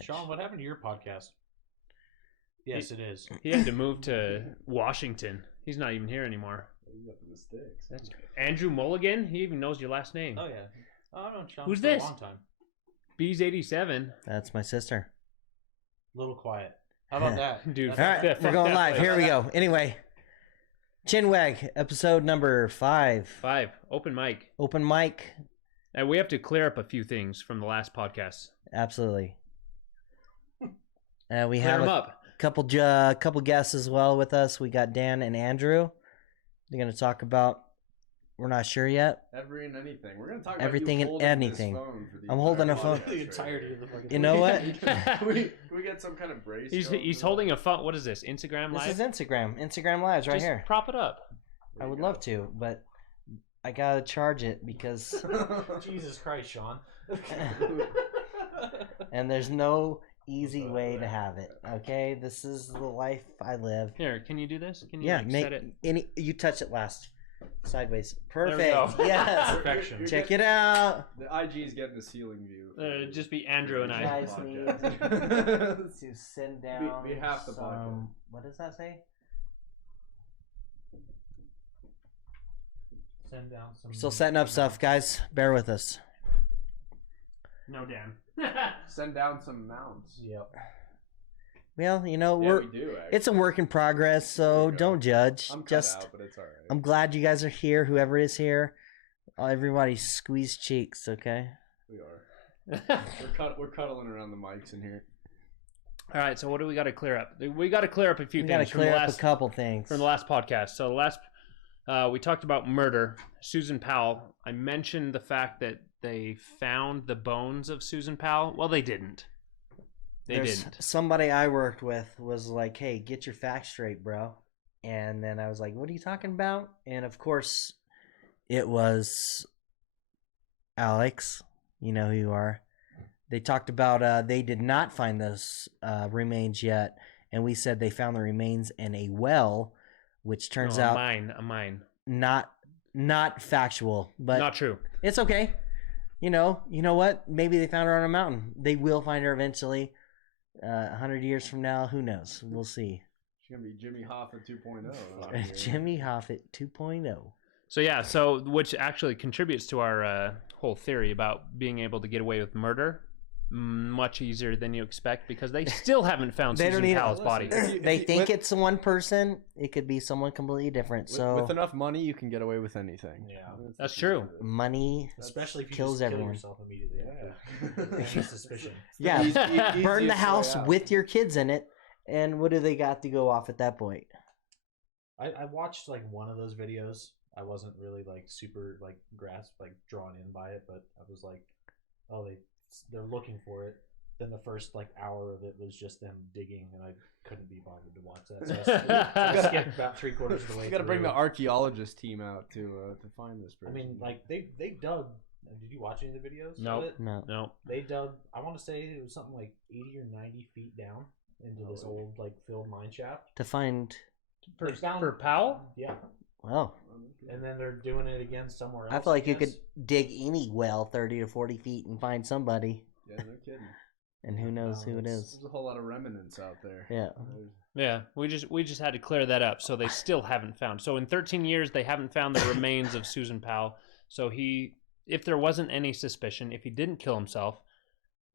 rich. Sean, what happened to your podcast? Yes, it is. He had to move to Washington. He's not even here anymore. You got the mistakes. That's Andrew Mulligan. He even knows your last name. Oh, yeah. Oh, I've known Sean Who's for this? a long time. B's 87. That's my sister. Little quiet. How about that? Dude, All right, we're going live. Here we go. Anyway, Chinwag, episode number 5. 5. Open mic. Open mic. And we have to clear up a few things from the last podcast. Absolutely. We Clear have them a up. couple guests as well with us. We got Dan and Andrew. They're going to talk about, we're not sure yet. Every and anything. We're gonna talk about Everything you and holding this anything. phone for the I'm holding entire a phone. podcast The right entirety here. of the fucking You know what? Can we get some kind of brace? He's going for holding a phone. What is this? Instagram This Live? is Instagram. Instagram Lives right Just here. prop it up. that? I would love to, but I got to charge it because, Jesus Christ, Sean. and there's no easy way to have it. Okay? This is the life I live. Here, can you do this? Can you Yeah, like, set it? you touch it last. Sideways. we Perfect. go. Yes. Perfection. Check it out. The IG is getting the ceiling view. It'd just be Andrew and I. Guys Podcast. To send down Be half the podcast. some, what does that say? Send down some. We're still setting up stuff, guys. Bear with us. No, Dan. Send down some mounts. Yep. Well, Yeah, we do. Actually. it's a work in progress, so There you go. don't judge. I'm cut Just out, but it's all right. I'm glad you guys are here. Whoever is here, everybody squeeze cheeks, okay? We are. We're cuddling around the mics in here. All right, so what do we got to clear up? We got to clear up a few We got to things from clear the up last a couple things. from the last podcast. So the last we talked about murder. Susan Powell. I mentioned the fact that they found the bones of Susan Powell. Well, they didn't. They didn't. Somebody I worked with was like, "Hey, get your facts straight, bro." And then I was like, "What are you talking about?" And of course, it was Alex. You know who you are. They talked about they did not find those remains yet, and we said they found the remains in a well, which turns No, out a mine. not factual, but Not true. it's okay. You know what? Maybe they found her on a mountain. They will find her eventually. 100 years from now, who knows? We'll see. She's gonna be Jimmy Hoffa 2.0. out here. Jimmy Hoffa 2.0. So yeah, which actually contributes to our whole theory about being able to get away with murder much easier than you expect because they still haven't found They don't Susan even- Powell's body. They think it's one person. It could be someone completely different. So with enough money, you can get away with anything. Yeah. That's true. money. Especially if you kills just kill everyone. yourself immediately after. Yeah. Any suspicion. Yeah, Easiest burn the way house out. with your kids in it. And what do they got to go off at that point? I watched like one of those videos. I wasn't really like super like drawn in by it, but I was like, oh, they're looking for it. Then the first like hour of it was just them digging, and I couldn't be bothered to watch that. So I skipped about 3/4 of the way. You got to bring through. the archaeologist team out to find this I person. mean, like they dug. Did you watch any of the videos? No. of it? No. They dug. I want to say it was something like 80 or 90 feet down into this old like filled mine shaft. To find, It's down- For Powell? Yeah, well, and then they're doing it again somewhere else. I feel like you guess. could dig any well 30 to 40 feet and find somebody. yeah, no kidding. And who knows who it is. There's a whole lot of remnants out there. Yeah. Yeah, we just had to clear that up. So they still haven't found. So in 13 years, they haven't found the remains of Susan Powell. So if there wasn't any suspicion, if he didn't kill himself,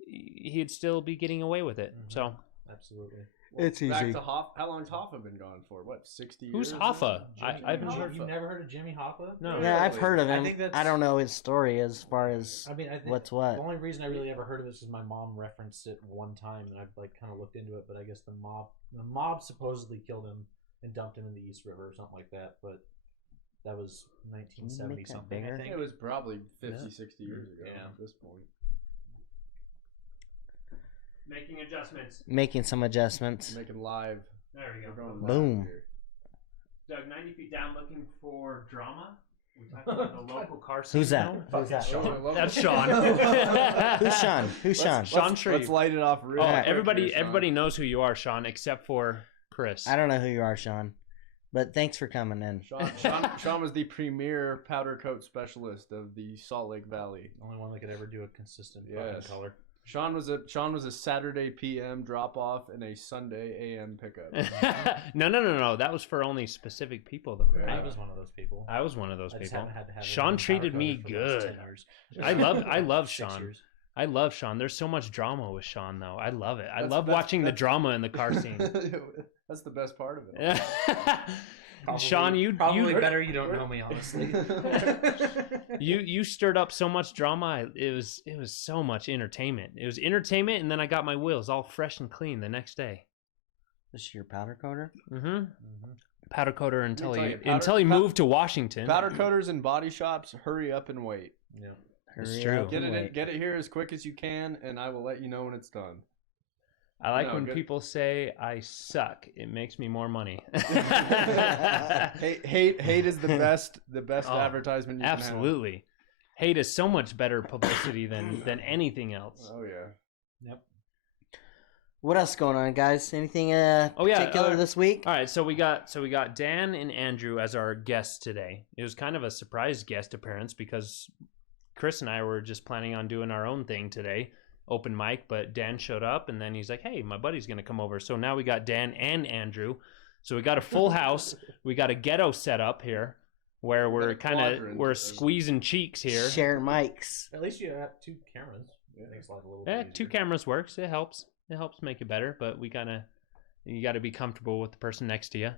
he'd still be getting away with it. Mhm. So Absolutely. Well, It's back easy. to how long's Hoffa been gone for? What, 60 who's years? Hoffa? now? I haven't Jimmy heard. You've never heard of Jimmy Hoffa? No. Yeah, I've heard of I him. think I, that's- don't know his story as far as I mean, I think what's The what. only reason I really ever heard of this is my mom referenced it one time, and I've like kind of looked into it. But I guess the mob supposedly killed him and dumped him in the East River or something like that. But that was 1970 Make that something. I bigger? think. It was probably 50, Yeah. 60 years ago Yeah. at this point. Making adjustments. Making some adjustments. Making live. There we We're go. going live Boom. here. Doug, 90 feet down, looking for drama. We talked about the local car Who's that? scene. Who's that? Sean. That's Sean. Who's Sean? Who's Sean? Sean Shreve. Let's light it off real Oh, quick everybody here, Sean. everybody knows who you are, Sean, except for Chris. I don't know who you are, Sean. But thanks for coming in. Sean was the premier powder coat specialist of the Salt Lake Valley. The only one that could ever do a consistent fucking Yes. color. Sean was a Saturday PM drop off and a Sunday AM pickup. No. That was for only specific people, though. Right? I was one of those people. I was one of those I just people. haven't had to have Sean any treated powder me coated for the last good. 10 years. I love 6 Sean. years. I love Sean. There's so much drama with Sean, though. I love it. I That's- love that's- watching the that's- drama in the car scene. That's the best part of it. Sean, you better you don't know me, honestly. you stirred up so much drama. It was so much entertainment. It was entertainment, and then I got my wheels all fresh and clean the next day. This is your powder coater? Mm-hmm. Powder coater until tell he you, powder- moved to Washington. Powder coaters and body shops, hurry up and wait. Yeah. It's Hurry true. up Get and it wait. get it here as quick as you can, and I will let you know when it's done. I like No, when good. people say I suck. It makes me more money. Hate is the best Oh, advertisement you Absolutely. Hate is so much better publicity than anything can else. have. Oh yeah. Yep. What else going on, guys? Anything Oh, yeah, particular this week? All right, so we got Dan and Andrew as our guests today. It was kind of a surprise guest appearance because Chris and I were just planning on doing our own thing today, open mic, but Dan showed up and then he's like, "Hey, my buddy's going to come over." So now we got Dan and Andrew. So we got a full house. We got a ghetto set up here where we're Got a quadrant. we're squeezing cheeks here. Share mics. At least you have 2 cameras. It makes life a little Yeah, bit 2 easier. cameras works. It helps. It helps make it better, but you got to be comfortable with the person next to you.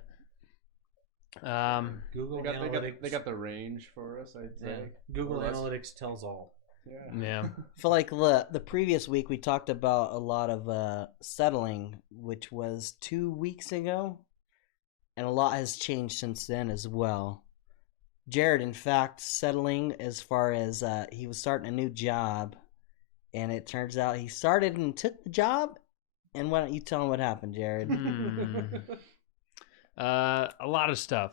Google They got the range for us, I'd yeah. say. Google More or less. Analytics tells all. Yeah. Yeah. I feel like the previous week we talked about a lot of settling, which was 2 weeks ago, and a lot has changed since then as well. Jared, in fact, settling as far as he was starting a new job, and it turns out he started and took the job. And why don't you tell him what happened, Jared? A lot of stuff.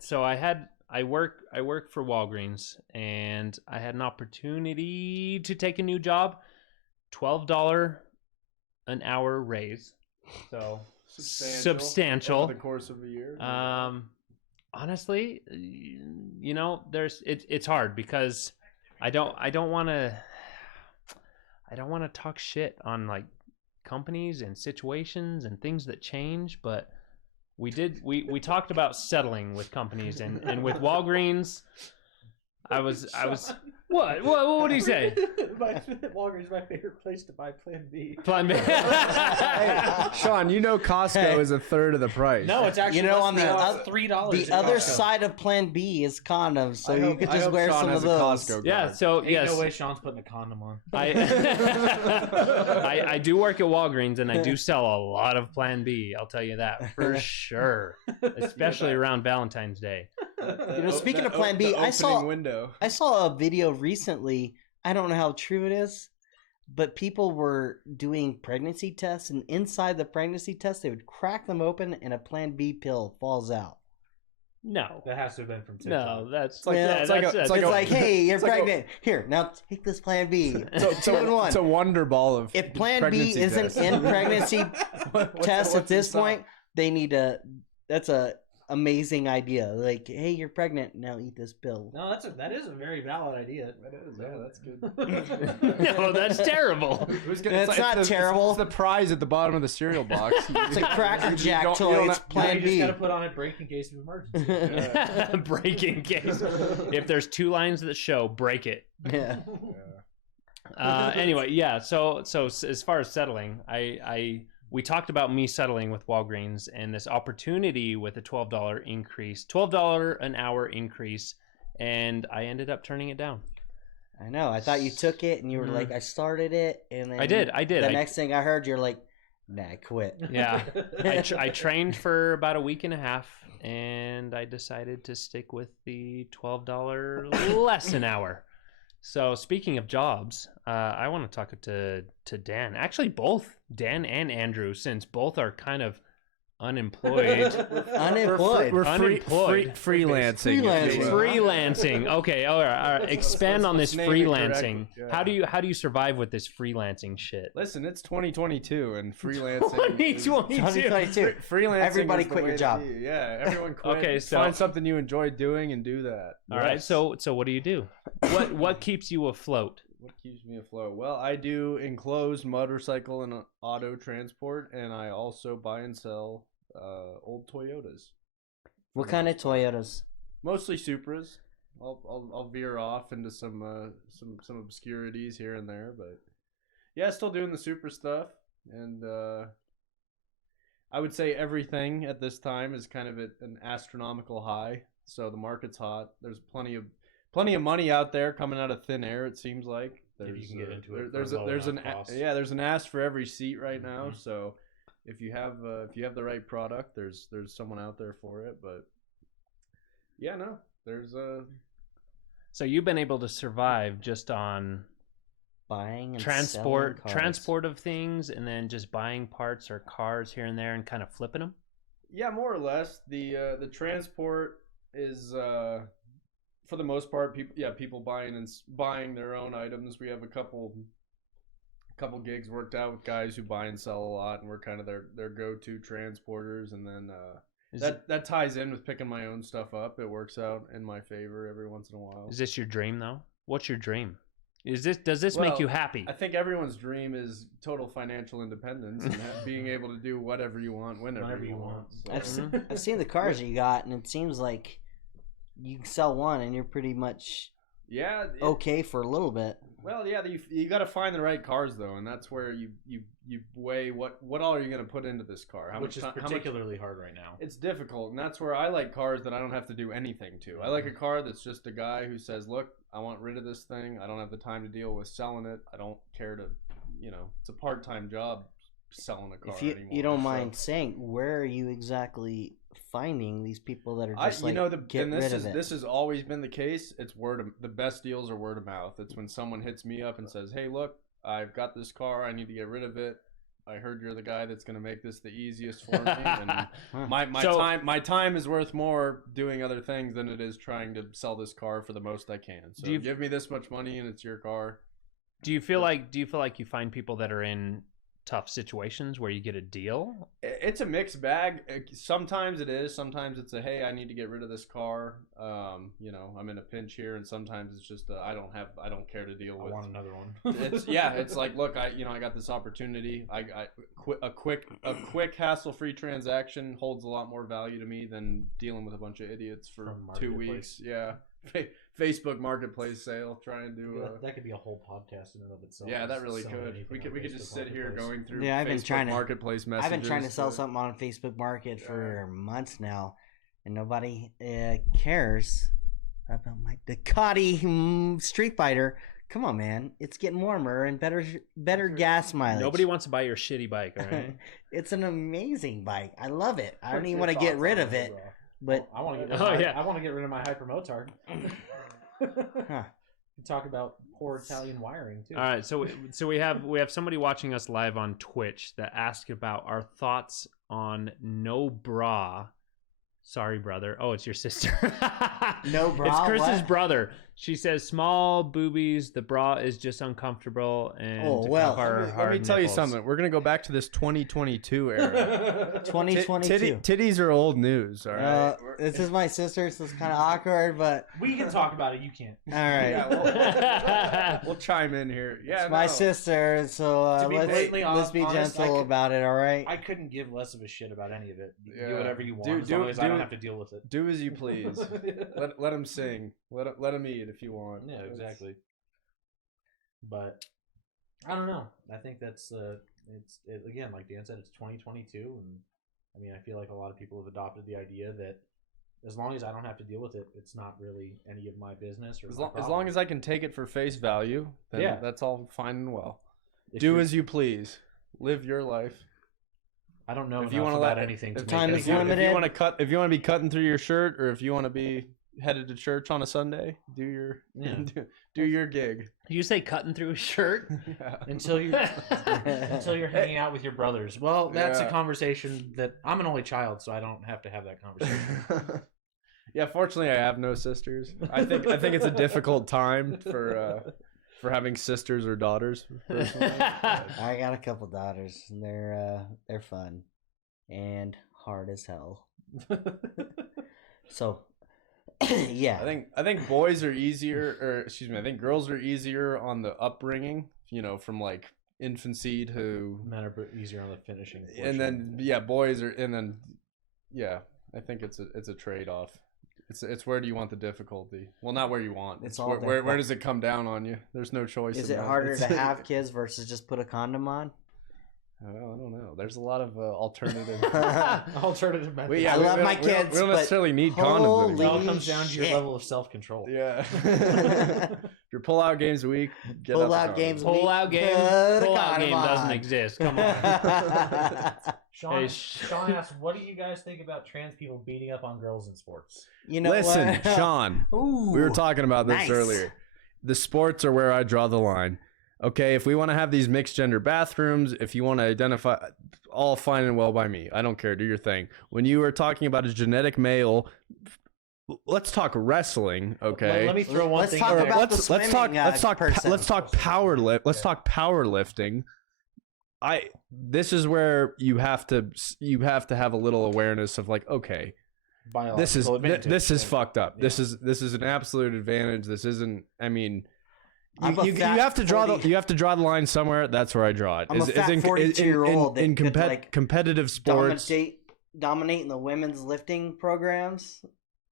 So I work for Walgreens, and I had an opportunity to take a new job. $12 an hour raise. So substantial. Over the course of a year. Honestly, you know, it's hard because I don't want to talk shit on like companies and situations and things that change, but we talked about settling with companies and with Walgreens. I was what do you say? Walgreens is my favorite place to buy Plan B. Plan B. Hey, Sean, you know Costco is a third of the price. No, it's actually You know, less on than the that. It's $3. The at other Costco. side of Plan B is condoms, so I you hope- could I just hope wear Sean some has of a those. Costco Yeah, card. so Ain't yes. no way Sean's putting a condom on. I do work at Walgreens and I do sell a lot of Plan B. I'll tell you that for sure, especially around Valentine's Day. You know, speaking of Plan B, the I saw opening window. a video recently. I don't know how true it is, but people were doing pregnancy tests, and inside the pregnancy test, they would crack them open, and a Plan B pill falls out. No, That has to have been from TikTok. no, that's like- Yeah, it's like a- that's- it's It's like, hey, you're it's like a- pregnant. Here, now take this Plan B. So, Two in one. It's a wonder ball of If Plan B pregnancy isn't tests. in pregnancy test at this inside? point, they need to. That's a amazing idea. Like, hey, you're pregnant. Now eat this pill. No, that is a very valid idea. That is, yeah, that's good. no, that's terrible. It's not terrible. It's the prize at the bottom of the cereal box. It's a Cracker You Jack don't- you toy. don't It's have- Now Plan you just B. gotta put on it break in case of emergency. Break in case. If there's 2 lines that show, break it. Yeah. Anyway, yeah. So as far as settling, we talked about me settling with Walgreens and this opportunity with a $12 increase, $12 an hour increase, and I ended up turning it down. I know. I thought you took it, and you were Mhm. like, I started it, and then I did. The I- next thing I heard, you're like, nah, I quit. Yeah. I trained for about a week and a half, and I decided to stick with the $12 less an hour. So speaking of jobs, I want to talk to Dan. Actually, both Dan and Andrew, since both are kind of unemployed. Unemployed. We're Unemployed. freelancing. Freelancing. if you will. Freelancing. Okay. All right. Expand on this let's name it freelancing. correctly. Yeah. How do you survive with this freelancing shit? Listen, it's 2022 and freelancing. 2022. Freelancing. Everybody is the quit way your to job. be. Yeah, everyone quit. Okay, so- find something you enjoy doing and do that. All right. Yes. So what do you do? What keeps you afloat What keeps me afloat? Well, I do enclosed motorcycle and auto transport, and I also buy and sell old Toyotas. What kind of Toyotas? Mostly Supras. I'll veer off into some obscurities here and there, but yeah, still doing the Supra stuff, and I would say everything at this time is kind of at an astronomical high. So the market's hot. There's plenty of money out there coming out of thin air. It seems like If you can get into it, there's an ask for every seat right now. Mhm. So if you have the right product, there's someone out there for it. But yeah, no, there's So you've been able to survive just on Buying and selling cars. transport of things, and then just buying parts or cars here and there and kind of flipping them. yeah, more or less. The transport is for the most part people buying their own items. We have a couple gigs worked out with guys who buy and sell a lot, and we're kind of their go-to transporters. And then that ties in with picking my own stuff up. It works out in my favor every once in a while. Is this your dream though? What's your dream? Does this make you happy? I think everyone's dream is total financial independence and being able to do whatever you want whenever you want. So. I've seen the cars you got, and it seems like you can sell one, and you're pretty much okay for a little bit. Well, yeah, you got to find the right cars though, and that's where you weigh what all are you going to put into this car, which is particularly hard right now. It's difficult, and that's where I like cars that I don't have to do anything to. I like a car that's just a guy who says, "Look, I want rid of this thing. I don't have the time to deal with selling it. I don't care to, it's a part-time job selling a car If you, anymore." you don't mind saying, where are you exactly finding these people that are just get rid of it? This has always been the case. It's the best deals are word of mouth. It's when someone hits me up and says, "Hey, look, I've got this car. I need to get rid of it. I heard you're the guy that's going to make this the easiest for me." And my time is worth more doing other things than it is trying to sell this car for the most I can. So give me this much money and it's your car. Do you feel like you find people that are in tough situations where you get a deal? It's a mixed bag. Sometimes it is. Sometimes it's hey, I need to get rid of this car. I'm in a pinch here, and sometimes it's just I don't care to deal with. I want another one. It's like, look, I got this opportunity. A quick hassle-free transaction holds a lot more value to me than dealing with a bunch of idiots for 2 weeks. Yeah. Facebook Marketplace sale, trying to that could be a whole podcast in and of itself. Yeah, that really could. We could just sit here going through I've been trying to Marketplace messages. I've been trying to sell something on Facebook Market for months now, and nobody cares about my Ducati Street Fighter. Come on, man! It's getting warmer and better gas mileage. Nobody wants to buy your shitty bike, all right? It's an amazing bike. I love it. I don't even want to get rid of it. But I want to get rid of my Hypermotard. Huh. Talk about poor Italian wiring too. All right, so we have somebody watching us live on Twitch that asked about our thoughts on no bra. Sorry, brother. Oh, it's your sister. No bra. It's Chris's what? brother. She says small boobies. The bra is just uncomfortable and let me tell you something. We're gonna go back to this 2022 era. 2022. Titties are old news. All right. This is my sister, so it's kind of awkward, but we can talk about it. You can't. All right. Yeah, we'll chime in here. Yeah, it's my sister, so let's be gentle about it. All right. I couldn't give less of a shit about any of it. Yeah. Do whatever you want, as long as I don't have to deal with it. Do as you please. let him sing. Let him eat if you want. Yeah, exactly. But I don't know. I think that's again, like Dan said, it's 2022, and I mean, I feel like a lot of people have adopted the idea that as long as I don't have to deal with it, it's not really any of my business. Or as long as I can take it for face value, then that's all fine and well. Do as you please. Live your life. I don't know if you want to let anything. If time is limited, if you want to be cutting through your shirt, or if you want to be headed to church on a Sunday, do your gig. You say cutting through a shirt until you're hanging out with your brothers. Well, that's a conversation that I'm an only child, so I don't have to have that conversation. Yeah, fortunately, I have no sisters. I think it's a difficult time for having sisters or daughters. I got a couple daughters, and they're fun and hard as hell. So Yeah. I think boys are easier, or excuse me, I think girls are easier on the upbringing. From like infancy to, Men are easier on the finishing. and then boys are, and then I think it's a trade off. It's where do you want the difficulty? Well, not where you want. It's It's all where does it come down on you? There's no choice. Is in it that. harder to have kids versus just put a condom on? Well, I don't know. There's a lot of alternative. Alternative methods. I love my kids, We don't but necessarily need condoms holy It anymore. all comes down to your shit. level of self-control. Yeah. Your pull-out games a week. Get Pull out out the games. condom. Pull-out game. Put a Pull-out condom game doesn't on. exist. Come on. Sean, Hey, Sean asks, what do you guys think about trans people beating up on girls in sports? You know Listen, what? Sean. Ooh, We were talking about this nice. earlier. The sports are where I draw the line. Okay, if we want to have these mixed gender bathrooms, if you want to identify, all fine and well by me. I don't care. Do your thing. When you were talking about a genetic male, let's talk wrestling. Okay. Let me throw one Let's thing talk in there. about the swimming, person. Let's talk powerlifting. This is where you have to have a little awareness of like, okay, this is Biological advantage. fucked up. Yeah. This is an absolute advantage. This isn't. I mean, I'm a you fat have to draw 40 the the line somewhere. That's where I draw it. I'm a fat 42-year-old in that could, like, competitive sports. dominating the women's lifting programs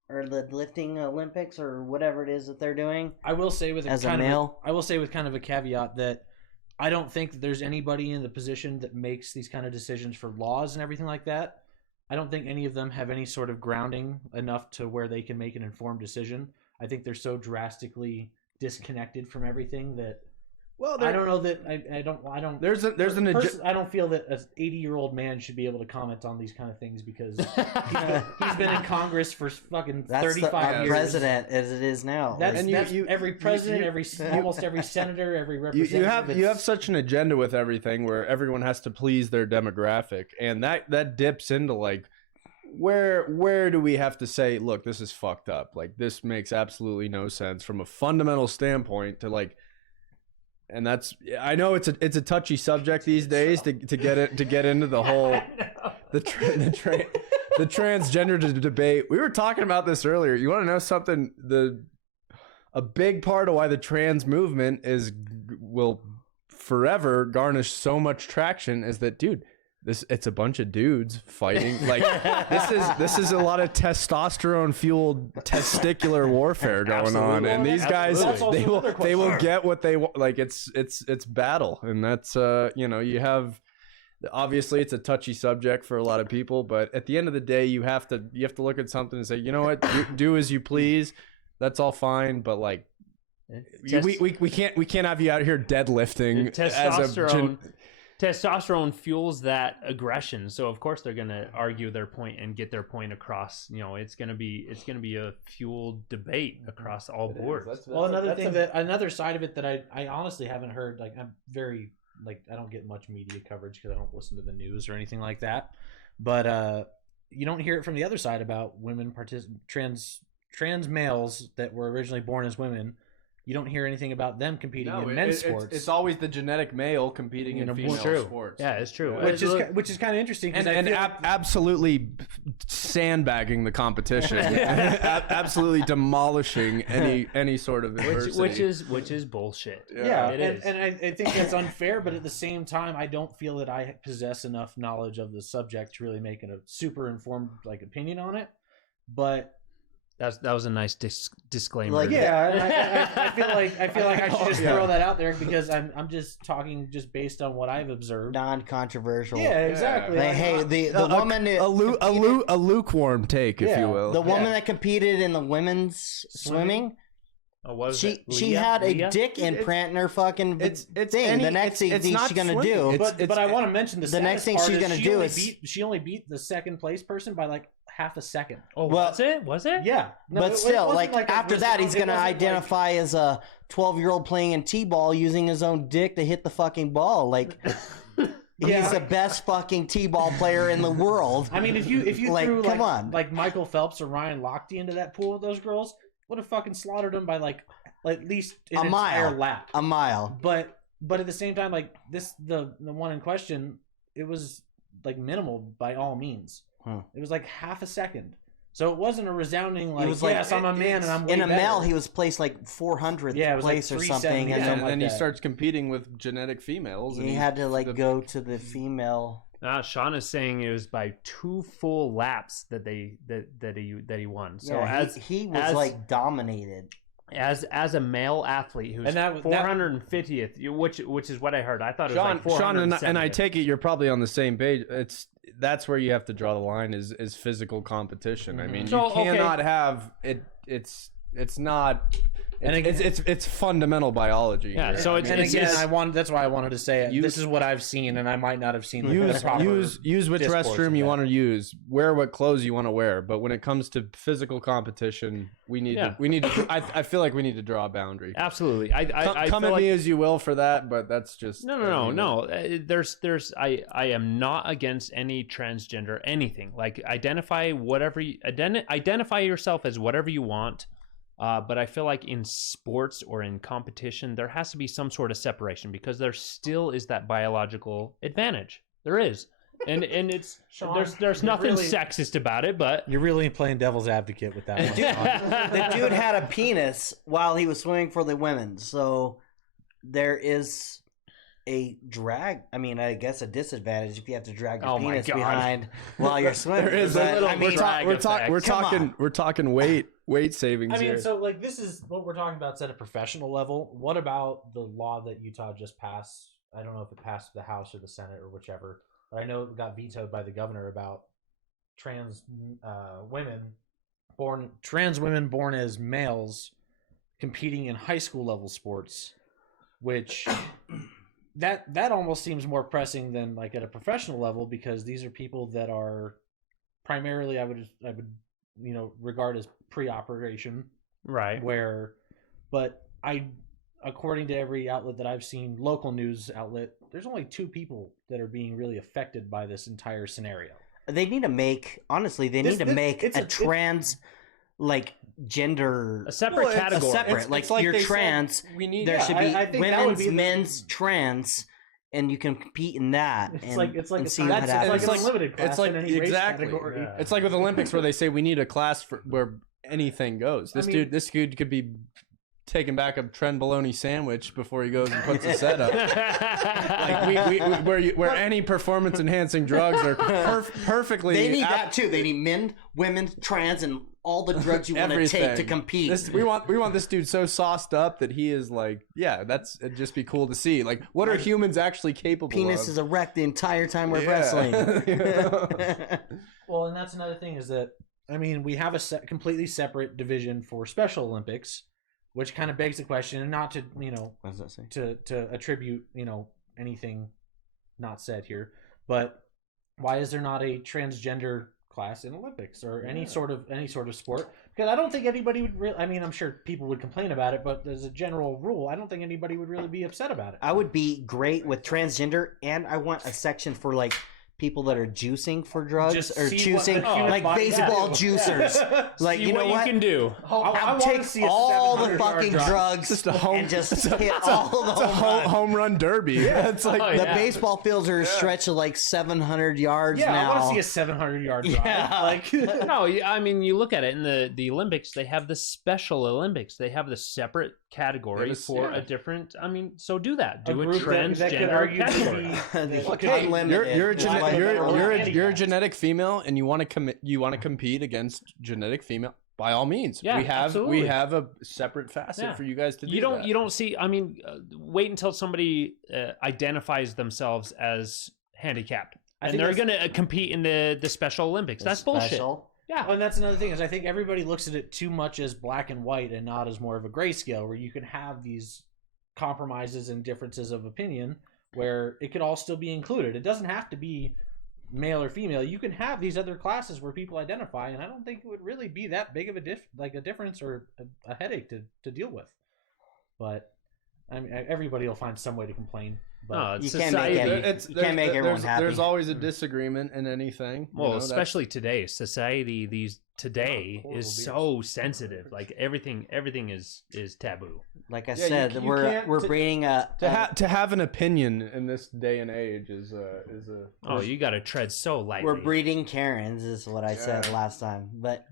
or the lifting Olympics or whatever it is that they're doing. I will say with As a male? I will say with kind of a caveat that I don't think that there's anybody in the position that makes these kind of decisions for laws and everything like that. I don't think any of them have any sort of grounding enough to where they can make an informed decision. I think they're so drastically disconnected from everything that I don't know that I don't I don't feel that an 80-year-old man should be able to comment on these kind of things because he's been in Congress for fucking That's 35 our years. president as it is now. That's, And that's you- every president, almost every senator, every You representative. have such an agenda with everything where everyone has to please their demographic, and that dips into like where do we have to say, look, this is fucked up, like this makes absolutely no sense from a fundamental standpoint to like. And that's, I know it's a touchy subject these days to get into the whole the transgender debate. We were talking about this earlier. You want to know something? A big part of why the trans movement will forever garnish so much traction is that, dude, it's a bunch of dudes fighting. Like this is a lot of testosterone fueled testicular warfare going on, and these guys they will get what they want. Like it's battle, and that's you have. Obviously, it's a touchy subject for a lot of people, but at the end of the day, you have to look at something and say, you know what, do as you please. That's all fine, but like we can't have you out here deadlifting Testosterone fuels that aggression, so of course they're gonna argue their point and get their point across. It's gonna be a fueled debate across all boards. Another side of it that I honestly haven't heard. Like I'm very I don't get much media coverage because I don't listen to the news or anything like that. But you don't hear it from the other side about women trans males that were originally born as women. You don't hear anything about them competing in men's sports. It's always the genetic male competing in female sports. Yeah, it's true. Which is kind of interesting. Absolutely sandbagging the competition, absolutely demolishing any sort of adversity. which is bullshit. Yeah, it is. And I think that's unfair, but at the same time, I don't feel that I possess enough knowledge of the subject to really make a super informed opinion on it. But that was a nice disclaimer. Like, I feel like I should just throw that out there because I'm just talking just based on what I've observed. Non-controversial. Yeah, exactly. Like, hey, the woman a lukewarm take, if you will. The woman that competed in the women's swimming. She had a dick implant in her fucking thing. The next thing she's gonna do. But I want to mention the next thing she's gonna do is she only beat the second place person by like half a second. Oh, well, was it? Yeah. No, but still, after that, he's gonna identify as a 12-year-old playing in t-ball using his own dick to hit the fucking ball. Like, he's the best fucking t-ball player in the world. I mean, if you threw come on, like Michael Phelps or Ryan Lochte into that pool with those girls, would have fucking slaughtered them by like at least an entire lap. A mile. But at the same time, like the one in question, it was like minimal by all means. Huh. It was like half a second. So it wasn't a resounding like, was like, yes, I'm a man and I'm way in a better. male, he was placed like 400th Yeah, it was like place or 370 something, or and something then like and he that. starts competing with genetic females. And he had to like go to the female. Sean is saying it was by 2 full laps that he won. So Yeah, as he was as- like dominated. as a male athlete who's And that- 450th, which is what I heard. I thought it was Sean, like 470th. and I take it you're probably on the same page. That's where you have to draw the line is physical competition. I mean, So, you cannot have it. It's not. And It's fundamental biology. Yeah, here. so I mean, And again, it's- that's why I wanted to say it. Use- This is what I've seen, and I might not have seen the use proper use which discourse restroom of you that. want to use, wear what clothes you want to wear. But when it comes to physical competition, we need to. I feel like we need to draw a boundary. Absolutely. I Come feel at like, me as you will for that, but that's just No. I am not against any transgender anything. Like identify yourself as whatever you want. But I feel like in sports or in competition, there has to be some sort of separation because there still is that biological advantage. There is, and it's Sean, there's you're nothing really- sexist about it. But You're really playing devil's advocate with that one. Sean. The dude had a penis while he was swimming for the women, so there is a drag. I mean, I guess a disadvantage if you have to drag your Oh my penis God. behind while you're swimming. There is But, little I mean, drag effect. we're talking weight savings I mean, here. so like this is what we're talking about at a professional level. What about the law that Utah just passed? I don't know if it passed the House or the Senate or whichever, but I know it got vetoed by the governor about trans women born as males competing in high school level sports, which that almost seems more pressing than like at a professional level because these are people that are primarily I would regard as pre-operation right, but according to every outlet that I've seen, local news outlet, there's only 2 people that are being really affected by this entire scenario. they need to make a trans like gender a separate Well, it's a category. separate. Like, like you're they said, trans. we need There should be I think that would women's, be men's, trans, and you can compete in that. It's and, like and a see what it's happens. like an unlimited class it's like in any race exactly. category. Yeah. It's like with Olympics where they say we need a class where anything goes. I mean- This dude could be taking back a Trenbolone sandwich before he goes and puts a set up. Like where any performance enhancing drugs are perfectly. They need that too. They need men, women, trans, and all the drugs you want to take to Everything. compete. We want this dude so sauced up that he is like, yeah, it'd just be cool to see. Like, what are humans actually capable Penis of? is erect the entire time we're Yeah. wrestling. Well, and that's another thing is that I mean we have a completely separate division for Special Olympics, which kind of begs the question, and not to What does that say? to attribute anything not said here, but why is there not a transgender class in Olympics or any sort of sport? Because I don't think anybody would really. I mean, I'm sure people would complain about it, but as a general rule, I don't think anybody would really be upset about it. I would be great with transgender, and I want a section for like people that are juicing for drugs Just or see what the juicing, human like body baseball can do. juicers. Like, See you know what what? you can do. I I'll wanna take see a all the 700-yard fucking drive. drugs Just a home, and just it's a- hit it's a- all the it's a home runs. home run derby. Yeah, it's like Oh, The yeah. baseball fields are a stretch of like 700 yards Yeah, now. I want to see a 700-yard drive. Yeah. Like, No, I mean, you look at it in the Olympics. They have the Special Olympics. They have the separate category That is- for yeah. a different. I mean, so do that. Do a group that could transgender argue to category. be- They Look, could hey, limit it. you're a Like, you're a genetic female and you want to compete against genetic female. By all means, Yeah, absolutely. we have a separate facet Yeah. for you guys to do. You that. don't see. I mean, wait until somebody identifies themselves as handicapped, I and think they're that's- going to compete in the Special Olympics. That's bullshit. Special. Yeah. and that's another thing is I think everybody looks at it too much as black and white and not as more of a grayscale where you can have these compromises and differences of opinion where it could all still be included. It doesn't have to be male or female. You can have these other classes where people identify, and I don't think it would really be that big of a difference or a headache to deal with. But I mean, everybody will find some way to complain. But No, it's You can't make society. any- You can't make everyone happy. There's always a disagreement in anything. Well, that's- especially today, society today horrible is beers. so sensitive. Like everything is taboo. Like I Yeah, said, you we're can't- breeding a to have an opinion in this day and age is a Oh, you got to tread so lightly. we're breeding Karens is what I said Yeah. last time. But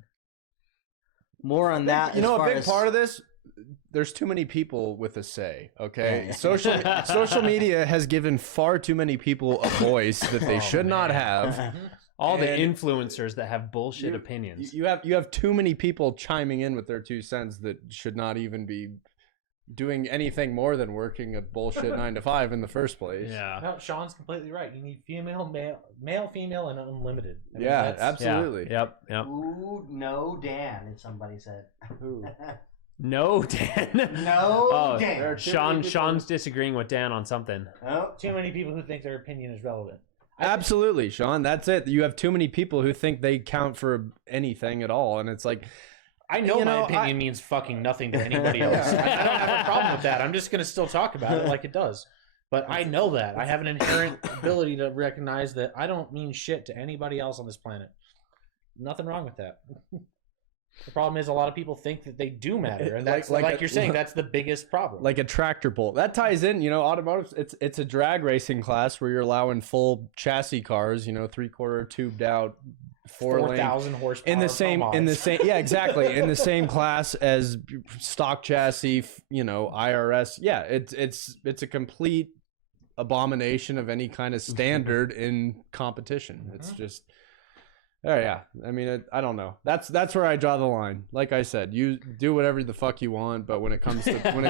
more on that. You as know, a far big as, part of this, there's too many people with a say. Okay, social media has given far too many people a voice that they should not have. All the And influencers that have bullshit opinions. You have too many people chiming in with their 2 cents that should not even be doing anything more than working a bullshit 9 to 5 in the first place. Yeah. No, Sean's completely right. You need female, male, female, and unlimited. I mean, Yeah, that's- absolutely. Yep. Yep. Ooh, no, Dan. As somebody said. No, Dan. No, Oh, Dan. Sean's disagreeing with Dan on something. Oh, Too many people who think their opinion is relevant. Absolutely, Sean. That's it. You have too many people who think they count for anything at all, and it's like, I know You my know, opinion means fucking nothing to anybody else. I don't have a problem with that. I'm just going to still talk about it like it does. But I know that. I have an inherent ability to recognize that I don't mean shit to anybody else on this planet. Nothing wrong with that. The problem is a lot of people think that they do matter, and that's like you're saying, that's the biggest problem. like a tractor pull. That ties in, automotive. It's a drag racing class where you're allowing full chassis cars, 3/4 tubed out, 4,000 horsepower in the same yeah, exactly, in the same class as stock chassis, IRS. Yeah, it's a complete abomination of any kind of standard in competition. It's just. Oh yeah, I mean, I don't know. That's where I draw the line. Like I said, you do whatever the fuck you want, but when it comes to when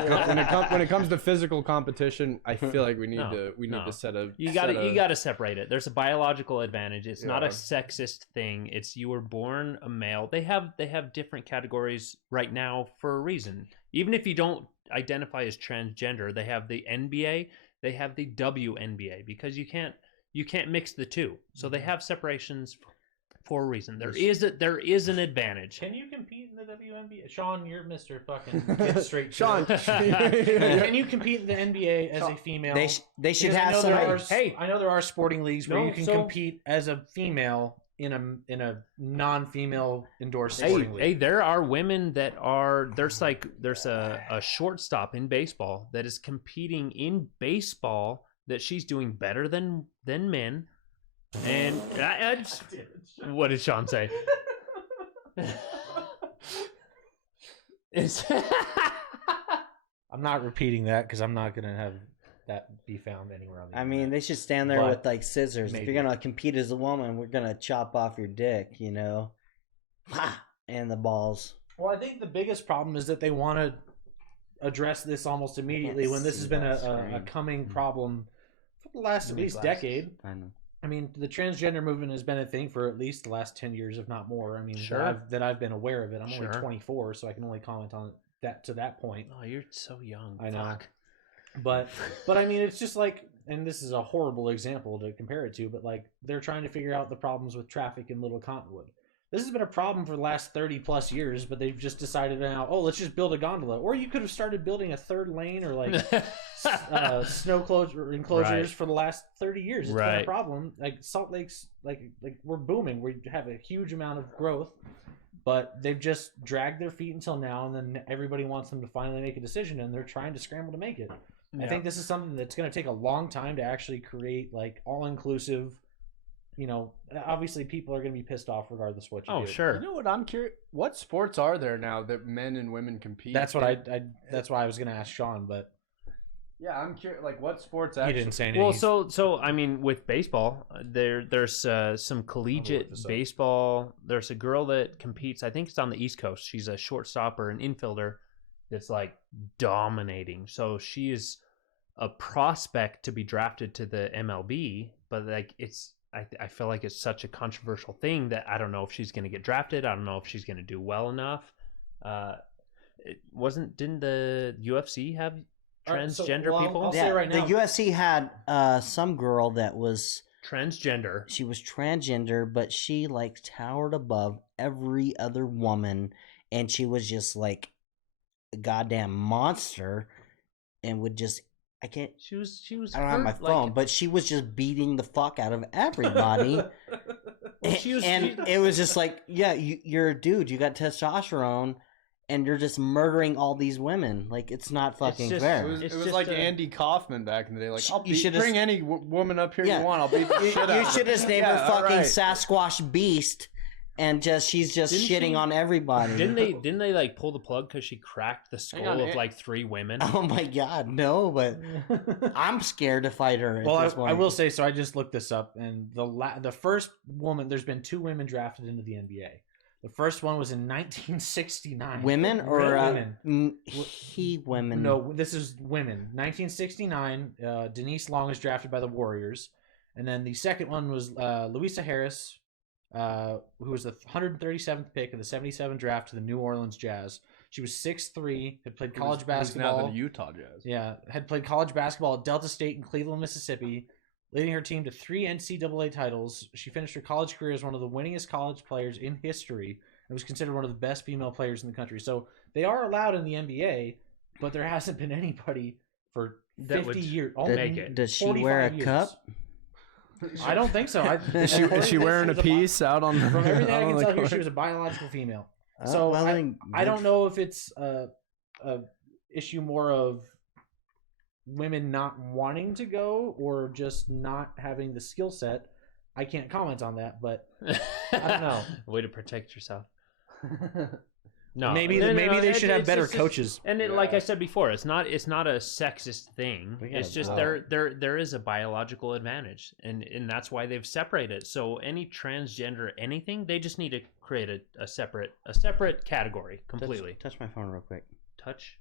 it comes to physical competition, I feel like we need to set a. You gotta separate it. There's a biological advantage. It's not a sexist thing. It's you were born a male. They have different categories right now for a reason. Even if you don't identify as transgender, they have the NBA, they have the WNBA, because you can't mix the two. So they have separations for a reason. There is an advantage. Can you compete in the WNBA? Sean, you're Mr. Fucking get straight. Sean, Can you compete in the NBA as a female? they should Because have I know somebody. Hey, I know there are sporting leagues where No, you can so- compete as a female in a non-female endorsed Hey, sporting league. there are women that are there's a shortstop in baseball that is competing in baseball that she's doing better than men. And what did Sean say? I'm not repeating that because I'm not gonna have that be found anywhere on the I mean, internet. they should stand there But with like scissors. If maybe. you're gonna compete as a woman, we're gonna chop off your dick, and the balls. Well, I think the biggest problem is that they want to address this almost immediately when this has been a coming problem for the last at least decade. I know. I mean, the transgender movement has been a thing for at least the last 10 years, if not more. I mean, Sure. that I've been aware of it. I'm Sure. only 24, so I can only comment on that to that point. Oh, you're so young. I know. Fuck. But I mean, it's just like, and this is a horrible example to compare it to, but like they're trying to figure out the problems with traffic in Little Cottonwood. This has been a problem for the last 30 plus years, but they've just decided now, let's just build a gondola. Or you could have started building a third lane or like snow enclosures Right. for the last 30 years. It's been Right. a problem. Like Salt Lake's like we're booming. We have a huge amount of growth, but they've just dragged their feet until now, and then everybody wants them to finally make a decision, and they're trying to scramble to make it. I think this is something that's going to take a long time to actually create like all-inclusive. Obviously people are going to be pissed off regardless of what you do. Oh, sure. You know what I'm curious? What sports are there now that men and women compete? That's what that's why I was going to ask Sean, but Yeah, I'm curious. Like, what sports he actually? didn't say anything. Well, He's- so I mean, with baseball, there's some collegiate this up. baseball. There's a girl that competes. I think it's on the East Coast. She's a shortstop or an infielder that's like dominating. So she is a prospect to be drafted to the MLB, but like I feel like it's such a controversial thing that I don't know if she's going to get drafted. I don't know if she's going to do well enough. Didn't the UFC have transgender people? I'll say right now- the UFC had some girl that was Transgender. she was transgender, but she like towered above every other woman, and she was just like a goddamn monster, and would just She was. I don't have my hurt, phone, like- but she was just beating the fuck out of everybody. Well, she was- It was just like, yeah, you're a dude, you got testosterone, and you're just murdering all these women. Like, it's not fucking just- fair. It It's was just like a- Andy Kaufman back in the day. Like, You should've- bring any woman up here Yeah. you want. I'll beat the shit out You of her. should have named Yeah, her fucking alright. Sasquatch Beast and she's just Didn't shitting she- on everybody. Didn't they like pull the plug because she cracked the skull on, of like 3 women? Oh my god, no! But I'm scared to fight her. Well, at this I point. will say so. I just looked this up, and the first woman. There's been 2 women drafted into the NBA. The first one was in 1969. Women or women? women? No, this is women. 1969. Denise Long was drafted by the Warriors, and then the second one was Louisa Harris, who was the 137th pick of the 77 draft to the New Orleans Jazz. She was 6'3", had played college basketball. Now the Utah Jazz. Yeah, had played college basketball at Delta State in Cleveland, Mississippi, leading her team to 3 NCAA titles. She finished her college career as one of the winningest college players in history and was considered one of the best female players in the country. So they are allowed in the NBA, but there hasn't been anybody for That 50 would years. make it. Does she wear a 45 years. cup? I don't think so. Is she wearing a piece out on the From everything I out on can the tell here, court? she was a biological female. Oh, So well, then I don't good know if it's a issue more of women not wanting to go or just not having the skill set. I can't comment on that, but I don't know. Way to protect yourself. No, maybe no, maybe no, they it's- should have it's better just- coaches. And like I said before, it's not a sexist thing. We gotta It's just vote. there is a biological advantage, and that's why they've separated. So any transgender anything, they just need to create a separate category completely. Touch my phone real quick. Touch.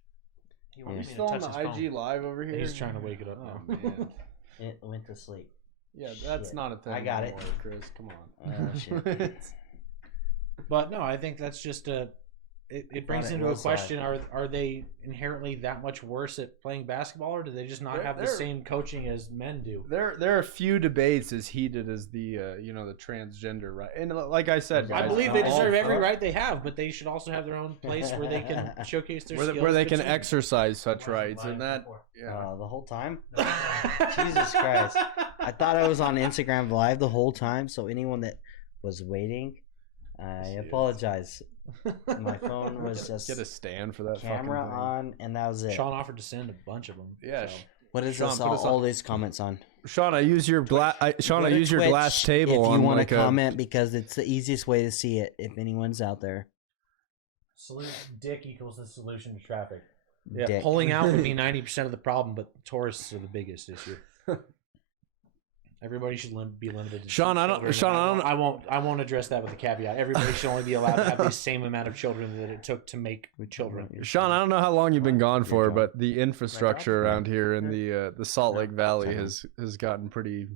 He Yeah. wants me to Still on touch the his phone. IG live over here. He's trying to wake it up Oh now. man. It went to sleep. Yeah, that's Shit. not a thing. I got it. anymore, Chris. Come on. Oh shit. But no, I think that's just it brings it into a was, question: Are they inherently that much worse at playing basketball, or do they just not They're- have the they're- same coaching as men do? There are a few debates as heated as the the transgender right, and like I said, I guys, believe they all deserve every for- right they have, but they should also have their own place where they can showcase their skills. where they can consume. exercise such rights, and that The whole time. Jesus Christ! I thought I was on Instagram Live the whole time. So anyone that was waiting, I Yes. apologize. My phone was just get a stand for that camera fucking thing. on, and that was it. Sean offered to send a bunch of them. Yeah, so. What is Sean, this? put us All on- these comments on. Sean, I use your glass. Sean, I Go to use your Twitch glass table if you on want like to a. comment, because it's the easiest way to see it. If anyone's out there, Dick equals the solution to traffic. Yeah, Dick. pulling out would be 90% of the problem, but tourists are the biggest issue. Everybody should be limited to Sean, I don't- children, Sean, and I won't address that with a caveat. Everybody should only be allowed to have the same amount of children that it took to make children. Sean, I don't know how long you've been gone for, You're but the infrastructure Right. around here in the Salt Lake Valley Sorry. has gotten pretty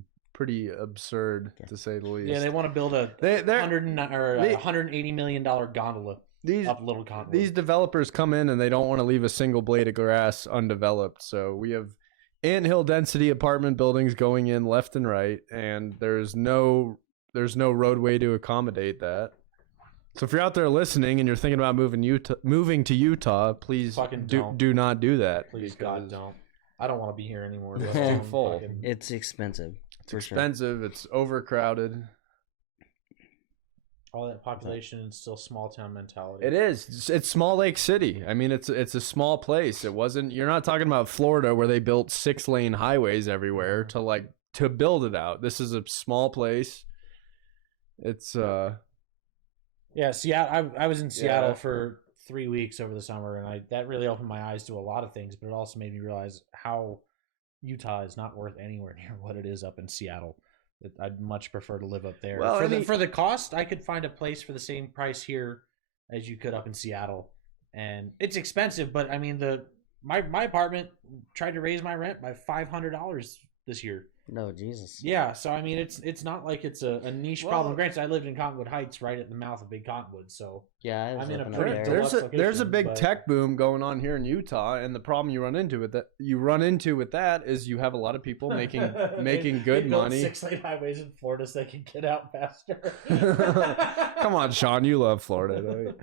absurd to say the least. Yeah, they want to build a they're $180 million gondola these up Little Conway. these developers come in and they don't want to leave a single blade of grass undeveloped. So we have anthill density apartment buildings going in left and right, and there's no roadway to accommodate that. So if you're out there listening and you're thinking about moving to Utah, please Fucking do don't. not do that. Please, God, because don't. I don't want to be here anymore. It's let too alone full. fucking- it's expensive. It's expensive. It's overcrowded. all that population and still small town mentality. It is. It's Small Lake City. I mean, it's a small place. It wasn't. You're not talking about Florida where they built 6-lane highways everywhere to build it out. This is a small place. It's Yeah, Seattle. I was in Seattle Yeah. for 3 weeks over the summer, and that really opened my eyes to a lot of things. But it also made me realize how Utah is not worth anywhere near what it is up in Seattle. That I'd much prefer to live up there. Well, For the cost, I could find a place for the same price here as you could up in Seattle, and it's expensive. But I mean, my apartment tried to raise my rent by $500 this year. No, Jesus. Yeah, so I mean, it's not like it's a niche Well- problem. Granted, I lived in Cottonwood Heights, right at the mouth of Big Cottonwood, so Yeah, I was I'm in a looking pretty up deluxe there. there's a location, big but- tech boom going on here in Utah, and the problem you run into with that is you have a lot of people making They good built money. 6-lane highways in Florida so they can get out faster. Come on, Sean, you love Florida, don't you?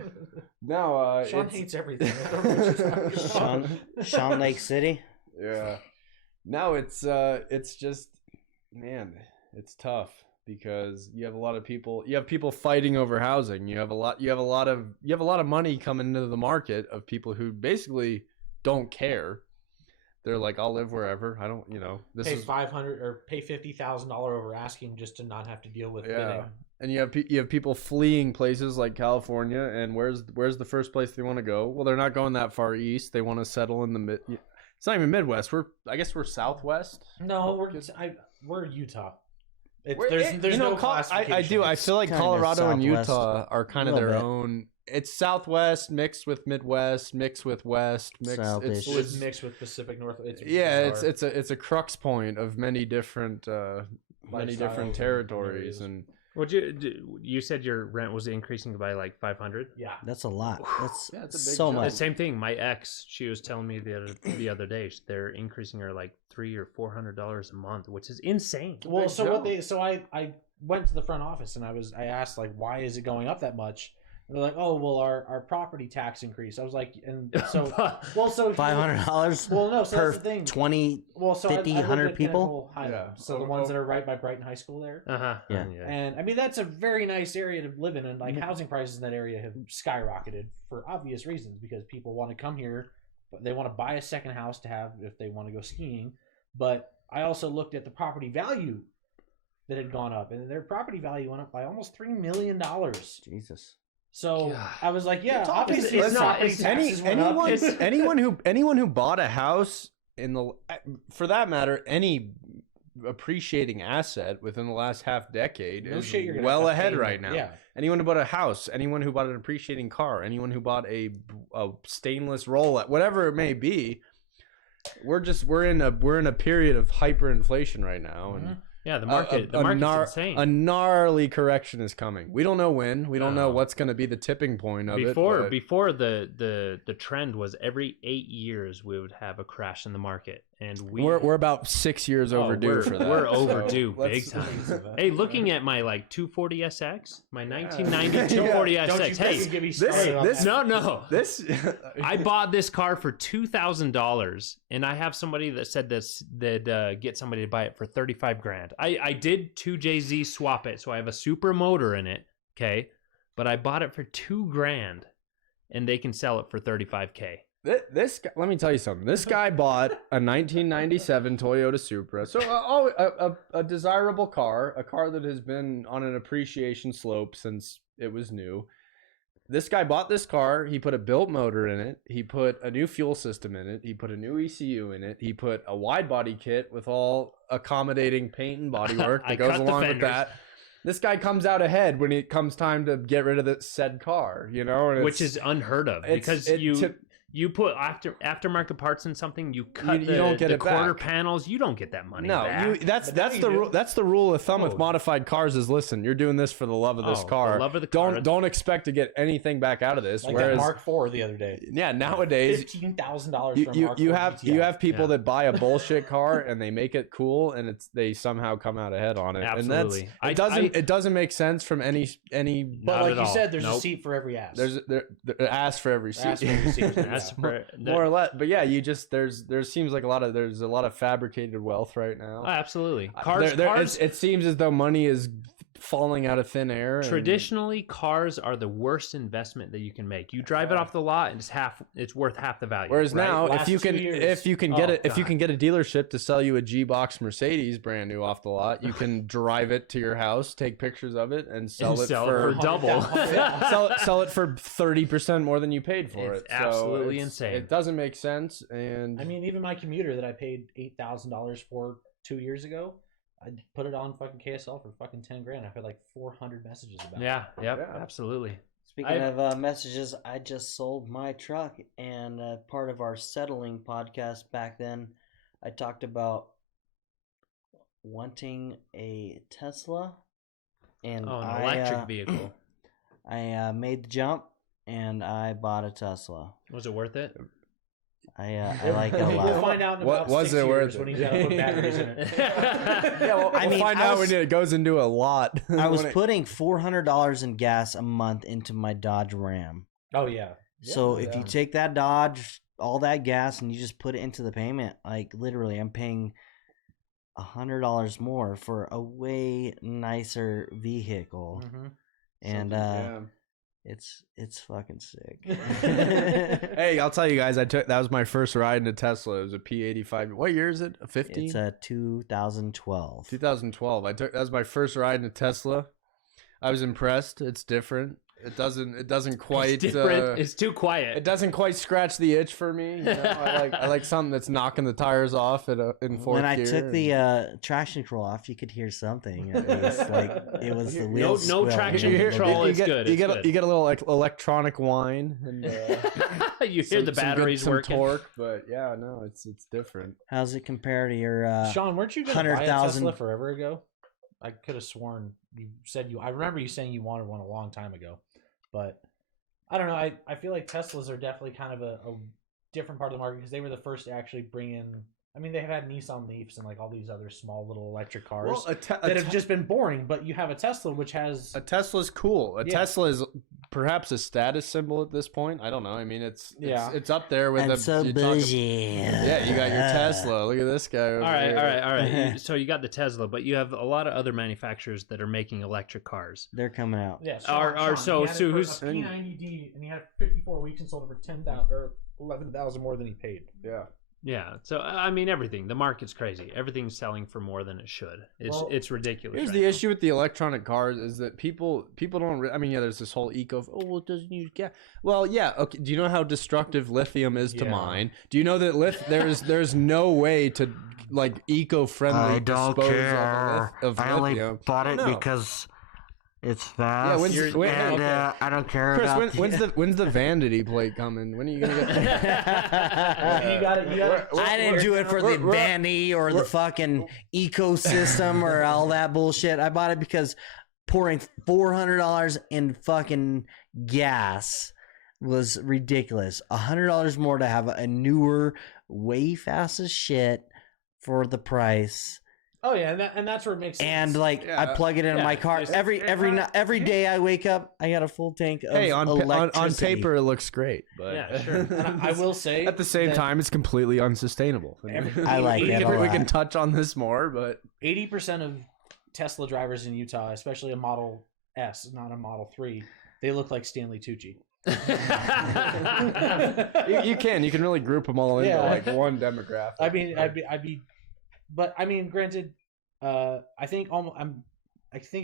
No, Sean it's- hates everything. I don't know what you're talking about. Sean Lake City. Yeah. No, it's just, man, it's tough because you have a lot of people fighting over housing. You have a lot of money coming into the market of people who basically don't care. They're like, I'll live wherever. I don't, this Pay is $500 or pay $50,000 over asking just to not have to deal with bidding. And you have people fleeing places like California, and where's the first place they want to go? Well, they're not going that far east. They want to settle in the mid. It's not even Midwest. I guess we're Southwest. No, we're Utah. There's no classification. I do. I feel like Kinda Colorado and Southwest, Utah are kind of little their bit. own. It's Southwest mixed with Midwest, mixed with West, South-ish. It's mixed with Pacific North. It's it's a crux point of many different territories. And Would you said your rent was increasing by like 500? Yeah. That's a lot. That's Yeah, it's a big so jump. The much. same thing. My ex, she was telling me the other day they're increasing her like $300 or $400 a month, which is insane. Well, Big so jump. I went to the front office and I asked like, why is it going up that much? And they're like, oh, well, our property tax increase. I was like, and so $500 Well, no, so per that's the thing. 20. Well, so 50, I lived 100 at people? Pinnacle Highland, Yeah. so the ones that are right by Brighton High School there. Yeah. And I mean, that's a very nice area to live in, and like housing prices in that area have skyrocketed for obvious reasons because people want to come here, but they want to buy a second house to have if they want to go skiing. But I also looked at the property value that had gone up, and their property value went up by almost $3 million. Jesus. So God. I was like, yeah, obviously it's not- property it's taxes went up. anyone who bought a house for that matter, any appreciating asset within the last half decade No is shit, you're gonna well have to ahead pay right more. now. Yeah. Anyone who bought a house, anyone who bought an appreciating car, anyone who bought a stainless Rolex, whatever it may be, we're in a period of hyperinflation right now, and Yeah, the market's insane. a gnarly correction is coming. We don't know when. We don't know what's going to be the tipping point of before it. before the trend was every 8 years we would have a crash in the market, and We're about 6 years overdue for that. We're so overdue let's- big time. Hey, looking at my like 240 SX, my 1990 240 Don't you SX. Hey, fucking get me started on this- that. no. This I bought this car for $2,000, and I have somebody that said get somebody to buy it for 35 grand. I did 2JZ swap it, so I have a Supra motor in it. Okay, but I bought it for $2 grand, and they can sell it for 35K. This guy, let me tell you something. This guy bought a 1997 Toyota Supra, so a desirable car, a car that has been on an appreciation slope since it was new. This guy bought this car. He put a built motor in it. He put a new fuel system in it. He put a new ECU in it. He put a wide body kit with all accommodating paint and bodywork I that goes cut the along with fenders. that. This guy comes out ahead when it comes time to get rid of the said car, and Which is unheard of because you put aftermarket parts in something, you cut you don't get the it quarter back. panels, you don't get that money No, back. that's the rule of thumb with Oh. modified cars is listen, you're doing this for the love of this Oh, car. the love of the car. Don't expect to get anything back out of this. Like Whereas that Mark IV the other day. yeah, nowadays $15,000 for a Mark you IV have GTI. you have people Yeah. that buy a bullshit car and they make it cool and they somehow come out ahead on it. Absolutely. And it doesn't make sense from any But Not like at you all. said, there's a Nope. seat for every ass. there's ass for every Ass seat. for every seat. That's More or less, but yeah, there seems like there's a lot of fabricated wealth right now. absolutely. Cars It seems as though money is falling out of thin air. traditionally cars are the worst investment that you can make. You drive it off the lot and it's worth half the value. Whereas right? now, Last if you 2 can years. get a dealership to sell you a G-Box Mercedes brand new off the lot, you can drive it to your house, take pictures of it, and sell it for double. sell it for 30% more than you paid for It's it. absolutely insane. It doesn't make sense, and I mean, even my commuter that I paid $8,000 for 2 years ago, I put it on fucking KSL for fucking 10 grand. I had like 400 messages about it. Yeah, yep, Yeah. absolutely. Speaking of messages, I just sold my truck, and part of our settling podcast back then, I talked about wanting a Tesla, and An electric vehicle. I made the jump, and I bought a Tesla. Was it worth it? I like it a We'll lot. find out in What about was 6 it worth years when it? he's got to put batteries in it. yeah, we'll I find out when it goes into a lot. I was When it- putting $400 in gas a month into my Dodge Ram. Oh, yeah. So if you take that Dodge, all that gas, and you just put it into the payment, like literally, I'm paying $100 more for a way nicer vehicle, Mhm. and yeah. It's fucking sick. Hey, I'll tell you guys, that was my first ride in a Tesla. It was a P85. What year is it? A 50? It's a 2012. 2012. That was my first ride in a Tesla. I was impressed. It's different. It doesn't quite. It's different. It's too quiet. It doesn't quite scratch the itch for me. You know? I like something that's knocking the tires off in fourth When I gear. took the traction control off, you could hear something. At least. Like it was the wheels. No traction control. It's good. You get a little like electronic whine, and you hear the batteries some working. torque, but yeah, no, it's different. How's it compare to your Sean, weren't you going to buy a 100,000 Tesla forever ago? I could have sworn you said I remember you saying you wanted one a long time ago, but I don't know. I feel like Teslas are definitely kind of a different part of the market because they were the first to actually bring in. I mean, they have had Nissan Leafs and like all these other small little electric cars that have just been boring. But you have a Tesla, which has a Tesla's cool. Tesla is perhaps a status symbol at this point. I don't know. I mean, it's up there with I'm so bougie. Yeah, you got your Tesla. Look at this guy. Over All here. right. So you got the Tesla, but you have a lot of other manufacturers that are making electric cars. They're coming out. yeah. So who's P90D and he had 54 weeks and sold it for 10,000 or 11,000 more than he paid. Yeah. Yeah. So I mean, everything. The market's crazy. Everything's selling for more than it should. It's ridiculous. Here's right the now. issue with the electronic cars is that people don't. I mean, yeah, there's this whole well, it doesn't use gas. Well, yeah. Okay. Do you know how destructive lithium is to mine? Do you know that there's no way to like eco-friendly dispose of I only lithium? bought it No. because it's fast. Yeah, I don't care Chris, about. when's the vanity plate coming? When are you gonna get? You got it. I didn't do it for the vanity or the fucking ecosystem or all that bullshit. I bought it because pouring $400 in fucking gas was ridiculous. $100 more to have a newer, way fast as shit for the price. Oh yeah, and that's where it makes sense. And like I plug it into my car every day I wake up, I got a full tank of electricity. On paper it looks great, but Yeah, sure. And I will say at the same time it's completely unsustainable. I like it a We lot. can touch on this more, but 80% of Tesla drivers in Utah, especially a Model S, not a Model 3, they look like Stanley Tucci. you can really group them all into like one demographic. I mean, but I mean, granted, I think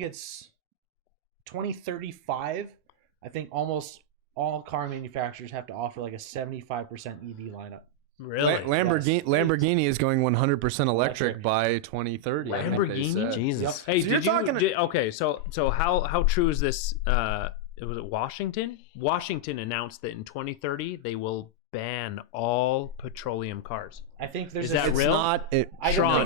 it's 2035. I think almost all car manufacturers have to offer like a 75% EV lineup. Really? Lamborghini is going 100% electric by 2030. I think they Lamborghini? said. Jesus. Hey, So okay, so how true is this? Was it Washington? Washington announced that in 2030 they will ban all petroleum cars. I think there's Is that real?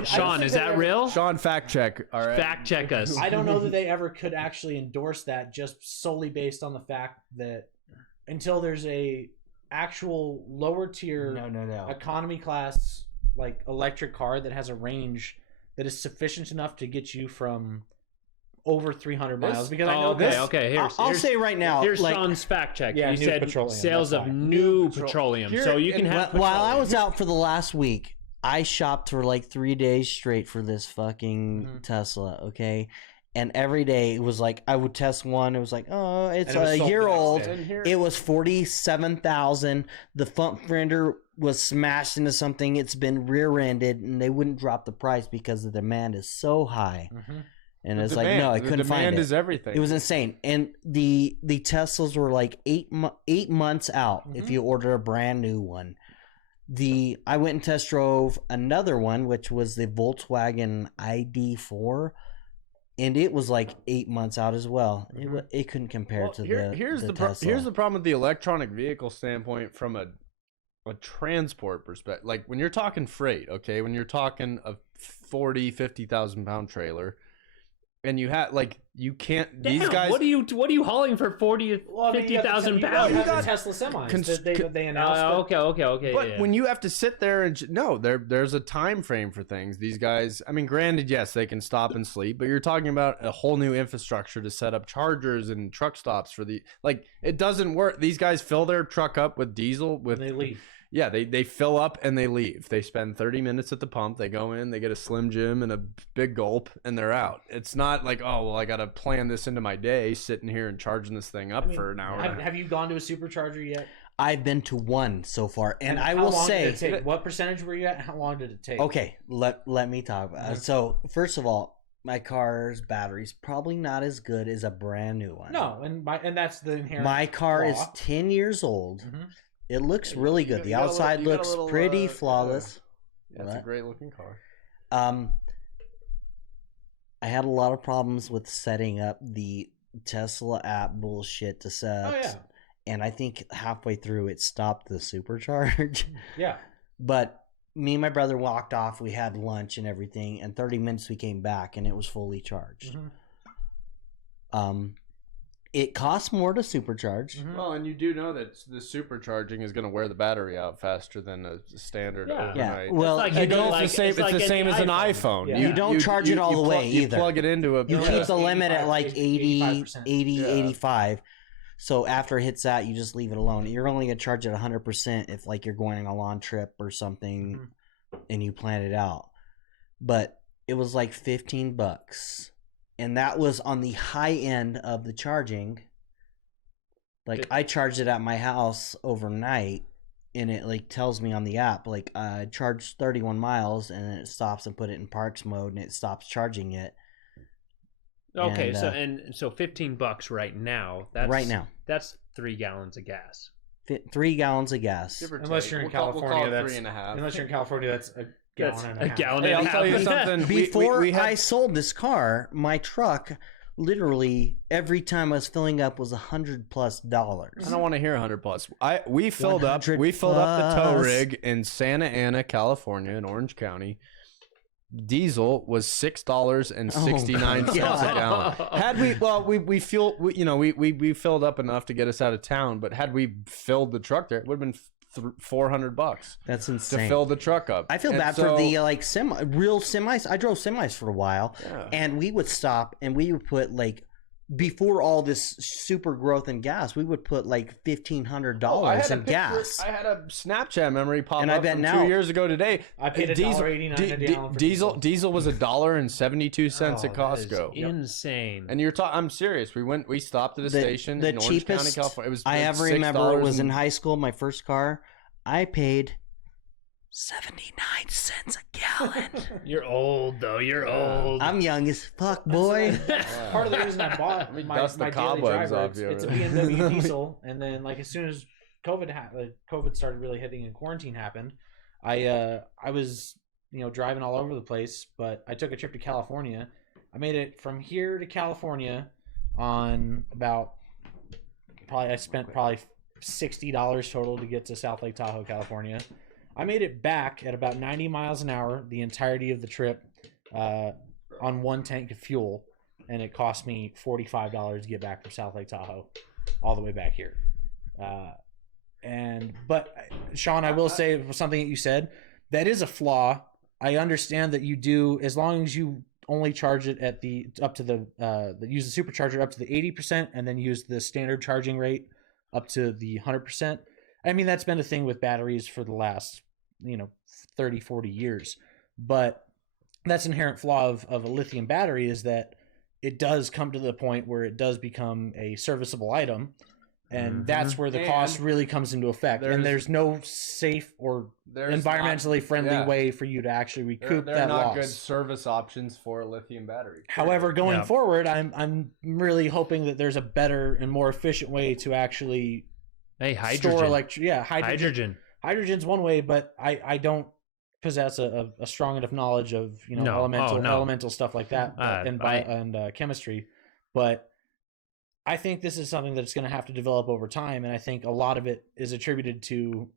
Sean, is that real? Sean, fact check. All right. Fact check us. I don't know that they ever could actually endorse that just solely based on the fact that until there's a actual lower tier No. economy class like electric car that has a range that is sufficient enough to get you from over 300 miles because I know Okay. I'll say right now, Here's like, Sean's fact check. Yeah, you new said petroleum, sales that's of fine. new petroleum, so you can have. while I was out for the last week, I shopped for like 3 days straight for this fucking Tesla. Okay. And every day it was like I would test one. It was like, oh, it's And it was a sold year the next old. day. It was 47,000. The front fender was smashed into something. It's been rear-ended, and they wouldn't drop the price because the demand is so high. And it's like, no, I couldn't find it. Demand is everything. It was insane. And the Teslas were like 8 months out if you order a brand new one. I went and test drove another one, which was the Volkswagen ID4. And it was like 8 months out as well. It couldn't compare to here's the the Tesla. here's the problem with the electronic vehicle standpoint from a transport perspective. Like when you're talking freight, okay, when you're talking a 50,000 pound trailer, and you have like you can't. Damn, these guys. What are you hauling for 50,000 pounds? You got the Tesla semis that they announced. Okay. But yeah. when you have to sit there and there's a time frame for things. These guys, I mean, granted, yes, they can stop and sleep, but you're talking about a whole new infrastructure to set up chargers and truck stops for it doesn't work. These guys fill their truck up with diesel And they leave. Yeah, they fill up and they leave. They spend 30 minutes at the pump. They go in, they get a Slim Jim and a big gulp, and they're out. It's not like, oh, well, I got to plan this into my day, sitting here and charging this thing up for an hour. Have you gone to a supercharger yet? I've been to one so far, and I how will long say, did it take? What percentage were you at? How long did it take? okay, let me talk about it. So first of all, my car's battery's probably not as good as a brand new one. No, and that's the inherent. My car is flaw. 10 years old. Mhm. It looks really good. The got a little- outside you got a looks little, pretty flawless. Yeah, it's a What? great looking car. I had a lot of problems with setting up the Tesla app bullshit to set. Oh yeah, And I think halfway through it stopped the supercharge. yeah. But me and my brother walked off. We had lunch and everything. And 30 minutes we came back and it was fully charged. Mhm. It costs more to supercharge. Mhm. Well, and you do know that the supercharging is going to wear the battery out faster than a standard Yeah. Yeah. overnight. Well, It's you like- don't. like- it's the same, it's it's like the same any as an iPhone. iPhone. Yeah. You don't charge it all the way you either. plug it into a. You Yeah. keep the limit at like 80, 85%. 80 Yeah. 85. So after it hits that, you just leave it alone. You're only going to charge it 100% if like you're going on a long trip or something and you plan it out. But it was like $15. And that was on the high end of the charging. Like I charged it at my house overnight and it like tells me on the app like I charged 31 miles and then it stops and put it in parks mode and it stops charging it. Okay, And, so $15 right now. That's right now. That's 3 gallons of gas. 3 gallons of gas. Give or Unless take. you're in We'll call California, it that's 3.5. Unless you're in California, that's a That's gallon and a a half. gallon Hey, and I'll a tell you half. something. Before we had- I sold this car, my truck literally every time I was filling up was $100+. I don't want to hear 100 plus. We filled up. 100 We filled up the tow plus. rig in Santa Ana, California, in Orange County. Diesel was $6.69 a God. gallon. Had we, well, we filled up enough to get us out of town. But had we filled the truck there, it would have been $400 That's to insane. fill the truck up. I feel And bad so- for the real semis. I drove semis for a while, Yeah. and we would stop and we would put like before all this super growth in gas, we would put like $1,500 in gas. I had a Snapchat memory pop And up I bet from now- 2 years ago today. I paid $1.89 a gallon for diesel was $1.72 at Oh, that is Costco. insane. And you're talking. I'm serious. We stopped at a station The in Orange County, cheapest California. It was I like ever remember was in $6 high school. My first car, I paid 79 cents a gallon. You're old though. You're old. I'm young as fuck, boy. Yeah. Part of the reason I bought Let me my dust the daily cobwebs driver, off you. it's a BMW diesel, and then like as soon as COVID started really hitting and quarantine happened, I was driving all over the place, but I took a trip to California. I made it from here to California on about I spent probably $60 total to get to South Lake Tahoe, California. I made it back at about 90 miles an hour the entirety of the trip on one tank of fuel, and it cost me $45 to get back from South Lake Tahoe all the way back here. But Sean, I will say something that you said that is a flaw. I understand that you do, as long as you only charge it at use the supercharger up to the 80% and then use the standard charging rate up to the 100%. I mean, that's been a thing with batteries for the last 30, 40 years. But that's an inherent flaw of a lithium battery, is that it does come to the point where it does become a serviceable item. And that's where the cost really comes into effect. And there's no safe or environmentally friendly way for you to actually recoup There are that not loss. good service options for a lithium battery. However, going Yeah. forward, I'm really hoping that there's a better and more efficient way to actually Hey, store hydrogen. electricity. Yeah, hydrogen. Hydrogen's one way, but I don't possess a strong enough knowledge of No. elemental Oh, no. elemental stuff like that and chemistry. But I think this is something that's going to have to develop over time, and I think a lot of it is attributed to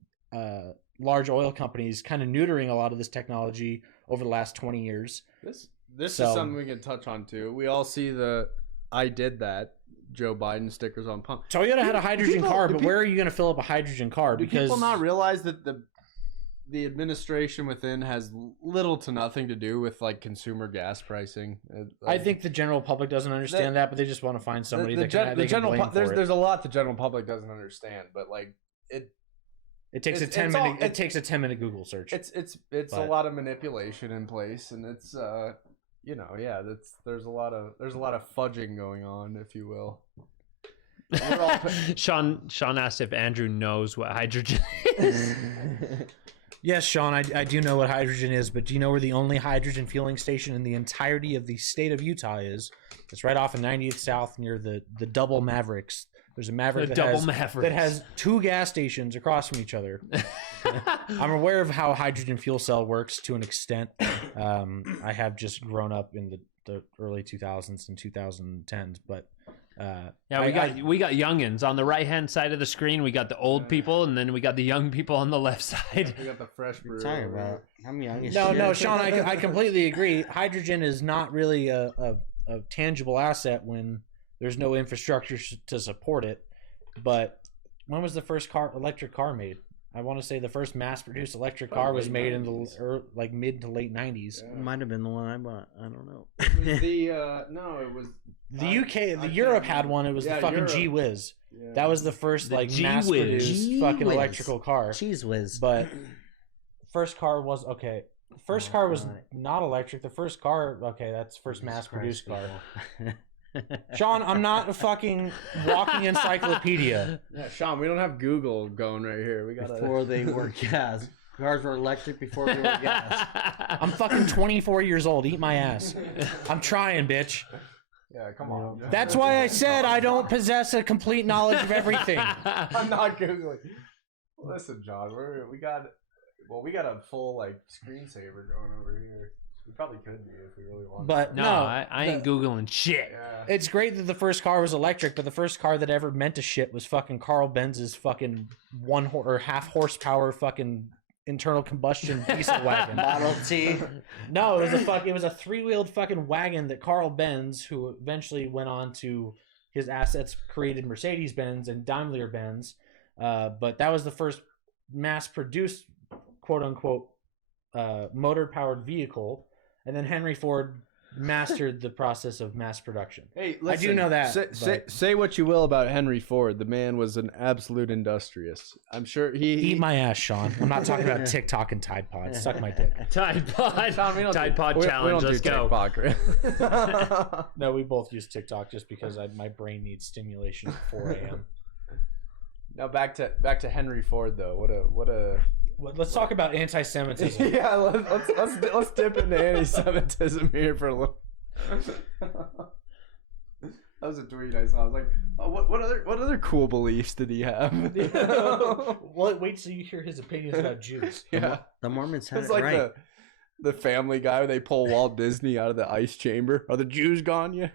large oil companies kind of neutering a lot of this technology over the last 20 years. This is So- something we can touch on too. We all see the "I did that" Joe Biden stickers on pump. Toyota had a hydrogen people- car, do but people- where are you going to fill up a hydrogen car? Do Because people not realize that the administration within has little to nothing to do with like consumer gas pricing? I think the general public doesn't understand that, but they just want to find somebody the that can, they can general blame for it. there's a lot the general public doesn't understand, but like It takes a 10-minute Google search. It's a lot of manipulation in place, and it's there's a lot of fudging going on, if you will. Sean asked if Andrew knows what hydrogen is. Yes, Sean, I do know what hydrogen is, but do you know where the only hydrogen fueling station in the entirety of the state of Utah is? It's right off of 90th South near the Double Mavericks. There's a Maverick that has 2 gas stations across from each other. I'm aware of how hydrogen fuel cell works to an extent. I have just grown up in the early 2000s and 2010s, but we got youngins on the right hand side of the screen. We got the old people, and then we got the young people on the left side. We got the fresh brew. Talking about I'm young. No, Sean, I completely agree. Hydrogen is not really a tangible asset when there's no infrastructure to support it. But when was the first electric car made? I want to say the first mass-produced electric car was made in the mid to late 90s. Yeah. Might have been the one I bought. I don't know. It was the UK. Europe had one. It was the fucking G Whiz. Yeah. That was the first mass-produced fucking electrical car. Cheese Whiz. But first car was okay. First car was not electric. The first car, that's first mass-produced car. Sean, I'm not a fucking walking encyclopedia. Yeah, Sean, we don't have Google going right here. We got before they were gas. Cars were electric before they were gas. I'm fucking 24 years old. Eat my ass. I'm trying, bitch. Yeah, come on. That's why I said I don't possess a complete knowledge of everything. I'm not Googling. Listen, John, we got a full screensaver going over here. We probably could be if we really wanted. But no, I ain't Googling shit. Yeah. It's great that the first car was electric, but the first car that ever meant a shit was fucking Carl Benz's fucking half horsepower fucking internal combustion diesel wagon. Model T. No, it was a 3-wheeled fucking wagon that Carl Benz, who eventually went on to his assets, created Mercedes-Benz and Daimler-Benz. But that was the first mass-produced, quote-unquote, motor-powered vehicle. And then Henry Ford mastered the process of mass production. Hey, listen, I do know that. Say what you will about Henry Ford. The man was an absolute industrious. I'm sure Eat my ass, Sean. I'm not talking about TikTok and Tide Pods. Suck my dick. Tide Pod. Tide Pod challenge. Let's go. No, we both use TikTok just because my brain needs stimulation at 4 a.m. Now back to Henry Ford though. Let's talk about anti-Semitism. Yeah, let's dip into anti-Semitism here for a little. That was a tweet I saw. I was like, oh, what other cool beliefs did he have? Well, wait till you hear his opinions about Jews. Yeah, the Mormons had it's it like right. the Family Guy where they pull Walt Disney out of the ice chamber. Are the Jews gone yet?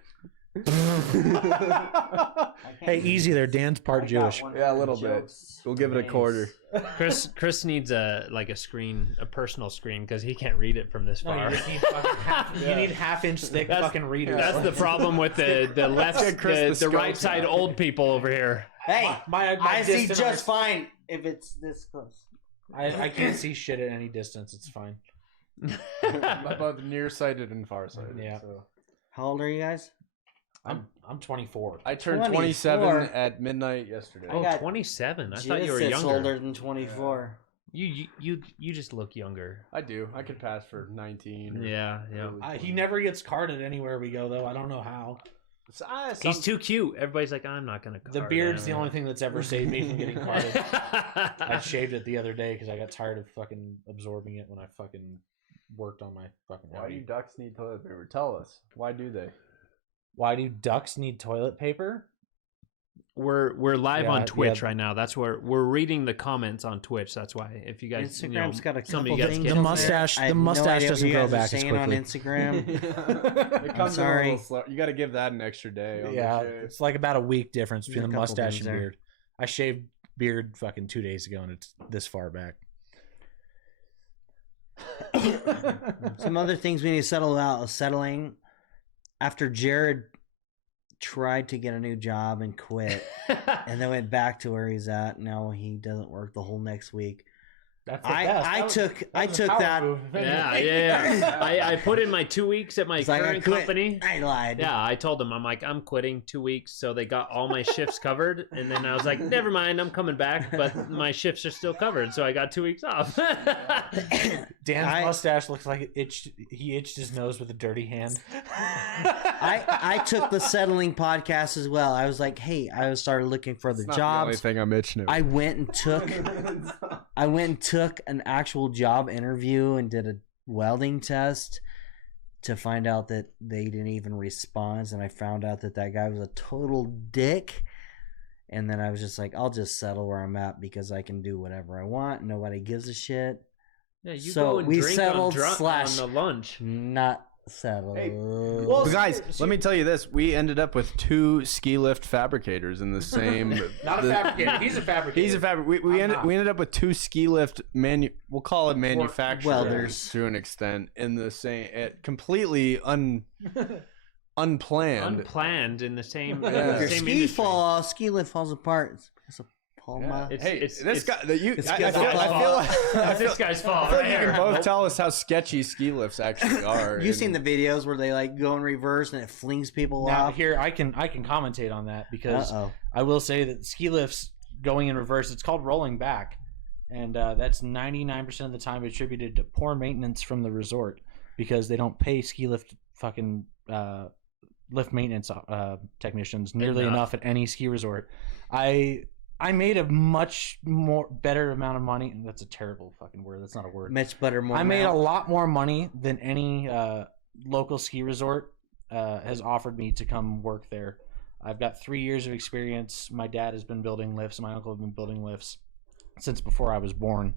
Hey, easy there. Dan's part Jewish. Yeah, a little bit. We'll give it a quarter. Chris needs a screen, a personal screen, because he can't read it from this far. You need half-inch thick fucking readers. That's the problem with the left, the right side old people over here. Hey, I see just fine if it's this close. I can't see shit at any distance. It's fine. Both nearsighted and farsighted. Yeah. So. How old are you guys? I'm 24. I turned 27 at midnight yesterday. Oh, 27. I thought you were younger. younger. Older than 24. You just look younger. I do. I could pass for 19. Yeah. He never gets carded anywhere we go, though. I don't know how. He's too cute. Everybody's like, I'm not gonna. The beard's the only thing that's ever saved me from getting carded. I shaved it the other day because I got tired of fucking absorbing it when I fucking worked on my fucking. Why do ducks need toilet paper? Tell us. Why do they? Why do ducks need toilet paper? We're live on Twitch right now. That's where we're reading the comments on Twitch. That's why if you guys Instagram's got a couple things. The mustache doesn't grow back as quickly. On Instagram. It comes sorry. a little slow. You got to give that an extra day. Yeah, it's like about a week difference between the mustache and there. beard. I shaved beard fucking 2 days ago, and it's this far back. Some other things we need to settling. After Jared tried to get a new job and quit, and then went back to where he's at. Now he doesn't work the whole next week. That's the I best. took was a that. power move, if anything. Yeah. I put in my 2 weeks at my It's like, I current quit. company. I lied. Yeah, I told them, I'm like, I'm quitting 2 weeks. So they got all my shifts covered. And then I was like, never mind, I'm coming back. But my shifts are still covered. So I got 2 weeks off. Dan's mustache looks like he itched his nose with a dirty hand. I took the settling podcast as well. I was like, hey, I started looking for the It's not the only jobs. thing I'm itching at. I went and took an actual job interview and did a welding test to find out that they didn't even respond, and I found out that guy was a total dick. And then I was just like, I'll just settle where I'm at because I can do whatever I want. Nobody gives a shit. Yeah, you So go and we drink settled on slash- the lunch. Not settled. Hey, well, guys, let me tell you this: we ended up with 2 ski lift fabricators in the same. Not a fabricator. He's a fabricator. He's a fabric. We ended up with 2 ski lift we'll call it manufacturers welders to an extent in the same completely unplanned. Unplanned in the same, Yeah. in the If your same ski industry. ski lift falls apart. It's a palma. It's- Hey, it's- this guy that you. It's I guy's feel fault. That's this guy's fault. I feel Right like you here. can both tell us how sketchy ski lifts actually are. You've seen the videos where they like go in reverse and it flings people Now off. here I can commentate on that because Uh-oh. I will say that ski lifts going in reverse, it's called rolling back, and that's 99% of the time attributed to poor maintenance from the resort because they don't pay ski lift fucking lift maintenance technicians nearly enough at any ski resort. I made a much more better amount of money. And that's a terrible fucking word. That's not a word. Much better, more. I made a amount. lot more money than any local ski resort has offered me to come work there. I've got 3 years of experience. My dad has been building lifts. My uncle has been building lifts since before I was born.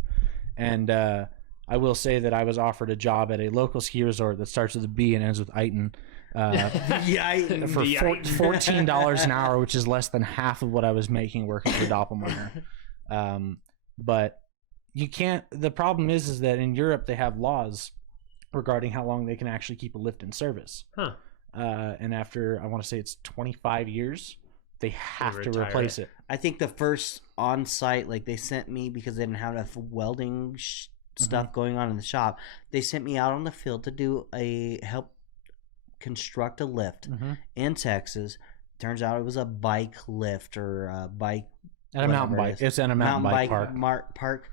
And I will say that I was offered a job at a local ski resort that starts with a B and ends with Iton. For $14 an hour, which is less than half of what I was making working for Doppelmayr. But you can't. The problem is that in Europe they have laws regarding how long they can actually keep a lift in service. Huh. And after I want to say it's 25 years, they have to retire replace it. I think the first on site, like they sent me because they didn't have enough welding stuff going on in the shop. They sent me out on the field to help construct a lift in Texas. Turns out it was a bike lift or a bike And a mountain whatever bike. it is. It's in a mountain bike park. park.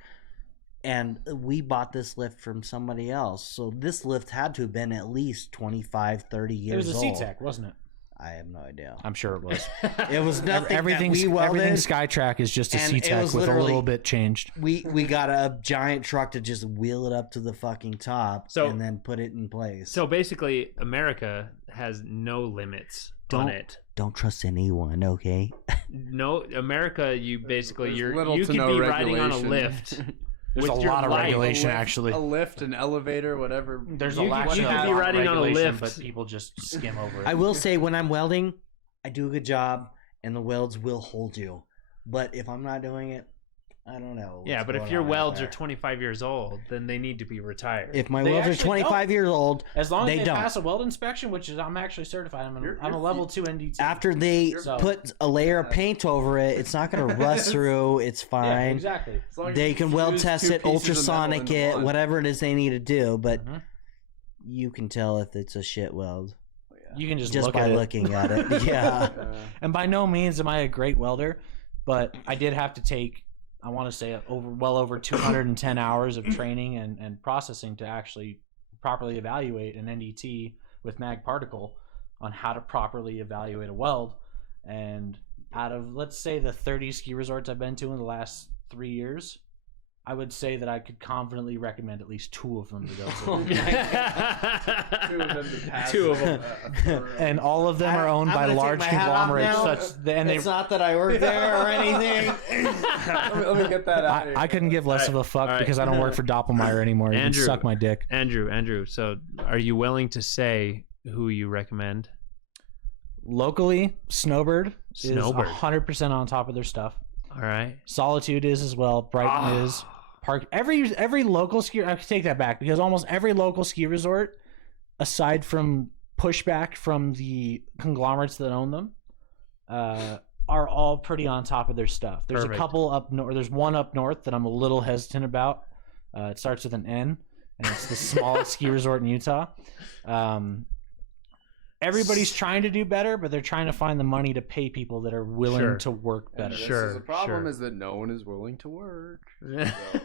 And we bought this lift from somebody else. So this lift had to have been at least 25, 30 It years was a old. C-Tech, wasn't it? I have no idea. I'm sure it was. It was nothing everything that we welded. Skytrack is just a and it C-Tech was with a literally- little bit changed. We got a giant truck to just wheel it up to the fucking top So- and then put it in place. So basically, America has no limits on it. Don't trust anyone, okay? No, America, you basically There's you little to could no be riding on a regulation. lift. There's with a your lot of life. regulation, A lift- actually. a lift, an elevator, whatever. There's You a lot. could- you of could be riding on a regulation, lift. but people just skim over it. I will say when I'm welding, I do a good job and the welds will hold you. But if I'm not doing it, I don't know. Yeah, what's but if going your on out welds there. are 25 years old, then they need to be retired. If my They welds are actually 25 years old, As long as They they don't. pass a weld inspection, which is I'm actually certified. I'm a level 2 NDT. after they So- put a layer of paint over it, it's not going to rust through. It's yeah, fine. exactly. As long as They you can weld fuse test two it, pieces of metal ultrasonic into it, one. whatever it is they need to do. But Mhm. you can tell if it's a shit weld You can just just look by at it. looking at it. Yeah. And by no means am I a great welder, but I did have to take, I want to say, well over 210 hours of training and processing to actually properly evaluate an NDT with mag particle on how to properly evaluate a weld. And out of, let's say, the 30 ski resorts I've been to in the last 3 years, I would say that I could confidently recommend at least 2 of them to go to. Two of them to pass. Two of them. And all of them are owned I'm by gonna take large my hat off conglomerates now. such and they It's not that I work there or anything. let me get that out. I couldn't give less of a fuck All right. because I don't work for Doppelmayr anymore. You can Andrew. suck my dick. Andrew, so are you willing to say who you recommend? Locally, Snowbird is Snowbird. 100% on top of their stuff. All right. Solitude is as well. Brighton is. Park every local ski. I take that back because almost every local ski resort, aside from pushback from the conglomerates that own them, are all pretty on top of their stuff. There's Perfect. a couple up north. There's one up north that I'm a little hesitant about. It starts with an N, and it's the smallest ski resort in Utah. Everybody's trying to do better, but they're trying to find the money to pay people that are willing to work better. The problem is that no one is willing to work.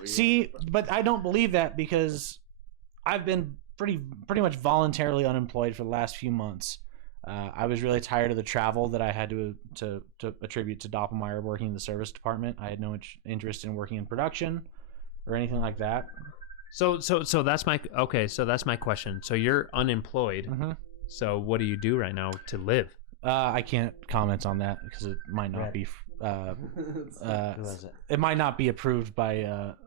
See, but I don't believe that because I've been pretty much voluntarily unemployed for the last few months. I was really tired of the travel that I had to attribute to Doppelmayr working in the service department. I had no interest in working in production or anything like that. So that's my question. So you're unemployed. Mm-hmm. So what do you do right now to live? I can't comment on that because it might not be. It might not be approved by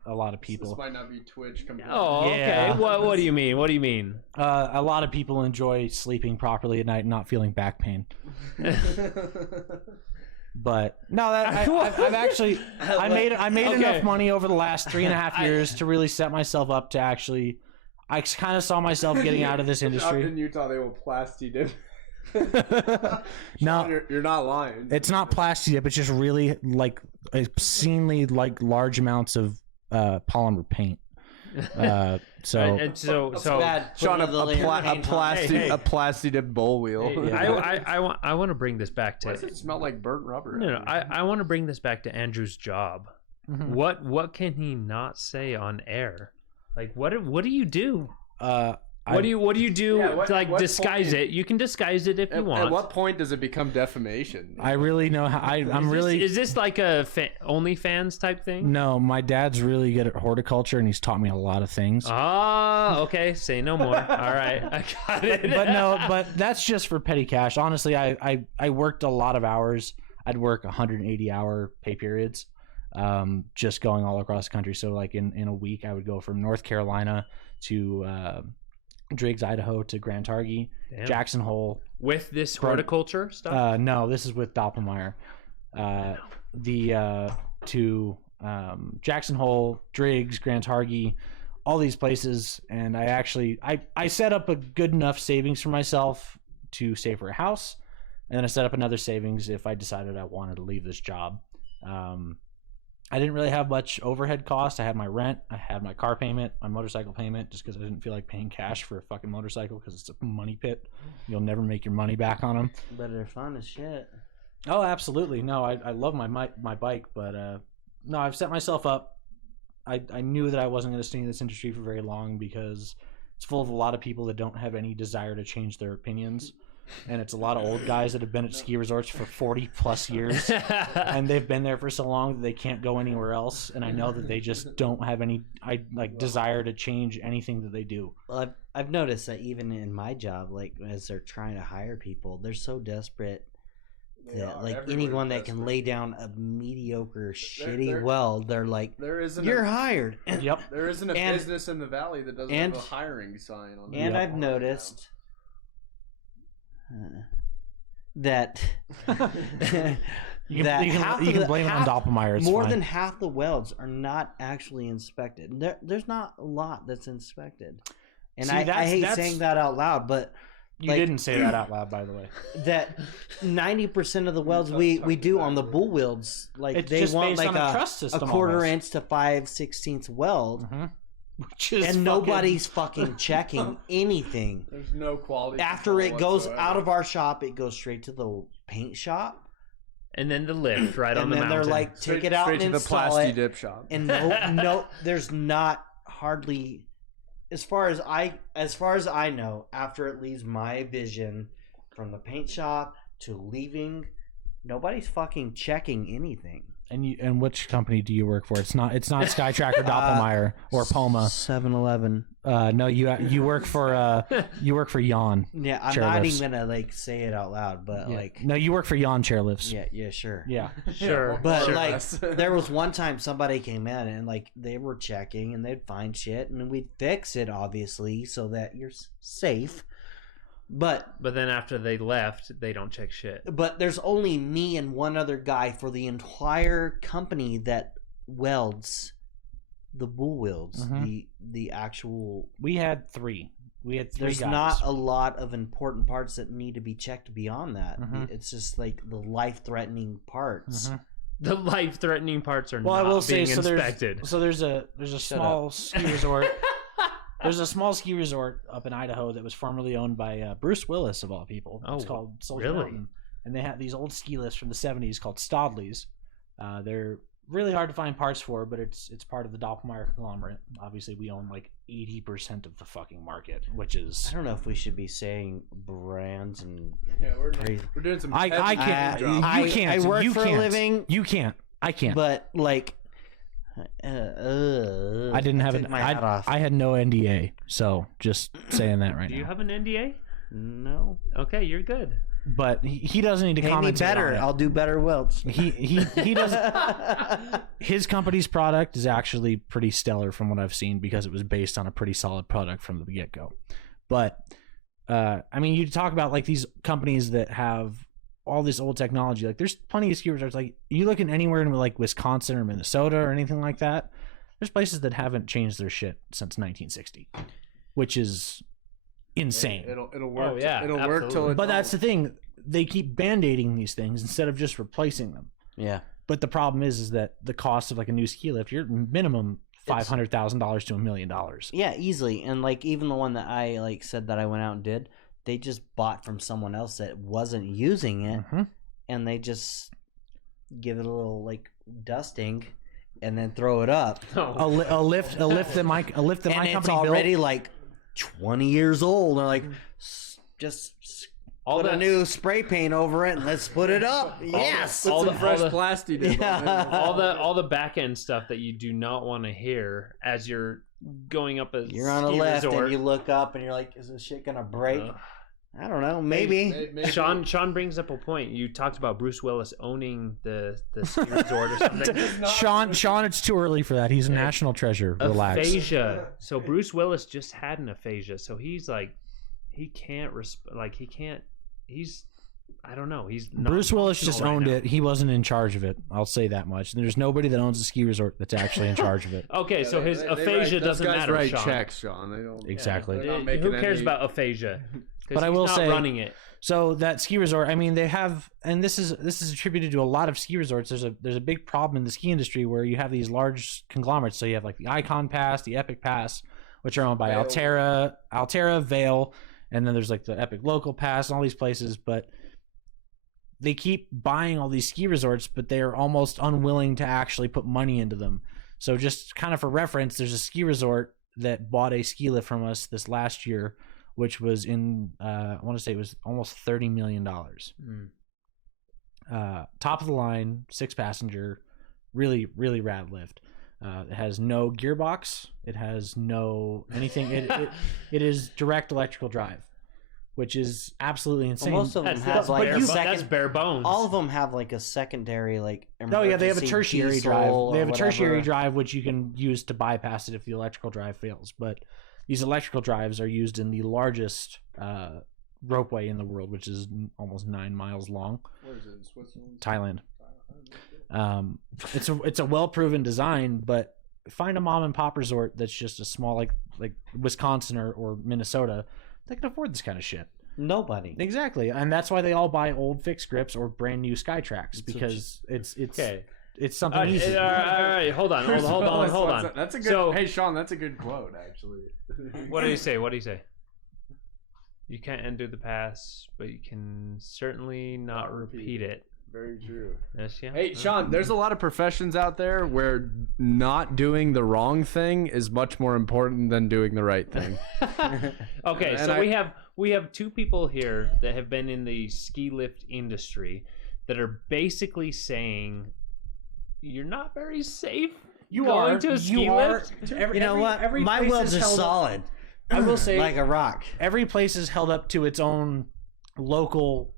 a lot of people. This might not be Twitch compliant. Oh, okay. Yeah. What do you mean? What do you mean? A lot of people enjoy sleeping properly at night and not feeling back pain. But no, I've actually I made enough money over the last 3.5 years to really set myself up to actually. I kind of saw myself getting out of this industry. In Utah, they will plasti dip. No, you're not lying. It's not plasti dip. It's just really like obscenely like large amounts of polymer paint. So Sean, a plasti dip bowl wheel. I want to bring this back to. Why does it smell like burnt rubber? No, I want to bring this back to Andrew's job. Mhm. What can he not say on air? Like what do you do? What do you do to disguise it? You can disguise it if you want. At what point does it become defamation? I really know how. Is this like a OnlyFans type thing? No, my dad's really good at horticulture, and he's taught me a lot of things. Ah, okay. Say no more. All right, I got it. But that's just for petty cash. Honestly, I worked a lot of hours. I'd work 180-hour pay periods. Just going all across the country. So like in a week, I would go from North Carolina to Driggs, Idaho to Grand Targhee, Jackson Hole. With this horticulture stuff? No, this is with Doppelmayr. To Jackson Hole, Driggs, Grand Targhee, all these places. And I set up a good enough savings for myself to save for a house. And then I set up another savings if I decided I wanted to leave this job. I didn't really have much overhead cost. I had my rent, I had my car payment, my motorcycle payment, just because I didn't feel like paying cash for a fucking motorcycle because it's a money pit. You'll never make your money back on them. But they're fun as shit. Oh, absolutely. No, I love my bike, but no, I've set myself up. I knew that I wasn't going to stay in this industry for very long because it's full of a lot of people that don't have any desire to change their opinions. And it's a lot of old guys that have been at ski resorts for 40 plus years and they've been there for so long that they can't go anywhere else. And I know that they just don't have any desire to change anything that they do. Well, I've noticed that even in my job, like as they're trying to hire people, they're so desperate that like anyone that can lay down a mediocre, shitty weld, they're like, you're hired. Yep. There isn't a business in the valley that doesn't have a hiring sign on it. And I've noticed that you can blame it on Doppelmayr. More than half the welds are not actually inspected. There's not a lot that's inspected, and I hate saying that out loud, but you didn't say that out loud, by the way. That 90% of the welds we do on the bull welds, like it's they want like a quarter almost. inch to 5/16 weld. Mm-hmm. And nobody's fucking checking anything. There's no quality. After it goes out of our shop, it goes straight to the paint shop. And then the lift right on the mountain. And then they're like, take it out and install it. Straight to the plasti dip shop. And no, there's not hardly, as far as I know, after it leaves my vision from the paint shop to leaving, nobody's fucking checking anything. And which company do you work for? It's not Skytrack or Doppelmayr or Poma. 7-Eleven. No, you work for Yawn. Yeah, I'm not even gonna like say it out loud, but like no, you work for Yawn chairlifts. Yeah, sure. Yeah, sure. But like, there was one time somebody came in and like they were checking and they'd find shit and we'd fix it obviously so that you're safe. But then after they left, they don't check shit. But there's only me and one other guy for the entire company that welds the bull welds. Mm-hmm. The actual. We had three. There's guys. not a lot of important parts that need to be checked beyond that. Mm-hmm. It's just like the life-threatening parts. Mm-hmm. The life-threatening parts are Well, I not will say being inspected. there's a small ski resort. There's a small ski resort up in Idaho that was formerly owned by Bruce Willis of all people. It's Oh, called Soldier really? Mountain, and they have these old ski lifts from the '70s called Stodleys. They're really hard to find parts for, but it's part of the Doppelmayr conglomerate. Obviously, we own like 80% of the fucking market, which is I don't know if we should be saying brands and Yeah, we're crazy. doing some. I heavy can't. name dropping. You can't. I work you for a can't. living. You can't. I can't. But like, I didn't have take my hat off. I had no NDA, so just saying that right Do you now. have an NDA? No. Okay, you're good. But he doesn't need to Pay me comment better. on it. I'll do better welts. He doesn't. His company's product is actually pretty stellar from what I've seen because it was based on a pretty solid product from the get go. But I mean, you talk about like these companies that have all this old technology. Like, there's plenty of ski resorts. Like, you look in anywhere in like Wisconsin or Minnesota or anything like that. There's places that haven't changed their shit since 1960, which is insane. It'll work. Oh, yeah, it'll work till absolutely. it. But that's the thing. They keep band-aiding these things instead of just replacing them. Yeah. But the problem is that the cost of like a new ski lift, you're minimum $500,000 to $1 million. Yeah, easily. And like even the one that I like said that I went out and did, they just bought from someone else that wasn't using it, and they just give it a little like dusting, and then throw it up. A lift that my And company it's built. already like 20 years old. They're like, just All put a that- new spray paint over it and let's put it up. Yes. Put some fresh the- plastic in. Yeah. all the back end stuff that you do not want to hear as you're going up a You're on a ski lift resort. and you look up and you're like, is this shit gonna break? Ugh. I don't know. Maybe. Sean brings up a point. You talked about Bruce Willis owning the ski resort or something. Sean, it's too early for that. He's a national treasure. Relax. Aphasia. So Bruce Willis just had an aphasia. So he's like, he can't he's, I don't know. He's not Bruce Willis just functional right owned now. it. He wasn't in charge of it. I'll say that much. There's nobody that owns a ski resort that's actually in charge of it. Okay, so his aphasia doesn't matter, Write Sean. checks, Sean. They don't. Exactly. They're not Who making cares any- about aphasia? 'Cause But I he's will not say- running it. So that ski resort, I mean, they have, and this is attributed to a lot of ski resorts. There's a big problem in the ski industry where you have these large conglomerates. So you have like the Icon Pass, the Epic Pass, which are owned by Vail. Alterra, Vail, and then there's like the Epic Local Pass and all these places. But they keep buying all these ski resorts, but they are almost unwilling to actually put money into them. So just kind of for reference, there's a ski resort that bought a ski lift from us this last year, which was in, I want to say it was almost $30 million. Top of the line, 6-passenger, really, really rad lift. It has no gearbox. It has no anything. It is direct electrical drive, which is absolutely insane. Well, most of them That's, have that's, like bare, a that's second. bare bones. All of them have like a secondary like. Oh yeah, they have a emergency tertiary diesel drive. or They have a tertiary whatever. drive which you can use to bypass it if the electrical drive fails. But these electrical drives are used in the largest ropeway in the world, which is almost 9 miles long. Where is it? In Switzerland? Thailand. It's a well proven design, but find a mom and pop resort that's just a small like Wisconsin or Minnesota that can afford this kind of shit. Nobody. Exactly, and that's why they all buy old fixed grips or brand new Skytracks because it's Okay. it's something All right, easy. all right, hold on. That's a good. So- hey, Sean, that's a good quote, actually. What do you say? What do you say? You can't undo the past, but you can certainly not repeat it. Very true. Yes, yeah. Hey, Sean, there's a lot of professions out there where not doing the wrong thing is much more important than doing the right thing. Okay, And so we have two people here that have been in the ski lift industry that are basically saying you're not very safe. going to a ski lift. You know what? My welds are solid. I will say, Like a rock. every place is held up to its own local,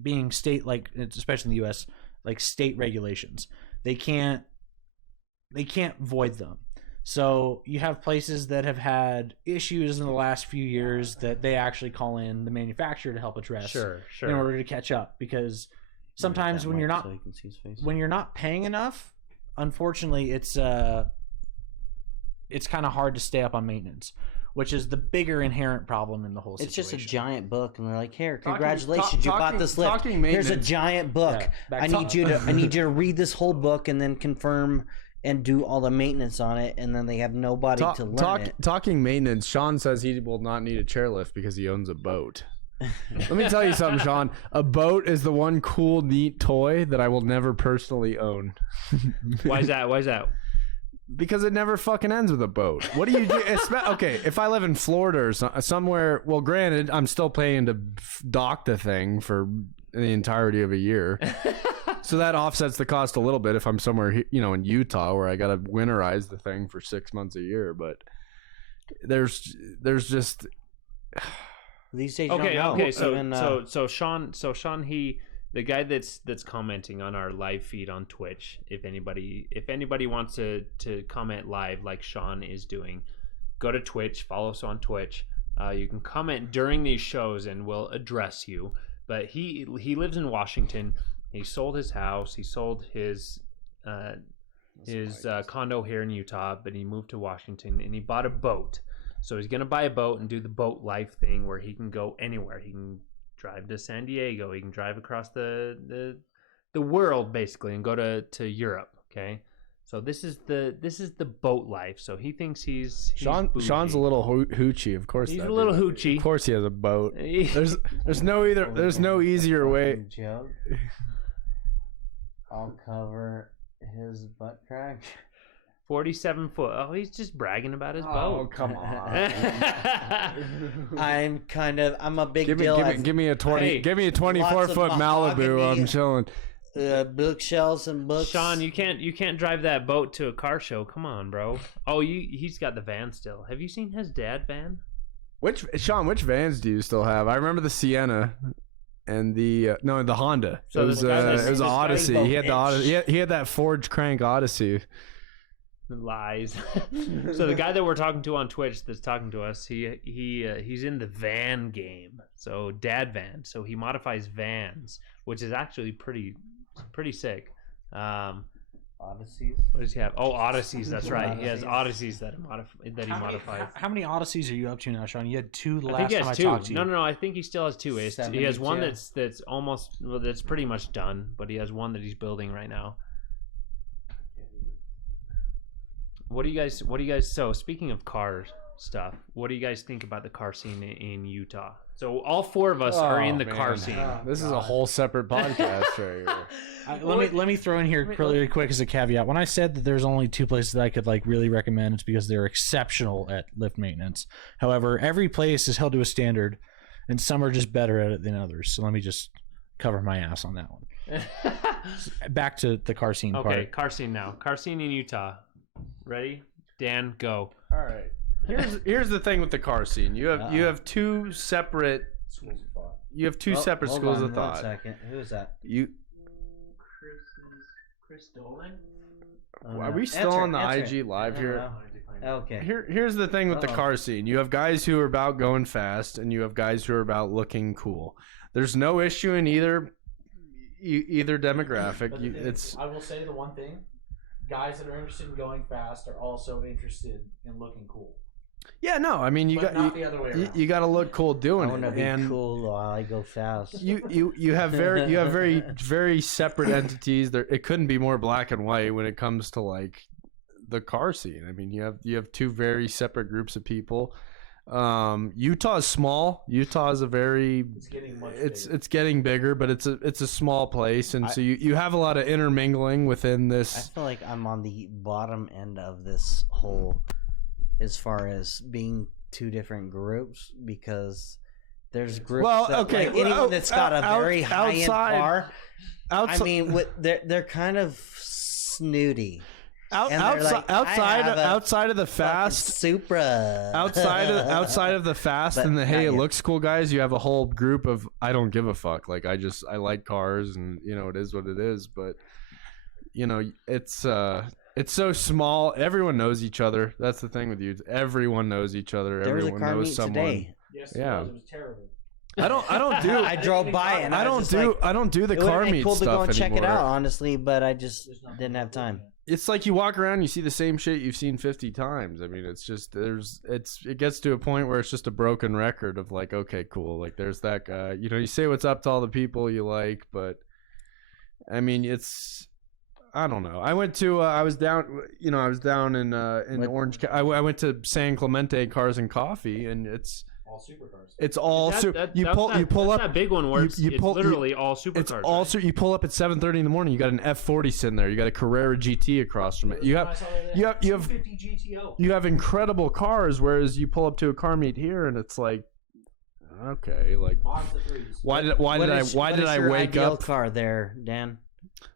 being state, like especially in the U.S., like state regulations. They can't void them. So you have places that have had issues in the last few years that they actually call in the manufacturer to help address Sure. in order to catch up, because sometimes when you're not paying enough, unfortunately it's kind of hard to stay up on maintenance. which is the bigger inherent problem in the whole situation. It's just a giant book, and they're like, "Here, Talking- congratulations, you bought this lift. talking Here's a maintenance. giant book. Yeah, back I to- need you to read this whole book and then confirm and do all the maintenance on it, and then they have nobody to learn it." Talking maintenance, Sean says he will not need a chairlift because he owns a boat. Let me tell you something, Sean. A boat is the one cool, neat toy that I will never personally own. Why is that? Because it never fucking ends with a boat. What do you do? Okay, if I live in Florida or somewhere, well, granted, I'm still paying to dock the thing for the entirety of a year. So that offsets the cost a little bit if I'm somewhere, in Utah where I got to winterize the thing for 6 months a year. But there's just... These days, you Okay. don't know. So Sean, the guy that's commenting on our live feed on Twitch. If anybody wants to comment live like Sean is doing, go to Twitch, follow us on Twitch. You can comment during these shows and we'll address you. But he lives in Washington. He sold his house. He sold his condo here in Utah, but he moved to Washington and he bought a boat. So he's gonna buy a boat and do the boat life thing where he can go anywhere. He can drive to San Diego. He can drive across the world basically and go to Europe. Okay, so this is the boat life. So he thinks he's Sean's bougie. a little hoochie, of course. He's that'd a little be- hoochie. Of course, he has a boat. There's no easier way. Joke. I'll cover his butt crack. 47 foot. Oh, he's just bragging about his Oh, boat. come on. I'm a big Give deal. me a 20. Hey, give me a lots 24 of foot Malibu. mahogany. I'm chilling. Bookshelves and books. Sean, you can't drive that boat to a car show. Come on, bro. Oh, he's got the van still. Have you seen his dad van? Which vans do you still have? I remember the Sienna and the Honda. So it was this guy- it was this an guy- Odyssey. He had the Odyssey. He had that forged crank Odyssey. Lies. So the guy that we're talking to on Twitch that's talking to us, he's in the van game. So dad van. So he modifies vans, which is actually pretty sick. Odysseys. What does he have? Oh, Odysseys. That's right. He has Odysseys that he modifies. How many Odysseys are you up to now, Sean? You had two the I last think he time I has two. talked to you. No. I think he still has two. He has one 72. that's pretty much done, but he has one that he's building right now. What do you guys? So speaking of car stuff, what do you guys think about the car scene in Utah? So all four of us are in the car scene. This is a whole separate podcast right here. Let me throw in here really quick as a caveat. When I said that there's only two places that I could really recommend, it's because they're exceptional at lift maintenance. However, every place is held to a standard, and some are just better at it than others. So let me just cover my ass on that one. Back to the car scene Okay, part. car scene now. Car scene in Utah. Ready? Dan, go. All right. Here's the thing with the car scene. You have two separate Schools of thought. You have two separate Hold schools on of 1 thought. second. Who is that? Chris Dolan? Are we still on the IG live here? Okay. Here's the thing with the Uh-oh. car scene. You have guys who are about going fast, and you have guys who are about looking cool. There's no issue in either demographic. I will say the one thing: guys that are interested in going fast are also interested in looking cool. Yeah, no, I mean the other way around. you got to look cool I doing want to it, be and cool while I go fast. you have very separate entities. There, it couldn't be more black and white when it comes to the car scene. I mean, you have two very separate groups of people. Utah is small. Utah is it's getting bigger, but it's a small place, and so you have a lot of intermingling within I this. feel like I'm on the bottom end of this whole, as far as being two different groups, because there's groups. Well, that, okay, anyone that's got a very high-end car. I Outside, mean, they're kind of snooty. and they're outside, like, I have a outside of the Fucking fast, Supra. outside of the fast But and the hey, not it yet. looks cool guys. You have a whole group of I don't give a fuck. I like cars, and it is what it is. But it's so small. Everyone knows each other. That's the thing with you. Everyone knows each other. There was a Everyone car knows meet someone. today. Yes, Yeah. it was terrible. I don't do. I drove by it and I I don't was do. just like, I don't do the it would've car been meet cool stuff to go and check it anymore. out, honestly, but I just didn't have time. it's like you walk around, you see the same shit you've seen 50 times. I mean, it's just it gets to a point where it's just a broken record of like, okay, cool, like there's that guy. You know, you say what's up to all the people you like, but I mean, I don't know. I went to I was down in Orange. I went to San Clemente Cars and Coffee, and it's all supercars. It's all you pull up that big one where it's literally all supercars. It's all you pull up at 7:30 in the morning. You got an F40 sitting there. You got a Carrera GT across from it. You have incredible cars. Whereas you pull up to a car meet here, and it's like, okay, like why did I wake up? Car there, Dan?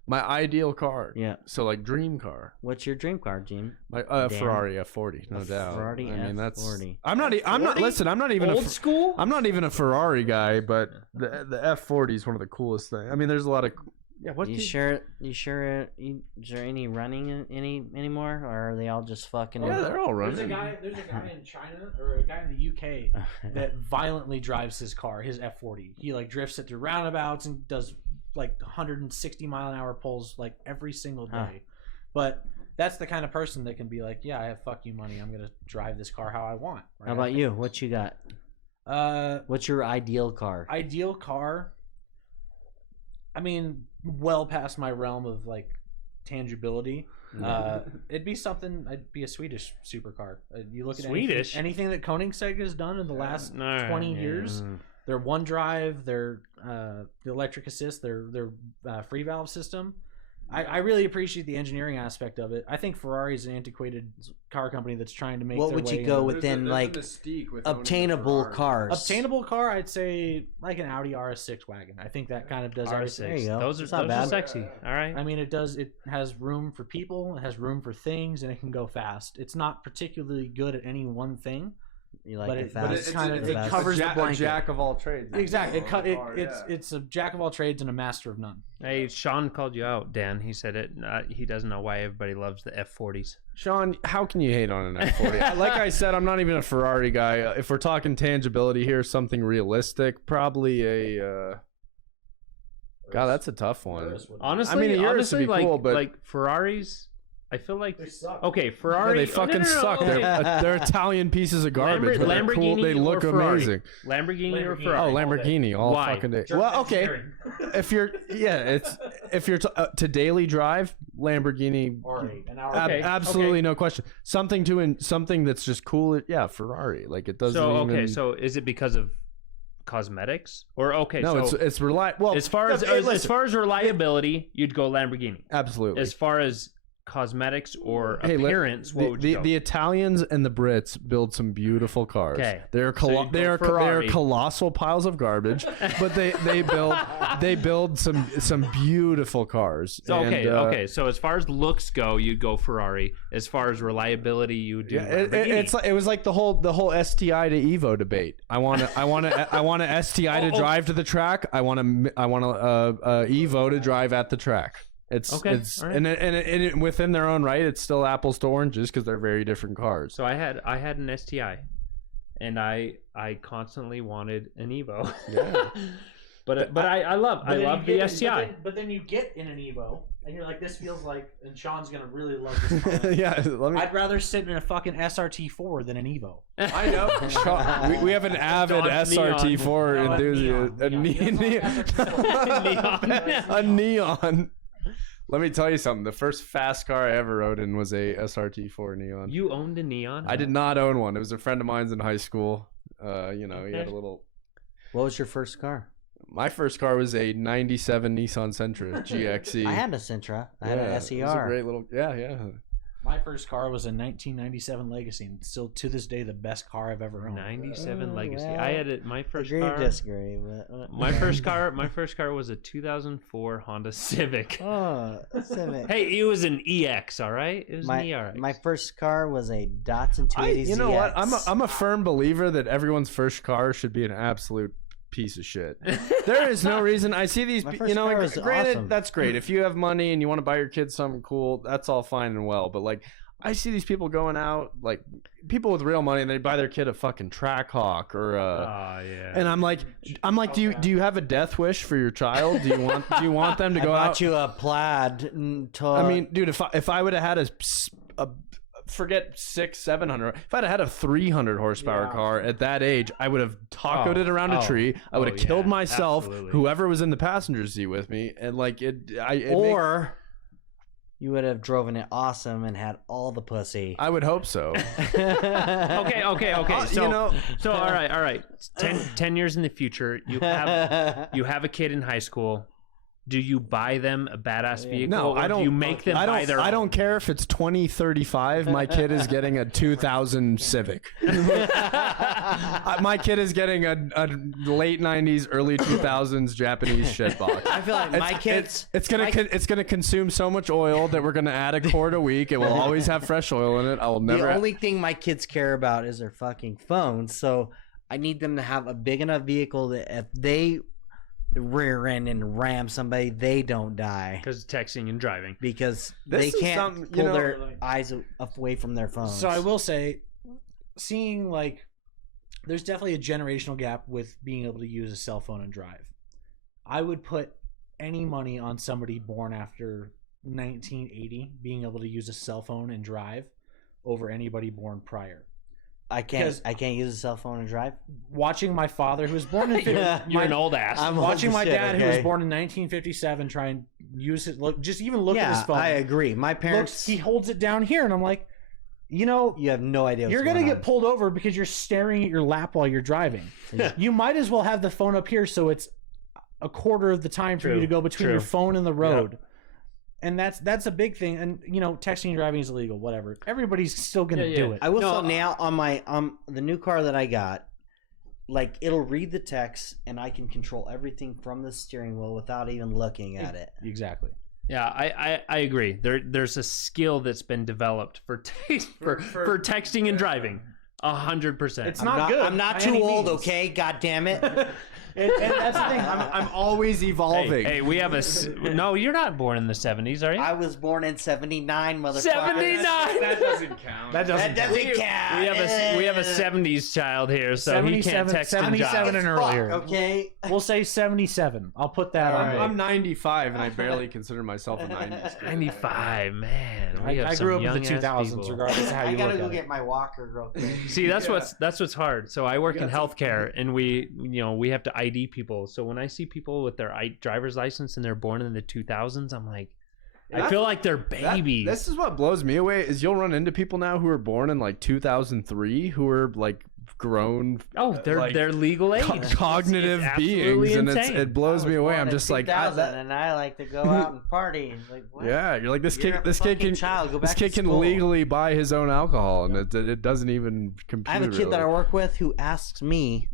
My ideal car. Yeah. So like dream car. What's your dream car, Gene? My Ferrari F40, no doubt. Ferrari I mean, that's. F40. I'm not. Listen, I'm not even old school. I'm not even a Ferrari guy, but the F40 is one of the coolest things. I mean, there's a lot of. Yeah. What? You sure? Is there any running anymore, or are they all just fucking? Yeah, they're all running. There's a guy in China or a guy in the UK that violently drives his car, his F40. He like drifts it through roundabouts and does like 160 mile an hour pulls like every single day. But that's the kind of person that can be like, yeah, I have fuck you money, I'm gonna drive this car how I want. Right? How about you? What you got? What's your ideal car? Ideal car, I mean, well past my realm of like tangibility. It'd be a Swedish supercar. You look at Swedish? anything that Koenigsegg has done in the last 20 years. Their one drive, their the electric assist, their free valve system. I really appreciate the engineering aspect of it. I think Ferrari is an antiquated car company that's trying to make. What their would way you go in. within like obtainable cars? Obtainable car, I'd say like an Audi RS6 wagon. I think that kind of does everything. There you go. Those not bad. are sexy. All right. I mean, it does. It has room for people. It has room for things, and it can go fast. It's not particularly good at any one thing. You like but it fast. it covers the blanket. A jack of all trades. Exactly. It's a jack of all trades and a master of none. Hey, Sean called you out, Dan. He said it. He doesn't know why everybody loves the F40s. Sean, how can you hate on an F40? Like I said, I'm not even a Ferrari guy. If we're talking tangibility here, something realistic, probably a. God, that's a tough one. Honestly, I mean, yours would be like, cool, but like Ferraris. I feel like they suck. Okay, Ferrari. Yeah, they fucking suck. Okay. They're Italian pieces of garbage. But they're cool. They look amazing. Lamborghini or Ferrari? Oh, Lamborghini all Why? fucking day. Well, okay. If you're to daily drive, Lamborghini. Okay. Absolutely no question. Something that's just cool. Yeah, Ferrari. Like it doesn't. So is it because of cosmetics or No, so it's reliable. Well, as far as reliability, you'd go Lamborghini. Absolutely. As far as cosmetics or appearance, what would you go? The Italians and the Brits build some beautiful cars. Okay. They're colossal piles of garbage, but they build some beautiful cars. Okay. So as far as looks go, you'd go Ferrari. As far as reliability, you would do Lamborghini. It was like the whole STI to Evo debate. I want a STI to drive to the track. I want a Evo to drive at the track. It's right. and within their own right, it's still apples to oranges because they're very different cars. So I had an STI, and I constantly wanted an Evo. Yeah, but I love the STI. But then you get in an Evo, and you're like, this feels like, and Sean's gonna really love this car. Yeah, I'd rather sit in a fucking SRT4 than an Evo. I know. Sean, we have an avid SRT4 enthusiast. A neon. Let me tell you something. The first fast car I ever rode in was a SRT4 Neon. You owned a Neon? I did not own one. It was a friend of mine's in high school. He had a little. What was your first car? My first car was a '97 Nissan Sentra GXE. I had a Sentra. I had an SER. It was a great little. Yeah. My first car was a 1997 Legacy, and still to this day the best car I've ever owned. 97 Legacy. Well, I had it. My first agree car. Or disagree, but my first car was a 2004 Honda Civic. Oh, Civic. Hey, it was an EX. All right, it was an ERX. My first car was a Datsun 280 ZX. You know what? I'm a firm believer that everyone's first car should be an absolute piece of shit. There is no reason. I see these, granted, awesome. That's great. If you have money and you want to buy your kids something cool, that's all fine and well. But like, I see these people going out, like people with real money, and they buy their kid a fucking Trackhawk or yeah. and I'm like, do you have a death wish for your child? Do you want them to I go bought out? you a plaid. I mean, dude, if I would have had a forget 600-700, if I'd have had a 300 horsepower car at that age, I would have tacoed it around a tree. I would have killed myself, absolutely. whoever was in the passenger seat with me, and like you would have driven it awesome and had all the pussy. I would hope so. Okay. So, you know, so all right. 10 years in the future, you have a kid in high school. Do you buy them a badass vehicle? No, or I don't. Do you make them buy their? I don't care if it's 2035. My kid is getting a 2000 Civic. My kid is getting a late 90s, early 2000s Japanese shit box. I feel like my kids. It's gonna consume so much oil that we're gonna add a quart a week. It will always have fresh oil in it. I will never. The only thing my kids care about is their fucking phones. So I need them to have a big enough vehicle that if they rear end and ram somebody, they don't die Because texting and driving. because This they is can't something, pull their eyes away from their phones. So I will say, seeing like, there's definitely a generational gap with being able to use a cell phone and drive. I would put any money on somebody born after 1980 being able to use a cell phone and drive over anybody born prior. I can't use a cell phone and drive. Watching my father, who was born in You're an old ass. I'm watching old my as shit, dad, who was okay? born in 1957, try and use his look, just even look at his phone. I agree. My parents. Looks, he holds it down here, and I'm like, you know, You have no idea. you're going gonna to get pulled over because you're staring at your lap while you're driving. You might as well have the phone up here so it's a quarter of the time for you True, to go between true. your phone and the road. And that's a big thing. And you know, texting and driving is illegal. Whatever. Everybody's still gonna do it. I will say now on my the new car that I got, like it'll read the text and I can control everything from the steering wheel without even looking at it. Exactly. Yeah, I agree. There's a skill that's been developed for for texting and driving. 100%. It's not good. I'm not by too any old, means. okay? God damn it. And that's the thing. I'm always evolving. Hey, we have no. You're not born in the 70s, are you? I was born in '79, motherfucker. 79. That doesn't count. That doesn't. That doesn't count. We have a 70s child here, so he can't 77 text and drive. 77 and earlier. Okay. We'll say 77. I'll put that on. I'm 95 and I barely consider myself a 90s kid. 95, man. We have I some grew up in the young-ass 2000s, people. regardless of how I you gotta look go at get it. my walker real quick. See, that's what's hard. So I work in healthcare, and we have to ID people. So when I see people with their driver's license and they're born in the 2000s, I'm like, I feel like they're babies. This is what blows me away is you'll run into people now who are born in like 2003 who are like grown. They're legal age. Cognitive It's beings, absolutely and insane. it blows me away. Born I'm in just like, 2000, and I like to go out and party. And like, what? yeah, you're like this You're kid. a This kid fucking can. child. Go This back kid to can school. legally buy his own alcohol, and it doesn't even compute. I have a kid that I work with who asks me,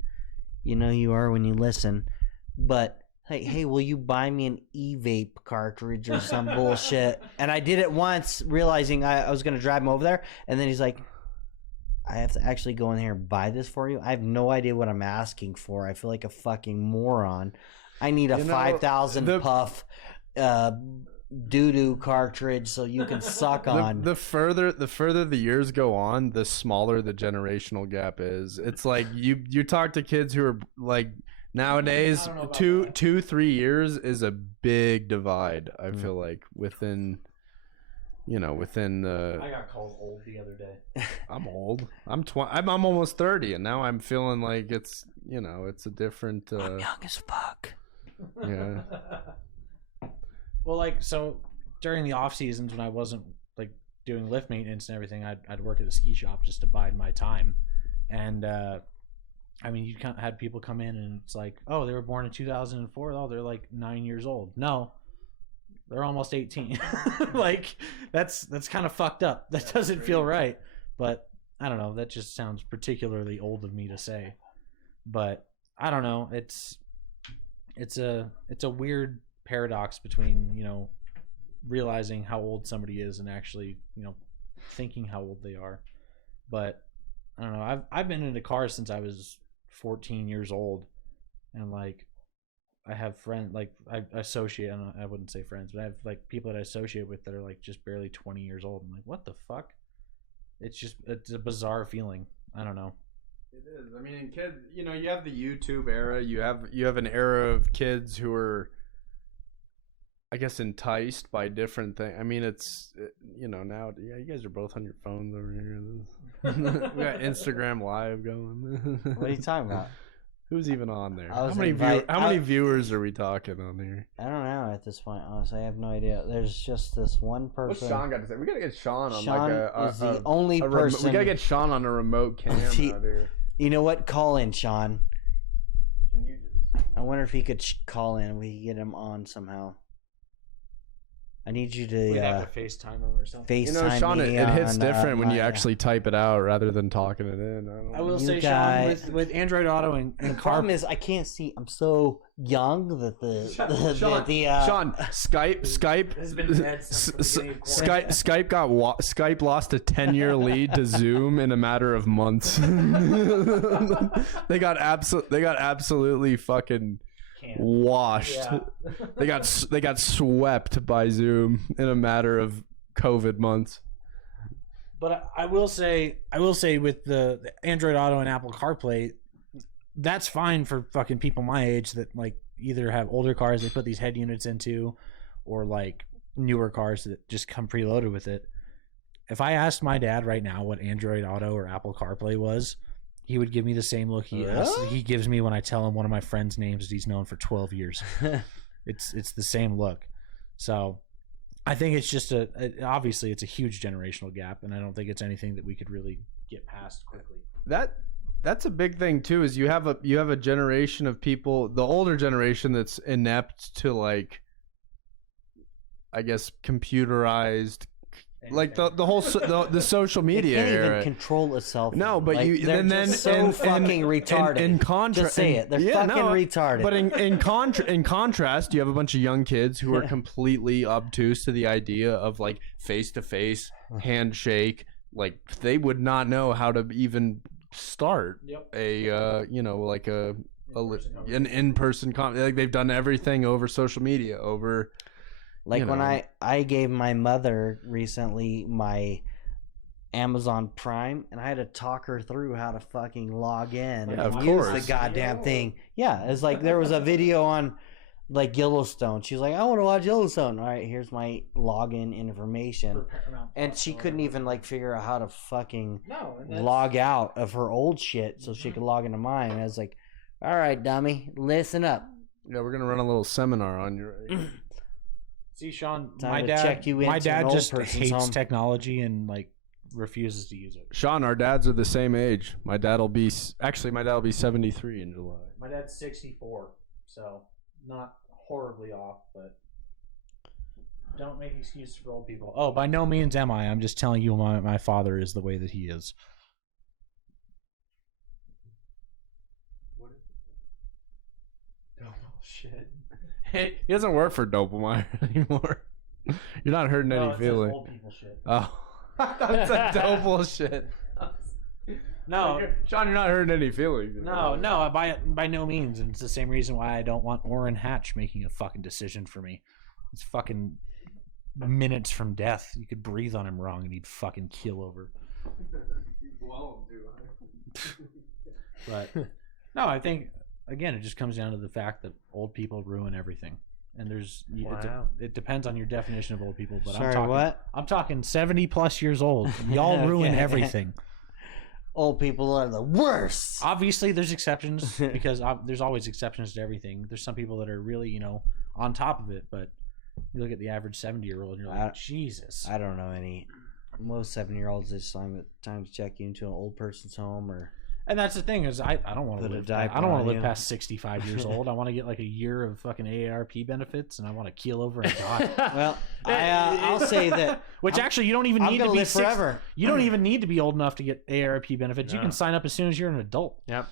you know, you are when you listen, but hey, will you buy me an e-vape cartridge or some bullshit? And I did it once, realizing I was going to drive him over there, and then he's like, I have to actually go in here and buy this for you? I have no idea what I'm asking for. I feel like a fucking moron. I need a 5,000 puff doo-doo cartridge so you can suck on. The further the years go on, the smaller the generational gap is. It's like you talk to kids who are like nowadays 3 years is a big divide. I feel like within I got called old the other day. I'm old. I'm almost 30, and now I'm feeling like it's it's a different. I'm young as fuck. Yeah. Well, like, so during the off seasons when I wasn't like doing lift maintenance and everything, I'd work at a ski shop just to bide my time. And I mean, you had people come in and it's like, oh, they were born in 2004. Oh, they're like 9 years old. No, they're almost 18. Like that's kind of fucked up. That doesn't feel right. But I don't know. That just sounds particularly old of me to say. But I don't know. It's a weird paradox between realizing how old somebody is and actually thinking how old they are. But I don't know. I've been into cars since I was 14 years old, and like I have friends, like I associate. I wouldn't say friends, but I have like people that I associate with that are like just barely 20 years old. I'm like, what the fuck? it's a bizarre feeling. I don't know. It is. I mean, kids, you know, you have the YouTube era. You have an era of kids who are, I guess, enticed by different things. I mean, it's, you know, now, yeah, you guys are both on your phones over here. We got Instagram Live going. What are you talking about? Who's even on there? I was How many viewers are we talking on here? I don't know at this point. Honestly, I have no idea. There's just this one person. What's Sean got to say? We gotta get Sean on Sean is the only person. We gotta get Sean on a remote cam out here. You know what? Call in, Sean. Can you just... I wonder if he could call in. We could get him on somehow. I need you to We'd have to FaceTime him or something. FaceTime You know, Sean, me it hits on, different when you my, actually type it out rather than talking it in. I will You say, guys- Sean, with Android Auto and The car, problem is I can't see. I'm so young that Sean, Skype This has been dead since the beginning of quarantine. Skype lost a 10-year lead to Zoom in a matter of months. They got absolutely fucking washed. Yeah. They got swept by Zoom in a matter of COVID months. but I will say with the Android Auto and Apple CarPlay, that's fine for fucking people my age that like either have older cars they put these head units into, or like newer cars that just come preloaded with it. If I asked my dad right now what Android Auto or Apple CarPlay was, he would give me the same look he gives me when I tell him one of my friends' names that he's known for 12 years. It's the same look. So I think it's just obviously it's a huge generational gap, and I don't think it's anything that we could really get past quickly. That's a big thing too, is you have a generation of people, the older generation, that's inept to, like, I guess, computerized, like the whole the social media It can't era. even control itself. No, but like, you they're then just so fucking retarded. In contrast, Just say it. They're fucking retarded. But in contrast, you have a bunch of young kids who are completely obtuse to the idea of, like, face to face handshake. Like, they would not know how to even start a like an in-person like, they've done everything over social media, over. Like when I gave my mother recently my Amazon Prime, and I had to talk her through how to fucking log in and use the goddamn thing. Yeah, it's like there was a video on like Yellowstone. She's like, I want to watch Yellowstone. All right, here's my login information. And she couldn't even like figure out how to fucking log out of her old shit so she could log into mine. And I was like, all right, dummy, listen up. Yeah, we're gonna run a little seminar on you. See, Sean, Time my to dad, check you my into an dad old just person's hates home. technology and like refuses to use it. Sean, our dads are the same age. My dad will be 73 in July. My dad's 64, so not horribly off, but don't make excuses for old people. Oh, by no means am I. I'm just telling you my father is the way that he is. Oh, shit. He doesn't work for Dopamine anymore. You're not hurting any It's feeling. old people shit. Oh, that's a dope bullshit. No, Sean, you're not hurting any feelings. no, by no means. And it's the same reason why I don't want Orrin Hatch making a fucking decision for me. It's fucking minutes from death. You could breathe on him wrong and he'd fucking keel over. But no, I think again it just comes down to the fact that old people ruin everything. And there's it depends on your definition of old people, but Sorry, what? I'm talking 70 plus years old. Y'all ruin everything. Old people are the worst. Obviously, there's exceptions because there's always exceptions to everything. There's some people that are really, on top of it, but you look at the average 70-year-old and you're like, Jesus. I don't know any. Most 7-year-olds this time at times check you into an old person's home or. And that's the thing is I don't want to Put a live. diaper I don't want on to live you. past 65 years old. I want to get like a year of fucking AARP benefits, and I want to keel over and die. Well, I'll say that. Which actually, you don't even I'm need to gonna be live forever. You don't even need to be old enough to get AARP benefits. You No. can sign up as soon as you're an adult. Yep.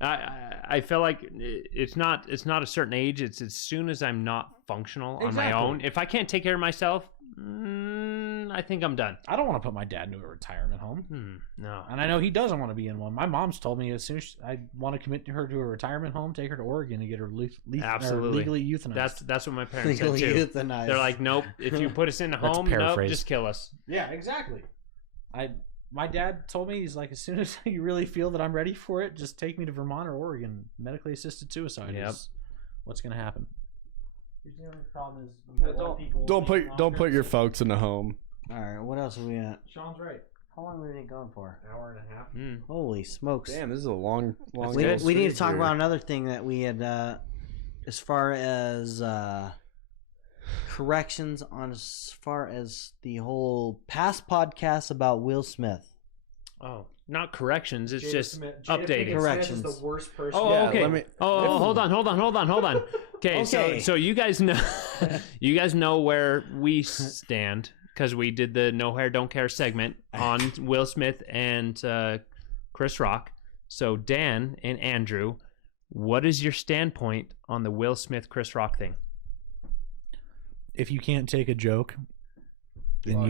I feel like it's not a certain age. It's as soon as I'm not functional on my own. If I can't take care of myself, I think I'm done. I don't want to put my dad into a retirement home. No. And I know he doesn't want to be in one. My mom's told me as soon as I want to commit her to a retirement home, take her to Oregon and get her Absolutely. legally euthanized. That's what my parents Legally said too. euthanized. They're like, nope. If you put us in a That's home, nope, paraphrase. just kill us. Yeah, exactly. my dad told me, he's like, as soon as you really feel that I'm ready for it, just take me to Vermont or Oregon. Medically assisted suicide is what's going to happen. The only problem is Don't put your folks in a home. All right, what else are we at? Sean's right. How long have we been going for? Hour and a half. Holy smokes! Damn, this is a long. We need to talk about another thing that we had, as far as corrections on as far as the whole past podcast about Will Smith. Oh, not corrections. It's Jada just Smith- Jada updating. Pinkett Corrections. Smith is the worst person. Oh, Yeah, okay. let me- hold on. Okay, Okay. so you guys know, you guys know where we stand because we did the No Hair Don't Care segment on Will Smith and Chris Rock. So Dan and Andrew, what is your standpoint on the Will Smith Chris Rock thing? If you can't take a joke, then Fuck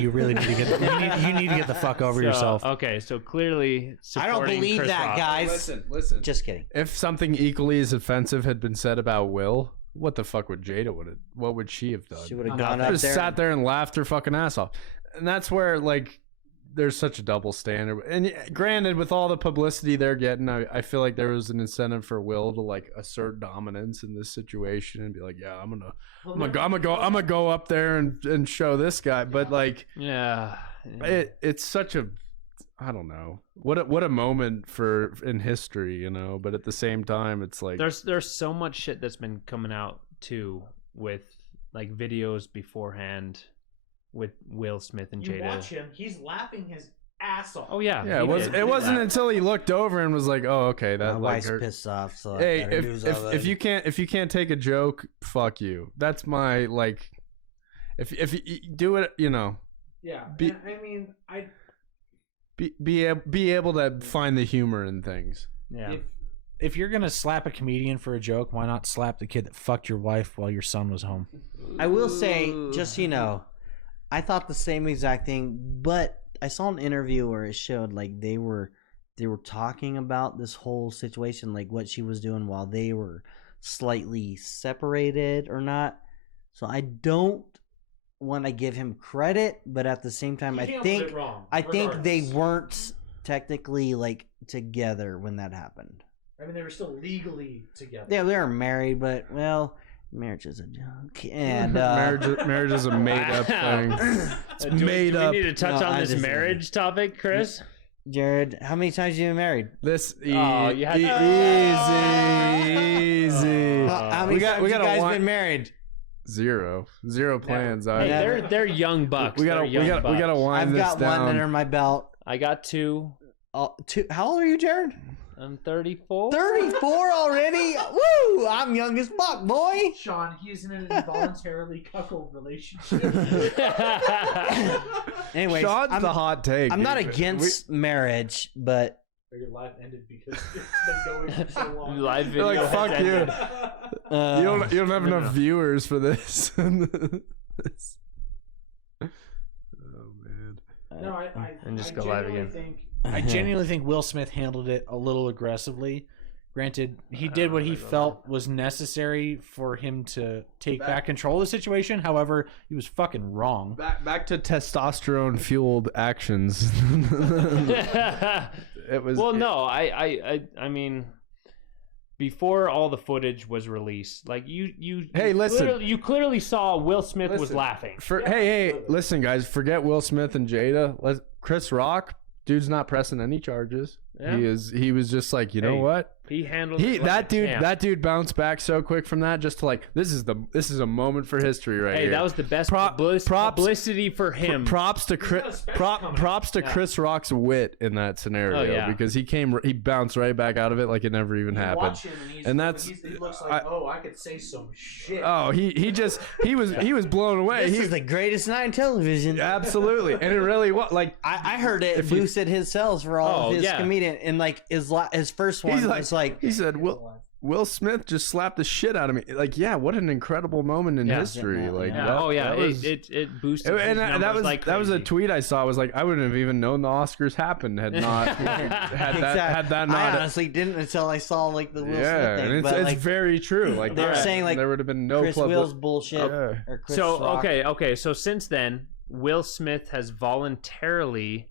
you really need to get you need to get the fuck over yourself. Okay, so clearly I don't supporting believe Chris that, Rock. guys. Listen. Just kidding. If something equally as offensive had been said about Will, what the fuck would Jada what would she have done? She would have gone up Just there. sat there and laughed her fucking ass off. And that's where, like, there's such a double standard. And granted, with all the publicity they're getting, I feel like there was an incentive for Will to, like, assert dominance in this situation and be like, yeah, I'm gonna go up there and show this guy. But, like, Yeah. it's such a, I don't know, what a moment in history, you know. But at the same time, it's like There's so much shit that's been coming out too with like videos beforehand with Will Smith and Jada. him; he's laughing his ass off. Oh yeah, yeah, he did. it wasn't until he looked over and was like, oh, okay, My that like wife's hurt. pissed off. So I Hey, better do something. if you can't take a joke, fuck you. That's my, like, if you do it, you know, Yeah, Be- and I mean, be able to find the humor in things. Yeah. If you're gonna slap a comedian for a joke, why not slap the kid that fucked your wife while your son was home? I will say, just so you know, I thought the same exact thing, but I saw an interview where it showed like they were talking about this whole situation, like what she was doing while they were slightly separated or not. So I don't want to give him credit, but at the same time, I think they weren't technically like together when that happened. I mean, they were still legally together. Yeah, they were married, but well, marriage is a joke, and Marriage is a made up thing. It's made do up. we need to touch No, on I this just- marriage topic, Chris? Jared, how many times have you been married? This Oh, you had easy. How many We times gotta you guys wi- been married? Zero plans. Hey, Never. they're young bucks. we They're gotta young bucks. wind I've this got down. one under my belt. I got two. How old are you, Jared? I'm 34. 34 already? Woo! I'm young as fuck, boy. Sean, he's in an involuntarily cuckold relationship. Anyways, Sean's the hot take. I'm not dude. against marriage, but Your life ended because it's been going for so long. Live video. Like, has fuck ended. you don't have enough viewers for this. Oh man. No, And just I go live genuinely again. think I genuinely think Will Smith handled it a little aggressively. Granted, he did what he felt was necessary for him to take back control of the situation. However, he was fucking wrong. Back to testosterone fueled actions. It was Well, no, I mean, before all the footage was released, like you Hey, listen. you clearly saw Will Smith was Listen. laughing. Hey, listen, guys, forget Will Smith and Jada. Chris Rock, dude's not pressing any charges. Yeah. He was just like, you know Hey, what? He handled it like That a champ. dude bounced back so quick from that, just to like, this is a moment for history right Hey, here. that was the best Props- publicity for him. Props to got a special coming. props to Yeah. Chris Rock's wit in that scenario, Oh, yeah. because he bounced right back out of it like it never even happened. watch him and he looks like, I could say some shit. Oh, he was blown away. this He is the greatest night in television. absolutely, and it really was like I heard it If you- boosted his sales for all Oh, of his yeah. comedian, and like his first one was like he said, Will Smith just slapped the shit out of me. Like, yeah, what an incredible moment in Yeah. history. Yeah. Like, Yeah. that- Oh yeah, that was- it boosted. and his that numbers was like that was a crazy. tweet I saw. I was like, I wouldn't have even known the Oscars happened had not had that I not. honestly didn't until I saw like the Will Yeah, Smith thing. and But it's like very true. Like they were yeah, saying, like, there would have been no Chris public. Will's bullshit Yeah. or Chris So Rock. okay. So since then, Will Smith has voluntarily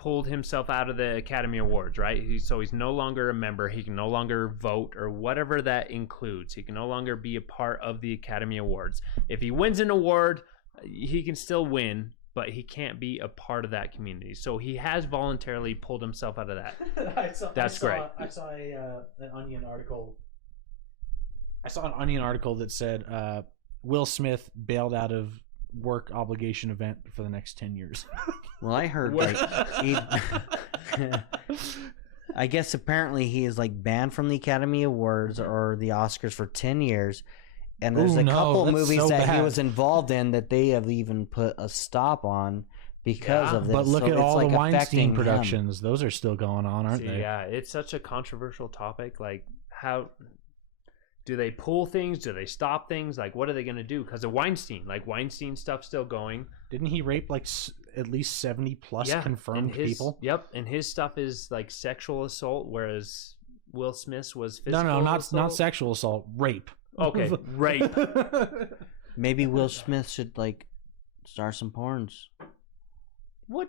pulled himself out of the Academy Awards, right? So he's no longer a member. He can no longer vote or whatever that includes. He can no longer be a part of the Academy Awards. If he wins an award, he can still win, but he can't be a part of that community. So he has voluntarily pulled himself out of that. That's great. I saw an Onion article. I saw an Onion article that said Will Smith bailed out of work obligation event for the next 10 years. Well, I heard like I guess apparently he is like banned from the Academy Awards or the Oscars for 10 years. And there's a couple that's movies so that he bad. was involved in that they have even put a stop on because of this. But look So at it's, all like, the Weinstein affecting him. productions. Those are still going on, aren't See, they? yeah, it's such a controversial topic. Like, how do they pull things? Do they stop things? Like, what are they going to do? Because of Weinstein, like Weinstein stuff's still going. Didn't he rape like at least 70 plus confirmed and his, people? Yep, and his stuff is like sexual assault, whereas Will Smith's was physical No, not assault. sexual assault, rape. Okay, rape. Maybe Will Smith should like start some porns. What?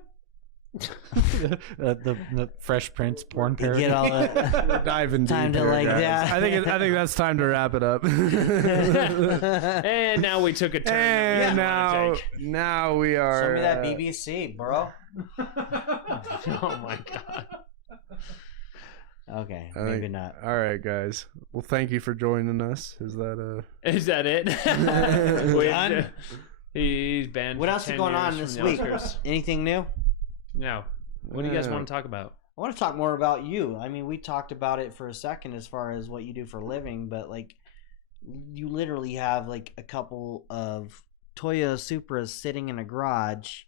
the Fresh Prince porn parody. Get all the We're diving Time deep to, here, like, guys. yeah. I think that's time to wrap it up. And now we took a turn. And that we now, didn't wanna take. now we are. Show me that BBC, bro. Oh my god. Okay, I maybe think- not. All right, guys. Well, thank you for joining us. Is that Is that it? Done? He's banned. What for else is 10 going on years this from the week? Oscars. Anything new? No. What do you guys want to talk about? I want to talk more about you. I mean, we talked about it for a second as far as what you do for a living, but like, you literally have like a couple of Toyota Supras sitting in a garage,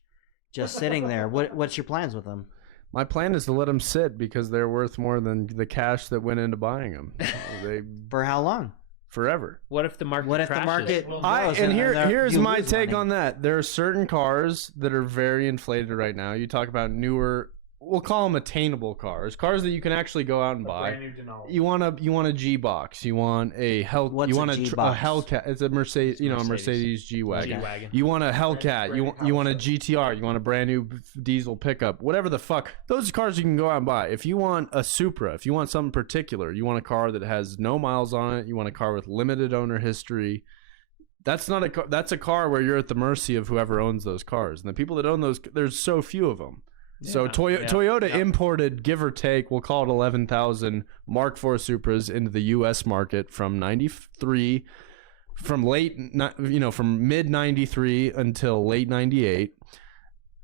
just sitting there. What's your plans with them? My plan is to let them sit because they're worth more than the cash that went into buying them. They For how long? forever. What if the market What if the crashes? market? goes And then here's you my lose take money? on that. There are certain cars that are very inflated right now. You talk about newer, we'll call them attainable cars that you can actually go out and buy. You want a G box. You want a What's You a want a G-Box? Hellcat. It's a Mercedes. You know, a Mercedes G wagon. G-Wagon. You want a Hellcat. You want a GTR. You want a brand new diesel pickup. Whatever the fuck. Those are cars you can go out and buy. If you want a Supra, if you want something particular, you want a car that has no miles on it. You want a car with limited owner history. That's not a car. That's a car where you're at the mercy of whoever owns those cars. And the people that own those, there's so few of them. So Toyota imported, give or take, we'll call it 11,000 Mark IV Supras into the U.S. market from '93, from mid '93 until late '98.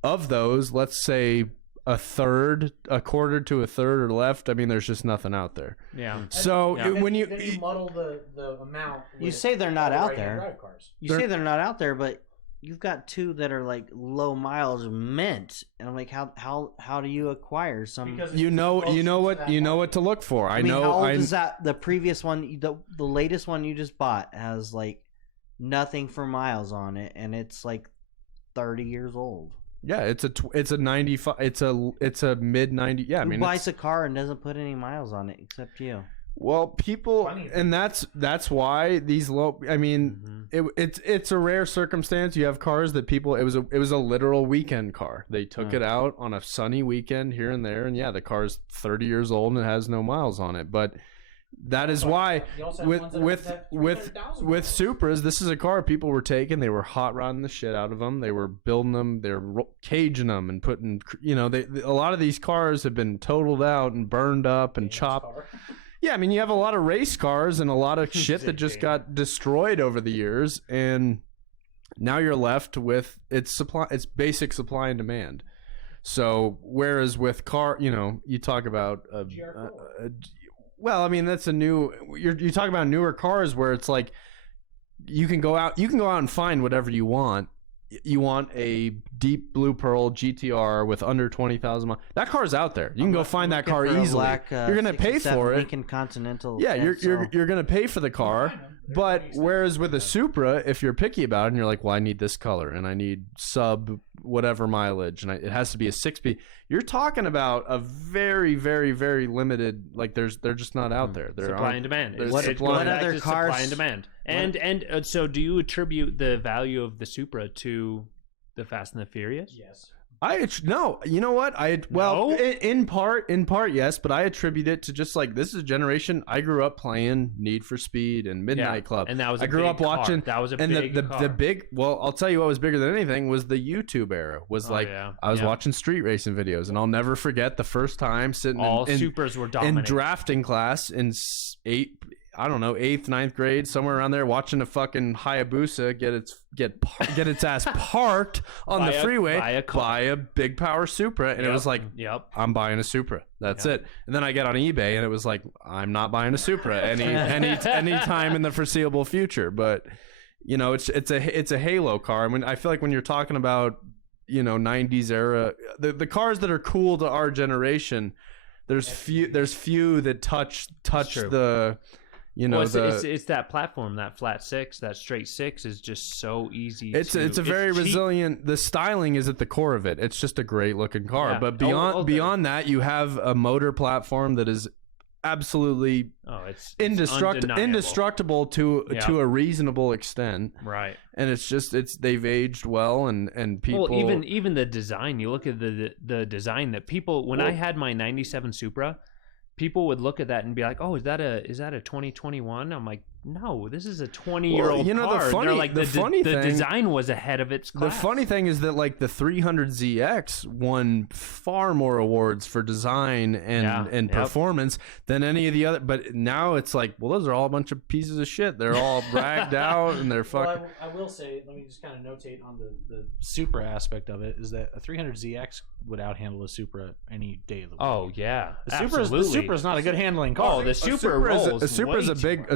Of those, let's say a quarter to a third are left. I mean, there's just nothing out there. Yeah. So when you muddle the amount, You say they're not out there. You say they're not out there, but you've got two that are like low miles mint, and I'm like, how do you acquire some? you know what to look for. I mean, how old is that? The previous one, the latest one you just bought has like nothing for miles on it, and it's like 30 years old. Yeah, it's a 95. It's a mid 90. Yeah, I Who mean, buys a car and doesn't put any miles on it except you? well, people, and that's why these low. I mean, it's a rare circumstance. You have cars that people. It was a literal weekend car. They took it out on a sunny weekend here and there, and yeah, the car's 30 years old and it has no miles on it, but. That is why with Supras, this is a car people were taking. They were hot rodding the shit out of them. They were building them. They're caging them and putting. A lot of these cars have been totaled out and burned up and chopped. Yeah, I mean, you have a lot of race cars and a lot of shit that just got destroyed over the years, and now you're left with its basic supply and demand. So whereas with you talk about well, I mean, that's a new. You're talking about newer cars where it's like you can go out and find whatever you want. You want a deep blue pearl GTR with under 20,000 miles. That car's out there. You can go find that car easily. You're gonna pay for it. Lincoln Continental. Yeah, you're gonna pay for the car. But whereas with a Supra, if you're picky about it and you're like, well, I need this color and I need sub whatever mileage and it has to be a 6P, you're talking about a very, very, very limited. Like they're just not out there. Supply and demand. What other Just cars? Supply and demand. So, do you attribute the value of the Supra to the Fast and the Furious? Yes, No, you know what? No? In part, yes, but I attribute it to just like this is a generation. I grew up playing Need for Speed and Midnight Club, and that was I grew up watching. That was a and big car. the big. Well, I'll tell you what was bigger than anything was the YouTube era. I was watching street racing videos, and I'll never forget the first time sitting all in supers were dominating. in drafting class in 8th, 9th grade, somewhere around there, watching a fucking Hayabusa get its ass parked on the freeway by a big power Supra, and it was like, I'm buying a Supra. That's it. And then I get on eBay, and it was like, I'm not buying a Supra any time in the foreseeable future. But you know, it's a halo car. I mean, I feel like when you're talking about 90s era, the cars that are cool to our generation, there's few that touch the. It's that platform, that flat six, that straight six is just so easy. It's a very resilient. The styling is at the core of it. It's just a great looking car. Yeah. But beyond that, you have a motor platform that is absolutely it's indestructible to a reasonable extent. Right. And they've aged well, and people. Well, even the design. You look at the design that people. When I had my '97 Supra, people would look at that and be like, "Oh, is that a 2021?" I'm like, "No, this is a 20-year-old car." The design was ahead of its class. The funny thing is that like the 300ZX won far more awards for design and performance than any of the other. But now it's like, well, those are all a bunch of pieces of shit. They're all ragged out and they're fucking. Well, I will say, let me just kind of notate on the Supra aspect of it is that a 300ZX would outhandle a Supra any day of the week. Oh yeah, the Supra's not a good handling car. Oh, the Supra rolls. A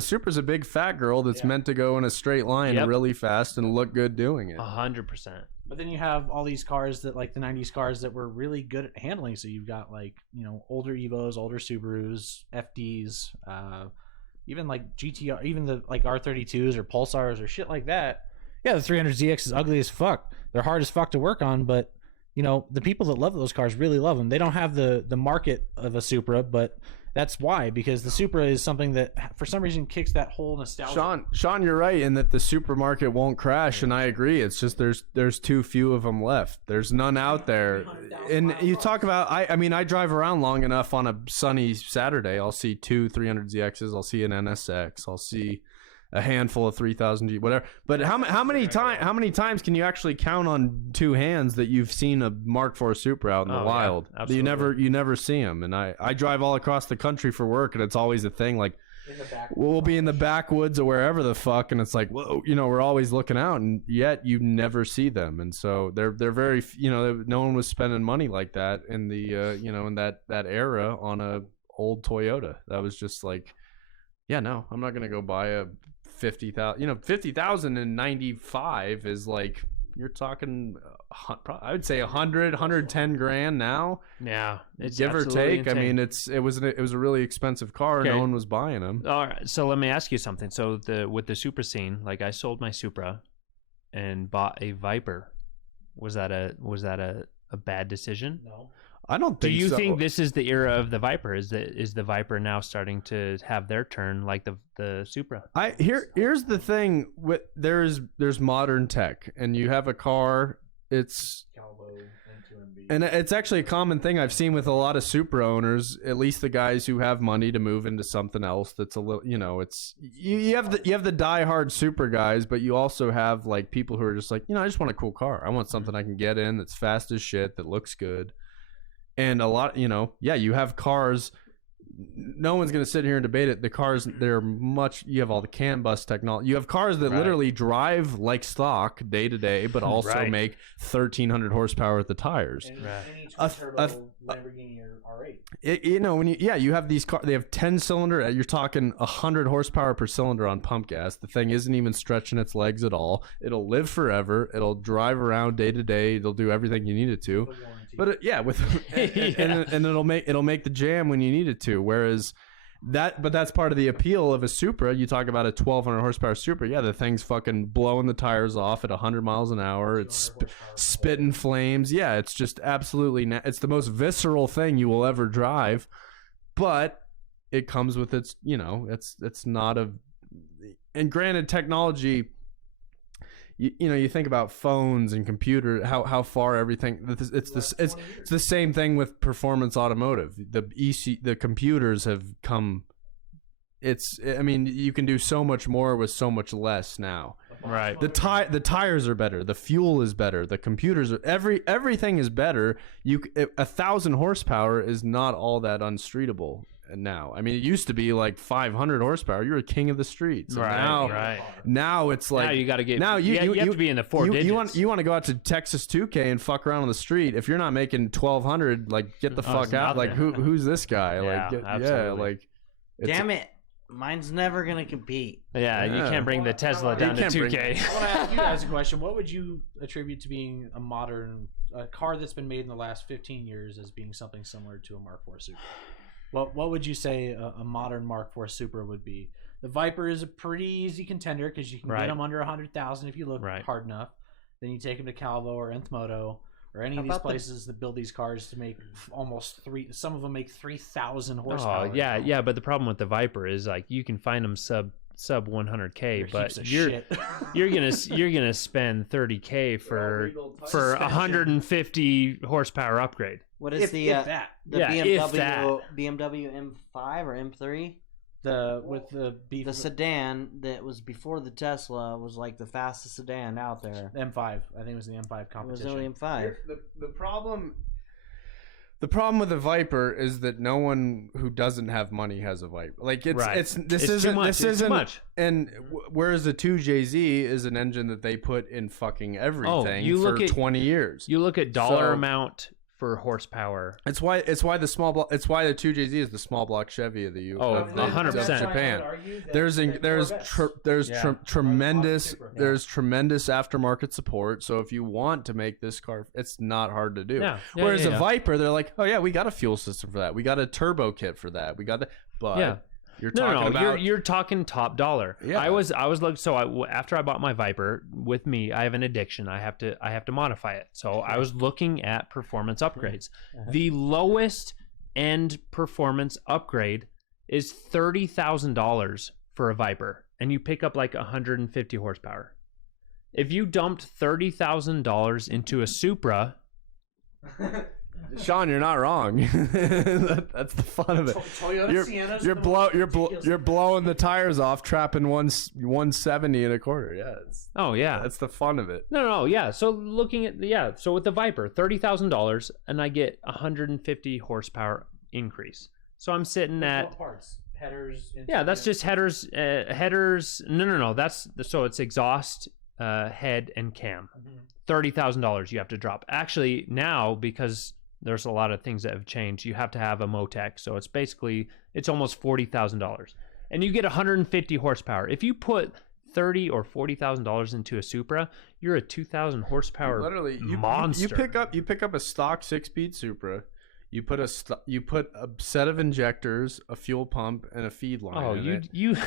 Supra's a big fat girl that's meant to go in a straight line really fast and look good doing it. 100%. But then you have all these cars that like the 90s cars that were really good at handling. So you've got like, older Evos, older Subarus, FDs, even like GTR, even the like R32s or Pulsars or shit like that. Yeah, the 300ZX is ugly as fuck. They're hard as fuck to work on, but the people that love those cars really love them. They don't have the market of a Supra, but that's why, because the Supra is something that for some reason kicks that whole nostalgia. Sean, you're right in that the super market won't crash, and I agree. It's just there's too few of them left. There's none out there. And you talk about I drive around long enough on a sunny Saturday. I'll see 2 300ZXs. I'll see an NSX. I'll see a handful of 3000G, whatever. But how many times can you actually count on 2 hands that you've seen a Mark IV Supra out in the wild? Yeah, you never see them. And I drive all across the country for work, and it's always a thing. Like we'll be in the backwoods or wherever the fuck, and it's like, whoa, we're always looking out, and yet you never see them. And so they're very, no one was spending money like that in the in that era on a old Toyota. That was just like, yeah, no, I'm not gonna go buy a 50,000. 50,000 in 95 is like, you're talking, I would say 110 grand now. Yeah, it's give or take. Insane. I mean, it was a really expensive car. Okay. No one was buying them. All right, so let me ask you something. So with the Supra scene, like I sold my Supra and bought a Viper. Was that a bad decision? No. I don't think so. Do you think this is the era of the Viper? Is the Viper now starting to have their turn like the Supra? Here's the thing with there's modern tech, and you have a car, it's and it's actually a common thing I've seen with a lot of Supra owners, at least the guys who have money to move into something else that's a little, it's you have the diehard Supra guys, but you also have like people who are just like, I just want a cool car. I want something I can get in that's fast as shit, that looks good. And a lot, you have cars. No one's going to sit here and debate it. The cars, you have all the CAN bus technology. You have cars that literally drive like stock day to day, but also make 1,300 horsepower at the tires. And any turbo Lamborghini or R8. You have these cars, they have 10 cylinder, you're talking 100 horsepower per cylinder on pump gas. The thing isn't even stretching its legs at all. It'll live forever. It'll drive around day to day. It'll do everything you need it to. But and it'll make the jam when you need it to. Whereas that's part of the appeal of a Supra. You talk about a 1,200 horsepower Supra. Yeah, the thing's fucking blowing the tires off at 100 miles an hour. It's spitting flames. Yeah, it's just absolutely. It's the most visceral thing you will ever drive. But it comes with its. It's not a. And granted, technology. you think about phones and computer, how far everything. It's the same thing with performance automotive. The computers have come. You can do so much more with so much less now. Right. The tires are better. The fuel is better. The computers are everything is better. 1,000 horsepower is not all that unstreetable now. I mean, it used to be like 500 horsepower. You're a king of the streets. And now it's like now you got to get now you have to be in the four digits. You want to go out to Texas 2K and fuck around on the street. If you're not making 1,200, like get the fuck out. Like who's this guy? Absolutely. Damn it. Mine's never gonna compete. Yeah, you can't bring the Tesla down to 2K. I want to ask you guys a question. What would you attribute to being a modern car that's been made in the last 15 years as being something similar to a Mark IV Supra? What would you say a modern Mark IV Supra would be? The Viper is a pretty easy contender because you can get them under 100,000 if you look hard enough. Then you take them to Calvo or Nth Moto or any of these places that build these cars to make almost some of them make 3,000 horsepower. Oh yeah, but the problem with the Viper is like you can find them sub 100K, but you're gonna spend 30K for 150 horsepower upgrade. What is the BMW M5 or M3? The sedan that was before the Tesla was like the fastest sedan out there. M5, I think it was the M5 competition. It was only M5. The problem with the Viper is that no one who doesn't have money has a Viper. Like this isn't much. And whereas the 2JZ is an engine that they put in fucking everything for 20 years. You look at dollar amount for horsepower. It's why the 2JZ is the small block Chevy of the U. 100%. Japan. There's tremendous aftermarket support. So if you want to make this car, it's not hard to do. Whereas a Viper, they're like, oh yeah, we got a fuel system for that. We got a turbo kit for that. We got the You're talking top dollar. Yeah. I was looking. So after I bought my Viper, with me, I have an addiction. I have to modify it. So I was looking at performance upgrades. The lowest end performance upgrade is $30,000 for a Viper, and you pick up like 150 horsepower. If you dumped $30,000 into a Supra. Sean, you're not wrong. That's the fun of it. You're blowing the tires off, trapping 170 and a quarter. Yeah. That's the fun of it. No. Yeah. So looking at So with the Viper, $30,000, and I get 150 horsepower increase. So I'm sitting at what parts? Headers. That's just headers. Headers. No. So it's exhaust, head, and cam. $30,000 you have to drop. Actually, now because there's a lot of things that have changed. You have to have a Motec, so it's almost $40,000, and you get 150 horsepower. If you put $30,000 or $40,000 into a Supra, you're a 2,000 horsepower monster. You pick up a stock 6-speed Supra. You put a set of injectors, a fuel pump, and a feed line. You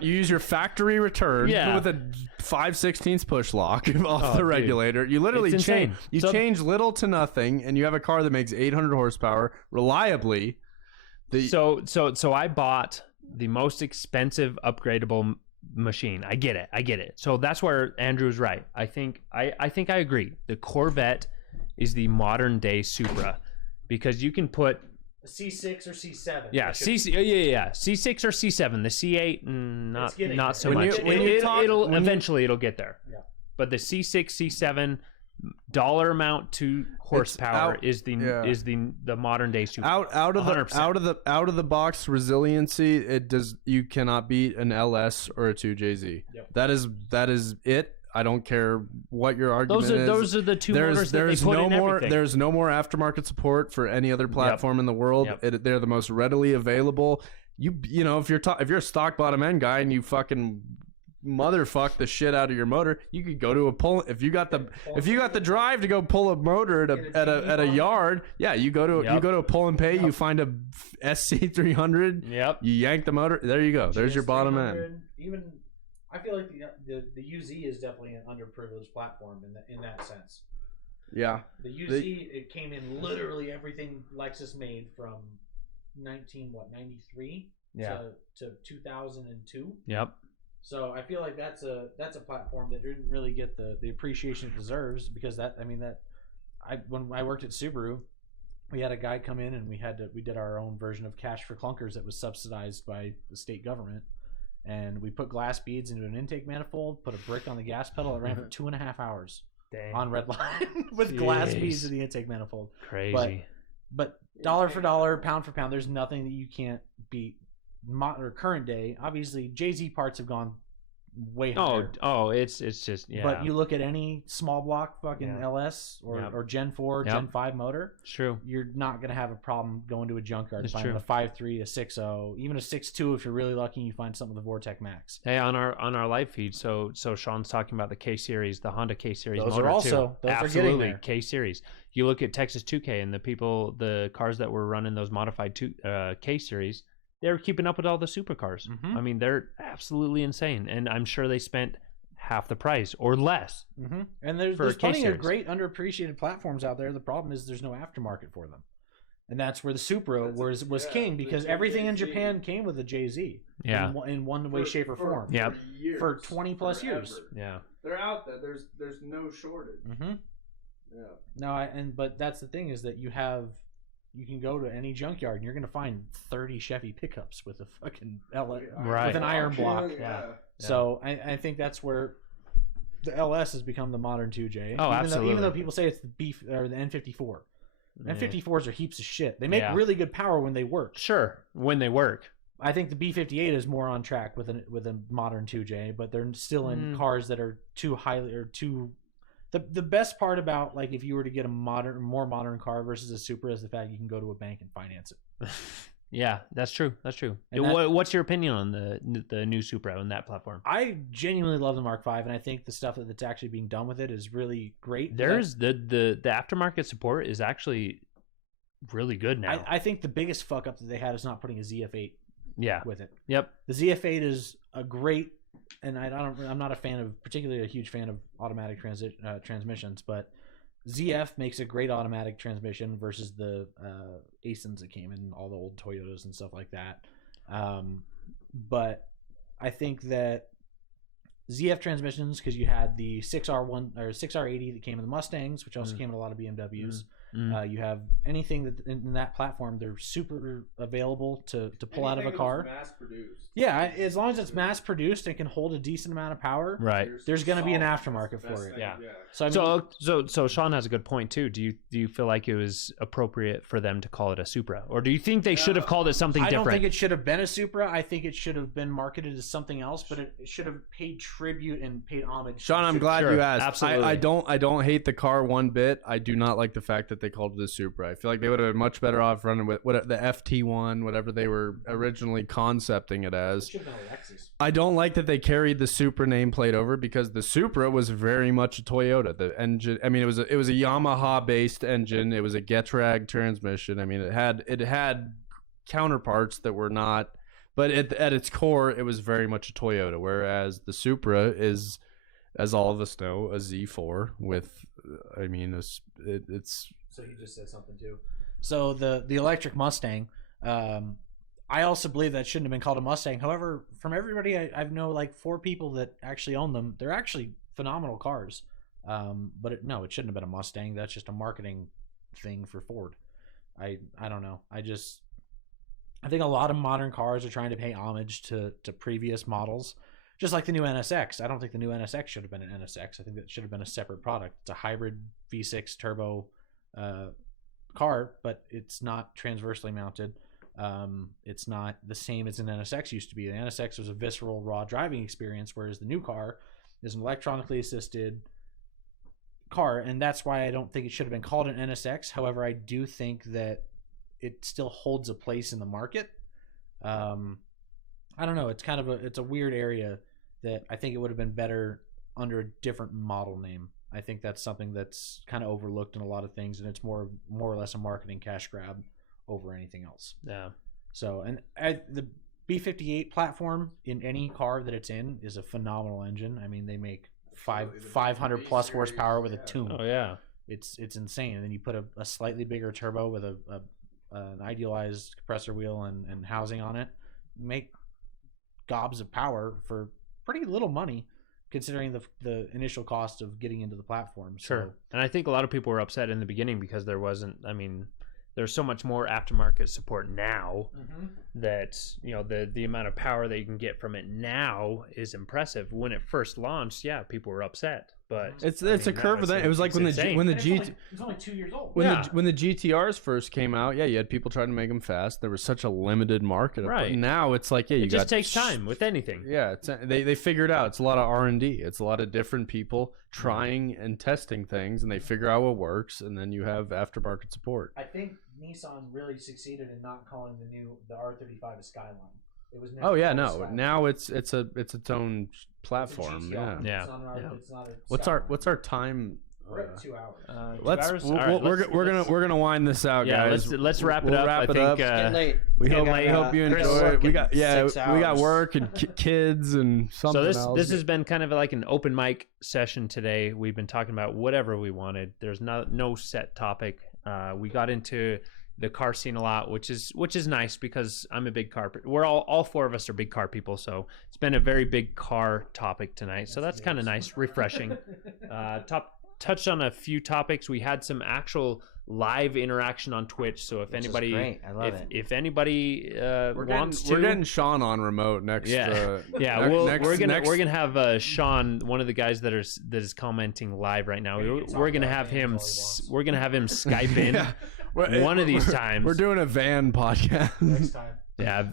use your factory return with a 5/16 push lock off the regulator. You literally change little to nothing, and you have a car that makes 800 horsepower reliably. So I bought the most expensive upgradable machine. I get it. So that's where Andrew's right. I think I agree. The Corvette is the modern day Supra. Because you can put a C6 or C7. Yeah, C6 or C7. The C8, not so much. Eventually it'll get there. Yeah. But the C6, C7 dollar amount to horsepower is the modern day Super. Out of the box resiliency, you cannot beat an LS or a 2JZ. Yep. That is it. I don't care what your argument is. Those are the two motors that they put in everything. There's no more aftermarket support for any other platform in the world. Yep. They're the most readily available. You know, if you're a stock bottom end guy and you fucking motherfuck the shit out of your motor, you could go to a pull. If you got the drive to go pull a motor at a yard, you go to a pull and pay. You find a SC300. Yep. You yank the motor. There you go. There's your bottom end. Even I UZ is definitely an underprivileged platform in that sense. Yeah. The UZ it came in literally everything Lexus made from 93 to 2002. Yep. So I feel like that's a platform that didn't really get the appreciation it deserves, because when I worked at Subaru, we had a guy come in and we did our own version of Cash for Clunkers that was subsidized by the state government, and we put glass beads into an intake manifold, put a brick on the gas pedal. It ran for 2.5 hours Dang. on red line with glass beads in the intake manifold. Crazy. But dollar for dollar, pound for pound, there's nothing that you can't beat. Or current day, obviously Jay-Z parts have gone way higher. It's just But you look at any small block fucking Yeah. LS or Gen 4, Yep. Gen 5 motor, It's true. you're not going to have a problem going to a junkyard It's and finding true. a 5.3, a 6.0, even a 6.2 if you're really lucky and you find something with a Vortec Max. Hey, on our live feed, so Sean's talking about the K series, the Honda K series Those motor are also too. those are getting Absolutely, there. K series. You look at Texas 2K and the cars that were running those modified K series, they're keeping up with all the supercars. Mhm. I mean, they're absolutely insane, and I'm sure they spent half the price or less. Mm-hmm. And there's For a plenty of K-Series. great underappreciated platforms out there. The problem is there's no aftermarket for them. And that's where the Supra was king, because everything in Japan came with a JZ. Yeah. In one way, shape, or form. Yeah. For 20 plus years. Yeah. They're out there. There's no shortage. Mm-hmm. Yeah. No, but that's the thing, is that you can go to any junkyard and you're going to find 30 Chevy pickups with a fucking LS, Right. with an iron block. Yeah. So I think that's where the LS has become the modern 2J. Oh, absolutely. Even though people say it's the beef or the N54. Yeah. N54s are heaps of shit. They make Yeah. really good power when they work. Sure, when they work. I think the B58 is more on track with a modern 2J, but they're still in cars that are too highly or too. The best part about, like, if you were to get a more modern car versus a Supra, is the fact you can go to a bank and finance it. Yeah, that's true. That's true. And that- What's your opinion on the new Supra on that platform? I genuinely love the Mark V, and I think the stuff that's actually being done with it is really great. There's the aftermarket support is actually really good now. I think the biggest fuck up that they had is not putting a ZF8 yeah. with it. Yep. The ZF8 is a great, and I'm not particularly a huge fan of automatic transmissions, but ZF makes a great automatic transmission versus the Asins that came in all the old Toyotas and stuff like that. But I think that ZF transmissions, because you had the 6R1 or 6R80 that came in the Mustangs, which also came in a lot of BMWs. You have anything that in that platform, they're super available to pull out of a car. Mass produced. Yeah, as long as it's mass produced and can hold a decent amount of power, Right. there's going to be an aftermarket for it. Yeah. So I mean, So Sean has a good point too. Do you feel like it was appropriate for them to call it a Supra, or do you think they should have called it something I don't different? think it should have been a Supra. I think it should have been marketed as something else, but it should have paid tribute and paid homage. to Sean, the I'm Supra. glad Sure, you asked. absolutely. I don't hate the car one bit. I do not like the fact that they called it a Supra. I feel like they would have been much better off running with the FT1, whatever they were originally concepting it as. Should have been a Lexus. I don't like that they carried the Supra nameplate over, because the Supra was very much a Toyota. The engine, I mean, it was a Yamaha based engine. It was a Getrag transmission. I mean, it had counterparts that were not, but at its core, it was very much a Toyota. Whereas the Supra is, as all of us know, a Z4 with, I mean, it's. So he just said something too. So the electric Mustang, I also believe that shouldn't have been called a Mustang. However, from everybody I know, like 4 people that actually own them, they're actually phenomenal cars. But it shouldn't have been a Mustang. That's just a marketing thing for Ford. I don't know. I think a lot of modern cars are trying to pay homage to previous models. Just like the new NSX. I don't think the new NSX should have been an NSX. I think that should have been a separate product. It's a hybrid V6 turbo car, but it's not transversely mounted. It's not the same as an NSX used to be. The NSX was a visceral, raw driving experience, whereas the new car is an electronically assisted car, and that's why I don't think it should have been called an NSX. However, I do think that it still holds a place in the market. I don't know. It's a weird area that I think it would have been better under a different model name. I think that's something that's kind of overlooked in a lot of things, and it's more or less a marketing cash grab over anything else. Yeah. So, and the B58 platform in any car that it's in is a phenomenal engine. I mean, they make 500 plus horsepower with a tune. Oh yeah. It's insane. And then you put a slightly bigger turbo with an idealized compressor wheel and housing on it, make gobs of power for pretty little money considering the initial cost of getting into the platform. Sure. So, And I think a lot of people were upset in the beginning because there wasn't, I mean, there's so much more aftermarket support now that, you know, the amount of power that you can get from it now is impressive. When it first launched, yeah, people were upset. But It's I a mean, curve now with that. It was like it's when insane. the It's GT only 2 years old. Yeah. when the GTRs first came out, yeah, you had people trying to make them fast. There was such a limited market. Right. Now it's like, yeah, you It got just takes time with anything. Yeah, they figure it out. It's a lot of R&D. It's a lot of different people trying and testing things, and they figure out what works, and then you have aftermarket support. I think Nissan really succeeded in not calling the R35 a Skyline. It was never Oh yeah, called a no. Skyline. Now it's its own It's a platform. GTR. Yeah. Yeah. It's not an R, Yeah. It's not a What's Skyline. our time? We're at 2 hours. 2 Let's hours? we'll- All right, we're gonna wind this out, yeah, guys. let's wrap it We'll up. wrap I it think up. Getting late. We Getting hope, late. hope you Chris, enjoy it. We got 6 we got hours. work and kids and something so else. this has been kind of like an open mic session today. We've been talking about whatever we wanted. There's no set topic. We got into the car scene a lot, which is nice because I'm a big car. We're all 4 of us are big car people, so it's been a very big car topic tonight. So that's kind of nice, refreshing. Touched on a few topics. We had some actual live interaction on Twitch. So if Which is anybody, great. I love it. if anybody wants to, we're getting Sean on remote next. Yeah. Yeah, we're gonna have Sean, one of the guys that is commenting live right now. We're gonna have him Skype in one of these times. We're doing a van podcast. Next time.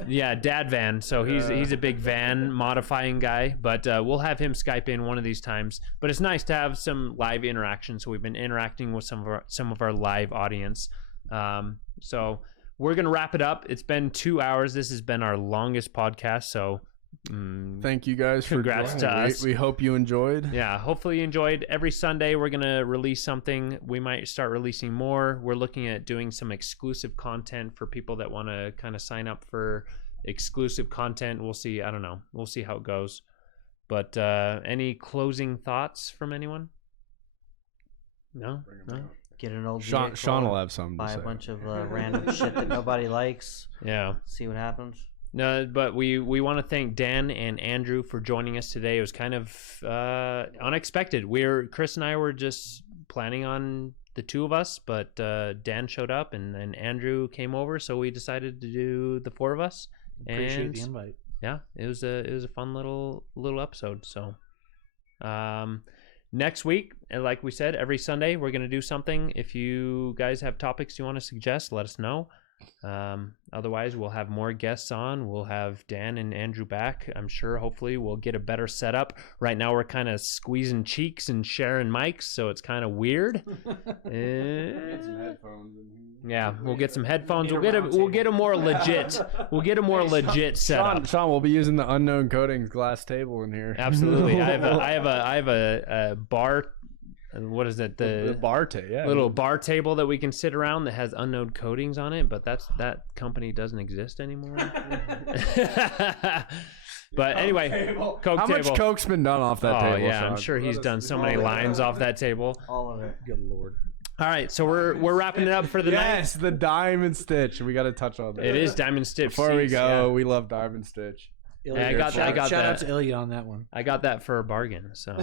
Yeah, Dad Van. So he's a big van modifying guy, but we'll have him Skype in one of these times. But it's nice to have some live interaction. So we've been interacting with some of our live audience. So we're gonna wrap it up. It's been 2 hours. This has been our longest podcast. So Thank you guys for Congrats to joining. us. We hope you enjoyed. yeah, hopefully you enjoyed. Every Sunday we're gonna release something. We might start releasing more. We're looking at doing some exclusive content for people that want to kind of sign up for exclusive content. We'll see. I don't know. We'll see how it goes. But any closing thoughts from anyone? No. Get an old Sean vehicle, will have something to buy a say. bunch of random shit that nobody likes. Yeah. See what happens. No, but we want to thank Dan and Andrew for joining us today. It was kind of unexpected. Chris and I were just planning on the 2 of us, but Dan showed up and Andrew came over, so we decided to do the 4 of us. Appreciate And the invite. yeah, it was a fun little episode. So next week, and like we said, every Sunday we're gonna do something. If you guys have topics you want to suggest, let us know. Otherwise, we'll have more guests on. We'll have Dan and Andrew back. I'm sure. Hopefully, we'll get a better setup. Right now, we're kind of squeezing cheeks and sharing mics, so it's kind of weird. Yeah, we'll get some headphones. We'll get a more legit. We'll get a more legit setup. Sean will be using the Unknown Coatings glass table in here. Absolutely. I have a bar. What is it? The bar table. Yeah. Little bar table that we can sit around that has Unknown Coatings on it, but that company doesn't exist anymore. But anyway, Coke How table. much Coke's been done off that Oh table? yeah, I'm Sean? sure he's done so many lines off that table. All of it. Good lord. All right, so we're wrapping it up for the Yes, the Diamond Stitch. We got to touch on that. night. It is Diamond Stitch. Before we seats, go, yeah. we love Diamond Stitch. I got shout out that. to Ilya on that one. I got that for a bargain. So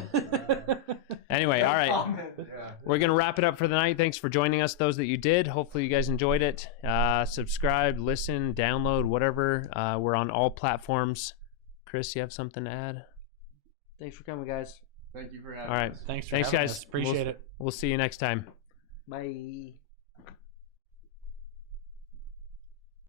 anyway, all right. We're going to wrap it up for the night. Thanks for joining us, those that you did. Hopefully you guys enjoyed it. Subscribe, listen, download, whatever. We're on all platforms. Chris, you have something to add? Thanks for coming, guys. Thank you for having All right. us. Thanks Thanks, having guys. us. Appreciate it. We'll see you next time. Bye.